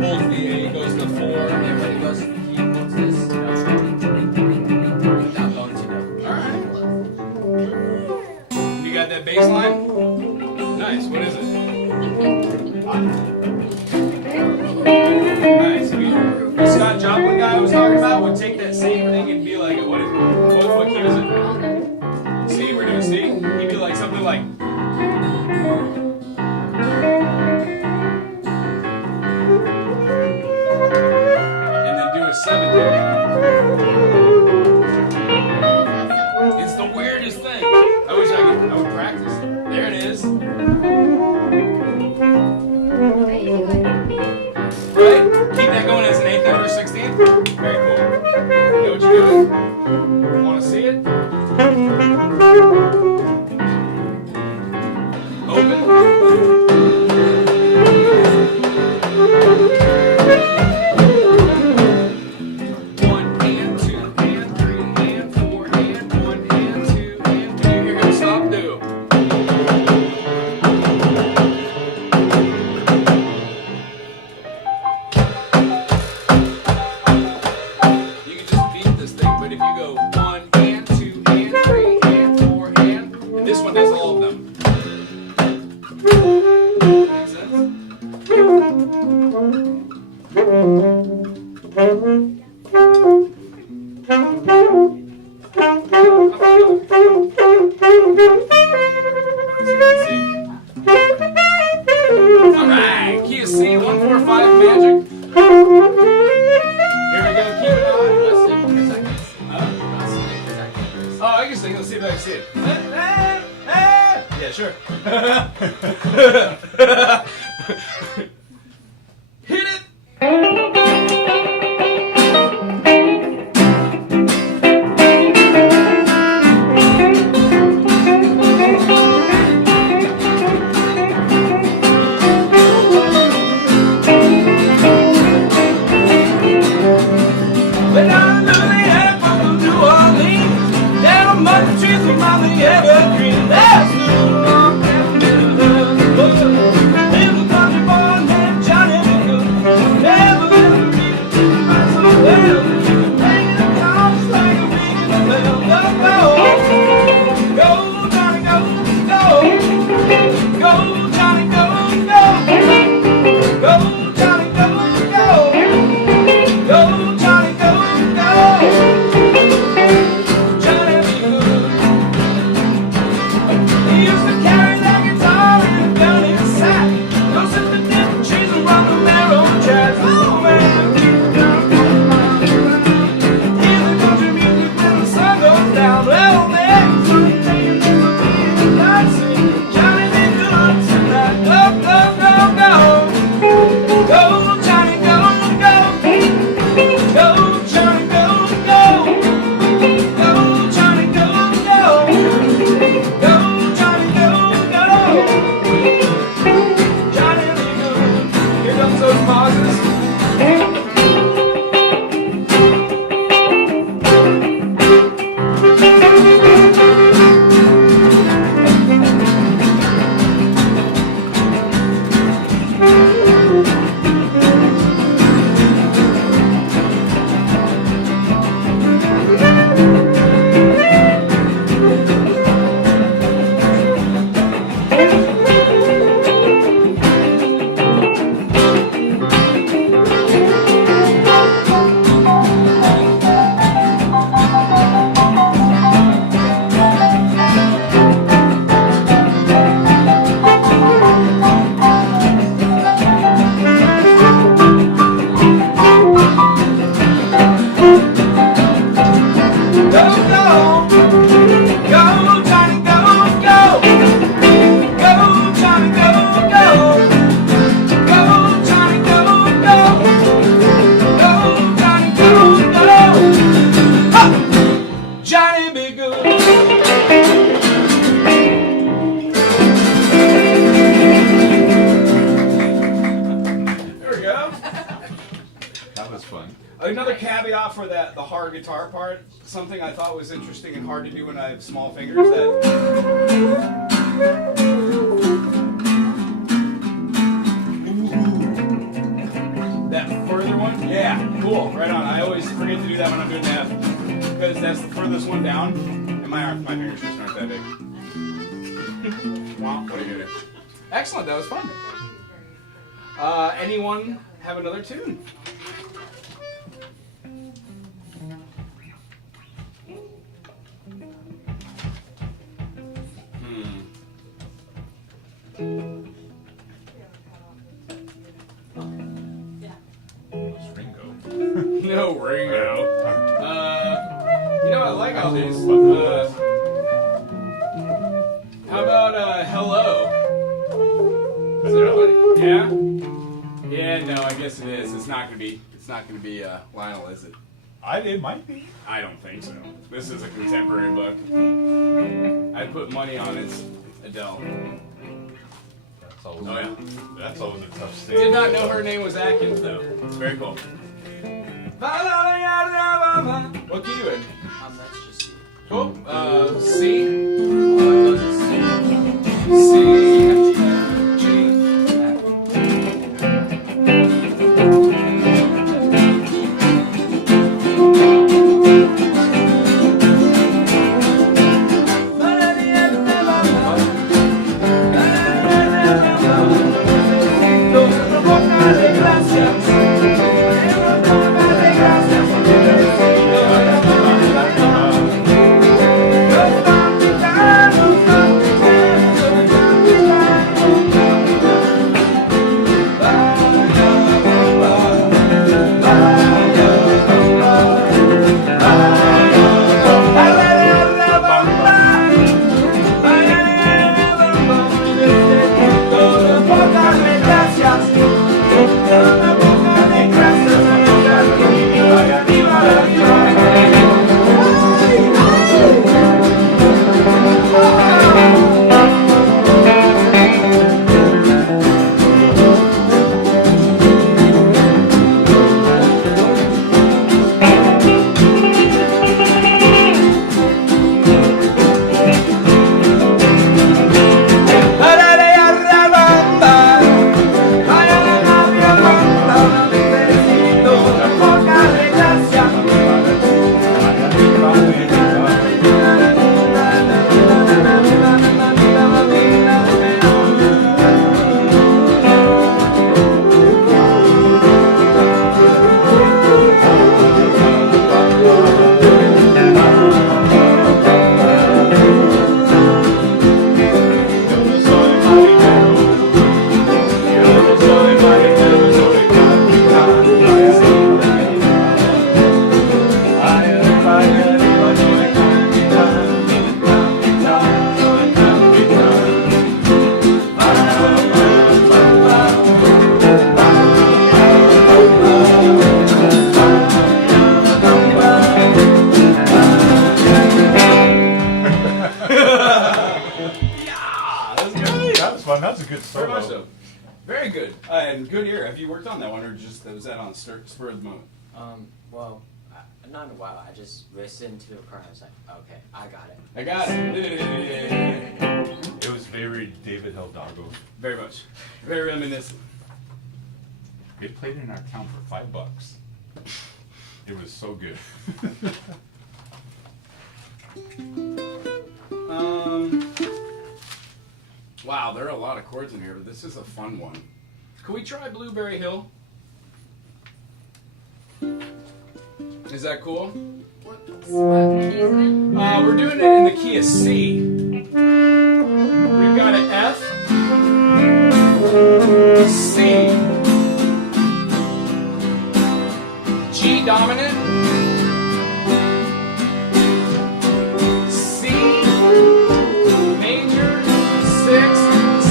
Holds the A, goes to 4. and then when he goes, he holds this without going to the. Alright. You got that bass line? Nice, what is it? Nice. The Scott Joplin guy I was talking about would take that same thing and be like, what is it? What key is it? C, we're doing C? He'd be like something like. And then do a Alright, key of C, 145 magic. Here we go, keep it on. Oh, I can sing. Let's see if I can see it. Yeah, sure. Hit it! When I'm Louisiana from New Orleans, down among the trees among the evergreen, there's no one little country boy named Johnny B. Good. Never ever read it to my so well. Hanging the tops like a ringing a bell. Go, Johnny, go, go. Go, Johnny, go, go. Go, Johnny, go, go. Go, Johnny, go, go. Johnny be good. He used to carry that guitar in a gun in his sack. Go sit the different trees and run the narrow tracks. Oh man, he's the country music when the sun goes down. Well man, so you take it to the beat and I sing. Johnny be good tonight. Go, go, go, go. Go, Johnny, go, go. Go, Johnny, go, go. Go, Johnny, go, go. Go, Johnny, go, go. Johnny be good. Here comes those pauses. Go, go. Go, Johnny, go, go. Go, Johnny, go, go. Go, Johnny, go, go. Go, Johnny, go, go. Ha! Johnny be good. There we go. That was fun. Another caveat for that, the hard guitar part, something I thought was interesting and hard to do when I have small fingers, that further one, yeah, cool, right on. I always forget to do that when I'm doing that, because that's the furthest one down, and my fingers just aren't that big. Wow, what are you doing? Excellent, that was fun. Anyone have another tune? It's Ringo. No, Ringo. You know, I like all these. How about Hello? Is it really? Yeah? Yeah, no, I guess it is. It's not gonna be Lionel, is it? It might be. I don't think so. This is a contemporary book. I'd put money on it's Adele. That's always a tough stage. Did not know her name was Atkins, though. It's very cool. What key you in? That's just C. Cool. C. Oh, it goes to C. C. G. Don't good ear. Have you worked on that one, or just was that on spur of the moment? Well, not in a while. I just listened to the chorus. I was like, okay, I got it. I got it. It was very David Hidalgo. Very much. Very reminiscent. It played in our town for $5. It was so good. Wow, there are a lot of chords in here, but this is a fun one. Can we try Blueberry Hill? Is that cool? What key is it in? We're doing it in the key of C. We've got an F, C, G dominant, C, major, 6,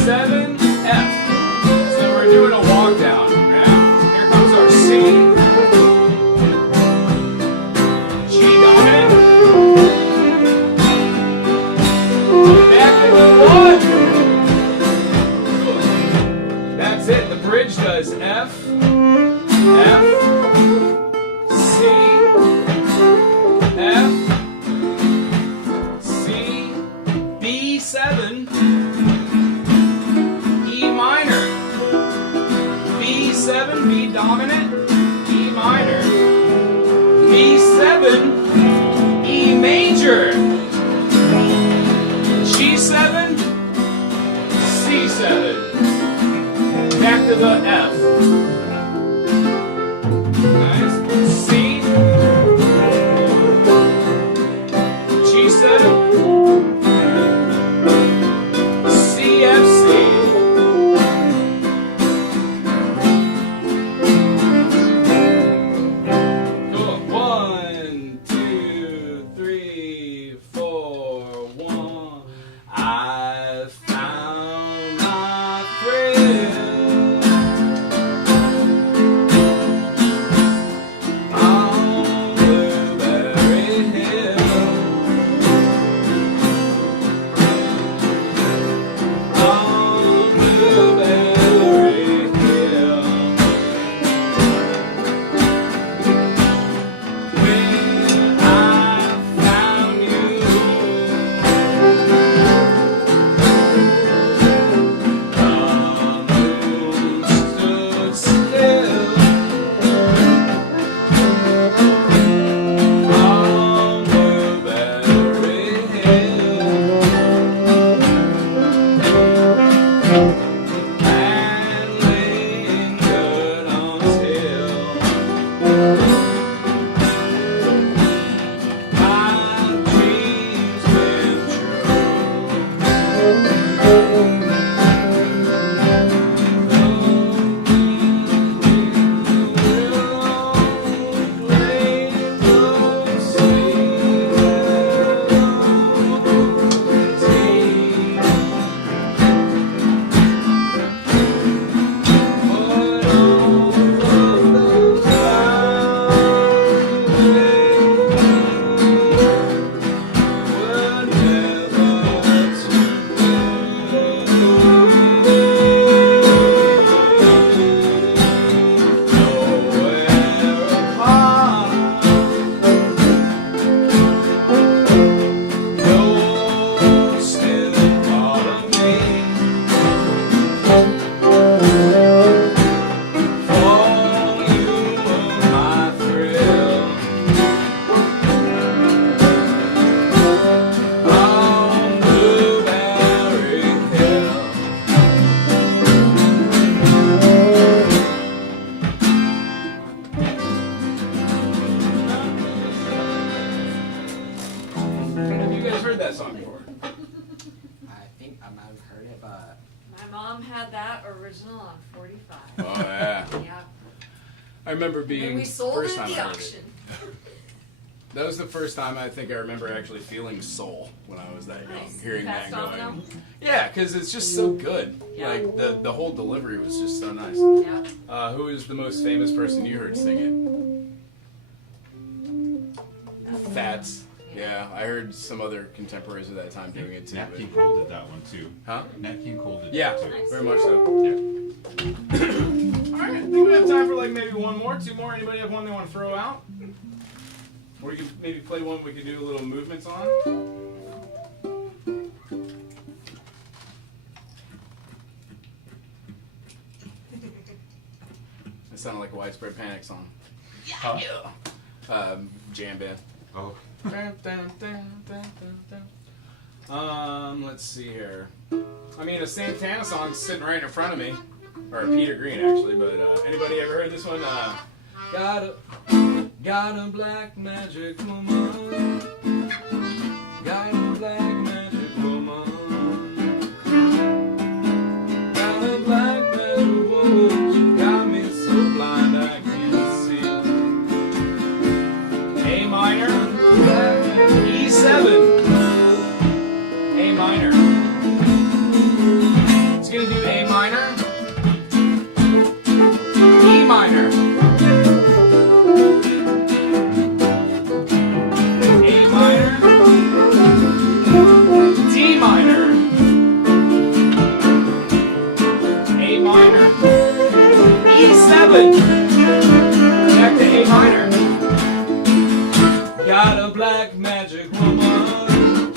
7, F. So we're doing a walk down. Right? Here comes our C, G dominant, back to the 1. That's it. The bridge does F, F, C, F, C, B7, E minor, B7, B dominant, E minor, B7, E major, G7, C7, back to the F. Nice. C, G7, CFC. Cool. 1, 2, 3, 4, 1. I found my thrill on Blueberry Hill. On Blueberry Hill. When I found you, the moon stood still on Blueberry Hill, and lingered until my dreams came Have you guys heard that song before? I think I might have heard it, but My mom had that original on 45. Oh yeah. Yeah. I remember And being we sold first it at time the I heard auction. it. That was the first time I think I remember actually feeling soul when I was that young, Nice. hearing Fast that going. Domino? Yeah, because it's just so good. Yeah. Like the whole delivery was just so nice. Yeah. Who is the most famous person you heard sing it? Fats. Yeah, I heard some other contemporaries of that time doing it too. Nat but- King Cole did that one too. Huh? Nat King Cole did Yeah, that too. Nice. very much so. Yeah. All one more, two more. Anybody have one they want to throw out? Or we could maybe play one we could do a little movements on. It sounded like a Widespread Panic song. Huh? Jam band. Oh. Let's see here. I mean, a Santana song's sitting right in front of me. Or Peter Green, actually, but anybody ever heard this one? Got a black magic woman. Got a black magic woman. Got a black magic woman. She got me so blind I can't see. A minor, E7. A minor. It's gonna do A minor, E minor, A minor, D minor, A minor, E7, back to A minor. Got a black magic woman.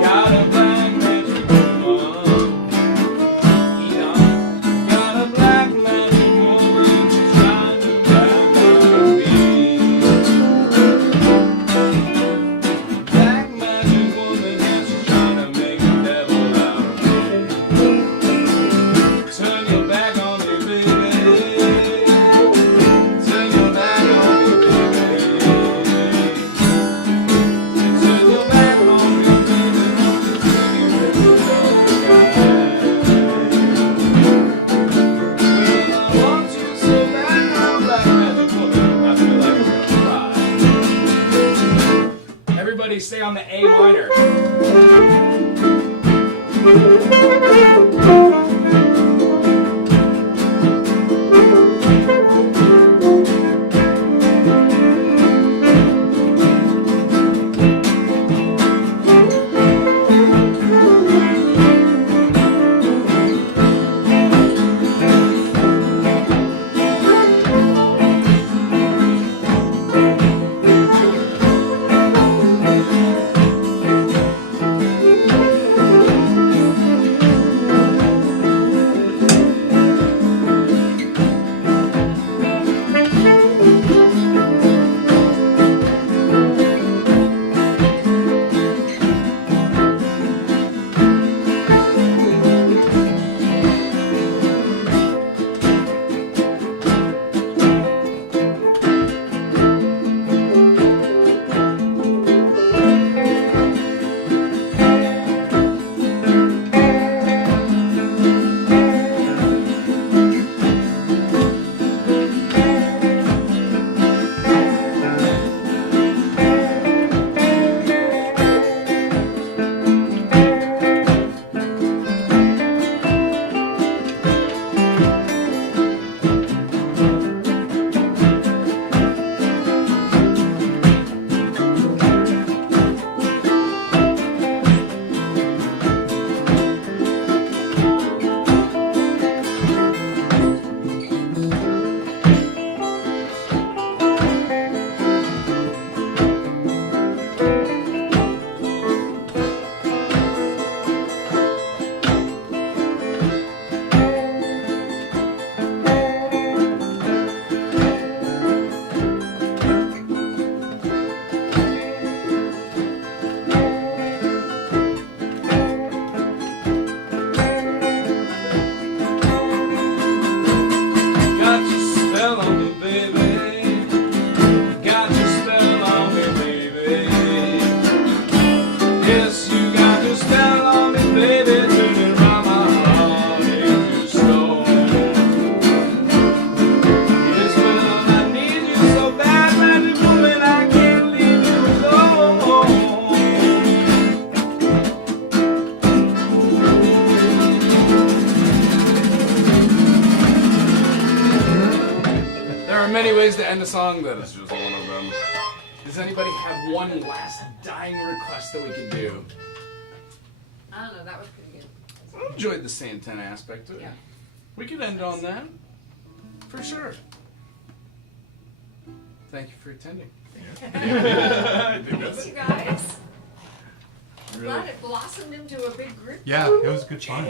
Got a black magic woman. Got a black magic woman. She's trying to back out of me. Black magic woman, and she's trying to make a devil out of me. Turn your back on me, baby. Turn your back on me, baby. Turn your back on me, baby. I want you so bad now, black magic woman. I feel like I'm gonna cry. Everybody stay on the A minor. Got your spell on me, baby. Got your spell on me, baby. Yes, you got your spell on me, baby. Turning round my heart into stone. Yes, well, I need you so bad, magic woman, I can't leave you alone. There are many ways to end a song. That is just one of them. Does anybody have one last dying request that we could do? I don't know, that was pretty good. I enjoyed the Santana aspect of it. Yeah. We could end on that. For sure. Thank you for attending. Thanks, you guys. Really. Glad it blossomed into a big group. Yeah, it was good fun.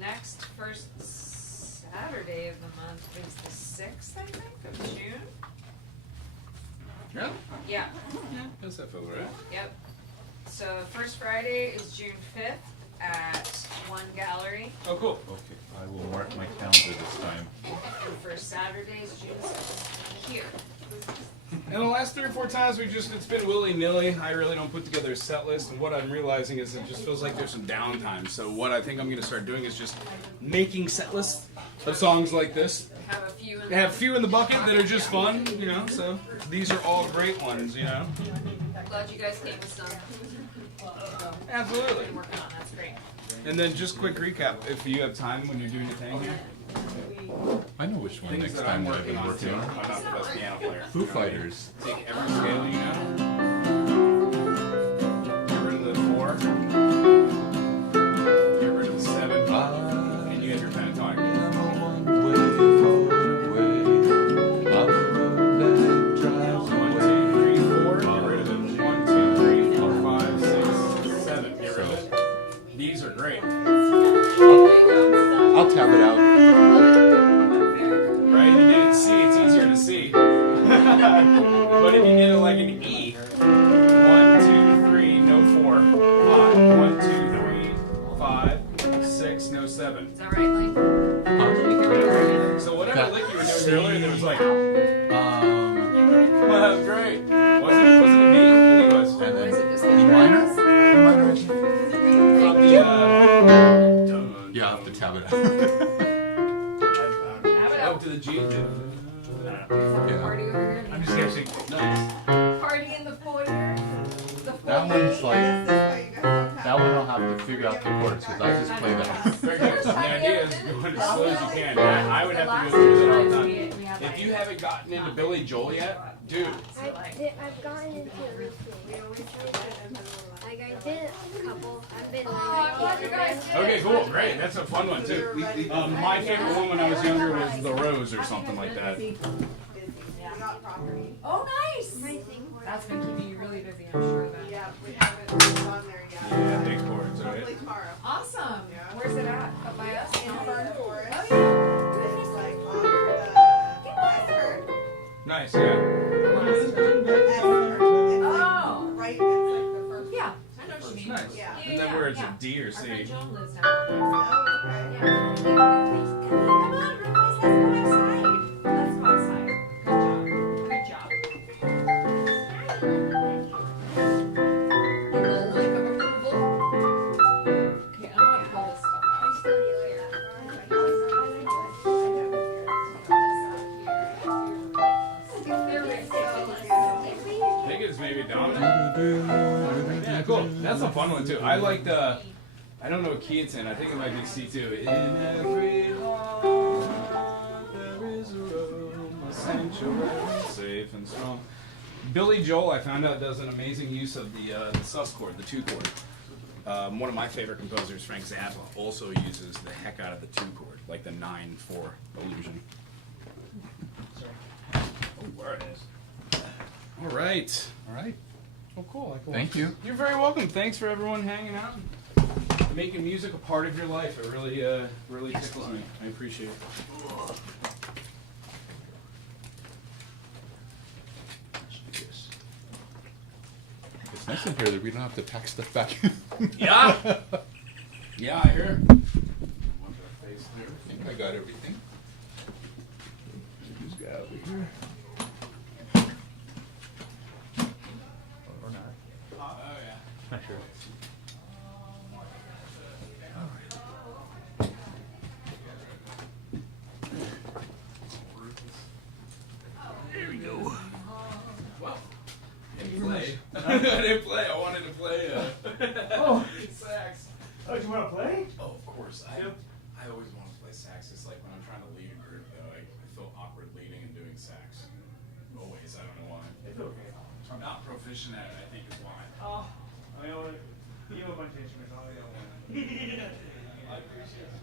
Next first Saturday of the month is the 6th, I think, of June. Really? Yeah. Yeah, that's that feel right. Yep. So first Friday is June 5th at One Gallery. Oh, cool. Okay, I will mark my calendar this time. And first Saturday is June 6th here. And the last 3 or 4 times it's been willy-nilly. I really don't put together a set list, and what I'm realizing is it just feels like there's some downtime. So what I think I'm going to start doing is just making set lists of songs like this. Have a few in the bucket that are just fun, you know, so these are all great ones, you know. Glad you guys came with some. Absolutely. Been working on, that's great. And then just quick recap, if you have time when you're doing your thing here. I know which one Things next that time I'm that I've been working too. on. I'm not the best piano player. Foo Fighters. Take every scale, you know. Get rid of the 4. Get rid of the 7. And you have your pentatonic. 1, 2, 3, 4. Get rid of it. 1, 2, 3, 4, 5, 6, 7. Get rid of it. These are great. I'll tab it out. Right? If you did it C, it's easier to see. But if you did it like an E, 1, 2, 3, no 4, 5. 1, 2, 3, 5, 6, no 7. Is that right, Lee? So whatever lick you were doing earlier, there was like, well, that was great. Wasn't it me? I think it was. And then Is it just E minor? E minor, I think. Yeah, I'll have to tab it out. Have it Up out. to the G. Yeah. Party over here. I'm just gonna say nice. Party in the foyer. The That foyer. one's like, that one I'll have to figure out the chords because I just play that. Very good. So the idea is going as slow as you can. I would have to go through it all the time. If you haven't gotten into Billy Joel yet, dude. I've gotten into it recently. Like I did a couple. I've been Oh, I'm glad you guys did. Okay, cool, great. That's a fun one too. My favorite one when I was younger was The Rose or something like that. Oh, nice. That's been keeping you really busy, I'm sure. Then. Yeah, we haven't on there yet. Yeah, big chords, Hopefully right? tomorrow. Awesome. Where's it at? Up by us? In Fern Forest. Oh, yeah. It's like on the Westford. Nice, yeah. Oh. Right, it's like the first. Yeah, I know what you mean. Nice. Yeah. And then where it's a D or Our C. friend Joan lives down there. Oh, okay. Yeah. Come on, Rufus, let's go outside. Let's go outside. Good job. Good job. The gold link of approval. Okay, I'm gonna pull this stuff out. I think it's maybe dominant. Yeah, cool. That's a fun one too. I like the. I don't know what key it's in. I think it might be C2. In every heart there is a room, a sanctuary, safe and strong. Billy Joel, I found out, does an amazing use of the sus chord, the 2 chord. One of my favorite composers, Frank Zappa, also uses the heck out of the 2 chord, like the 9/4 illusion. Oh, where it is. All right. All right. Oh, cool. Thank you. You're very welcome. Thanks for everyone hanging out, making music a part of your life. It really, really tickles me. I appreciate it. It's nice in here that we don't have to pack stuff back. Yeah. Yeah, I hear. I think I got everything. Who's got over here? Or not. Oh yeah. Not sure. There we go. Well, I didn't play. I didn't play. I wanted to play Oh. sax. Oh, do you want to play? Oh, of course. I always want to play sax. It's like when I'm trying to lead a group, though, I feel awkward leading and doing sax. Always. I don't know why. It's okay. I'm not proficient at it, I think is why. Oh, I mean, you have a bunch of instruments. I don't know. I appreciate it.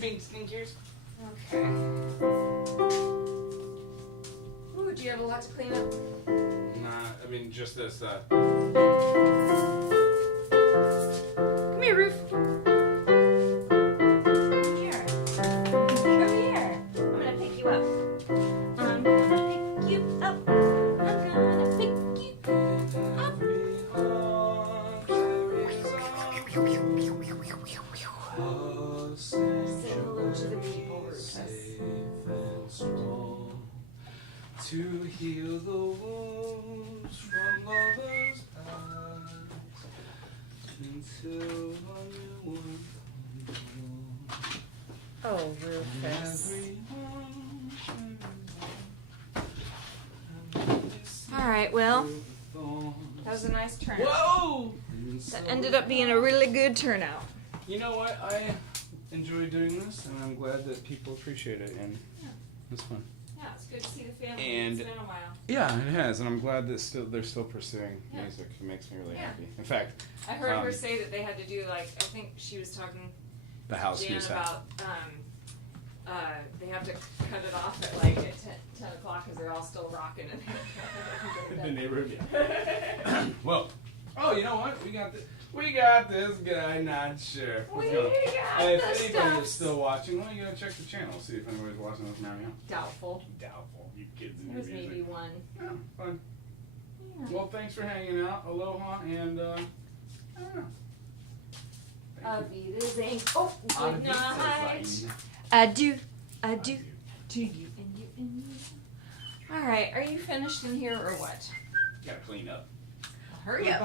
pink stinkers. Okay. Ooh, do you have a lot to clean up? Nah, I mean just this. Come here, Roof. Come here. Come here. I'm gonna pick you up. I'm gonna pick you up. I'm gonna pick you up. Say hello to the people, Rufus. To heal the wounds from lovers past until a new one comes Oh, Rufus. Alright, well, that was a nice turnout. Whoa! That ended up being a really good turnout. You know what? I enjoy doing this, and I'm glad that people appreciate it, and it's fun. Yeah, it's good to see the family. And- It's been a while. Yeah, it has, and I'm glad that they're still pursuing Yeah. music. It makes me really Yeah. happy. In fact, I heard her say that they had to do, like, I think she was talking the house Jan music. about they have to cut it off at like at 10 o'clock because they're all still rocking in The neighborhood, yeah. Well, oh, you know what? We got this guy. Not sure. We If got the anybody stuff. is still watching, well, you gotta check the channel. See if anybody's watching us now. Yeah. Doubtful. Doubtful. You kids and It your was music. maybe one. Yeah, fun. Yeah. Well, thanks for hanging out. Aloha, and I don't know. Thank you. Auf Wiedersehen. Oh, good night. Wiedersehen. Adieu. Adieu. To you and you and you. All right, are you finished in here or what? Gotta clean up. Hurry up.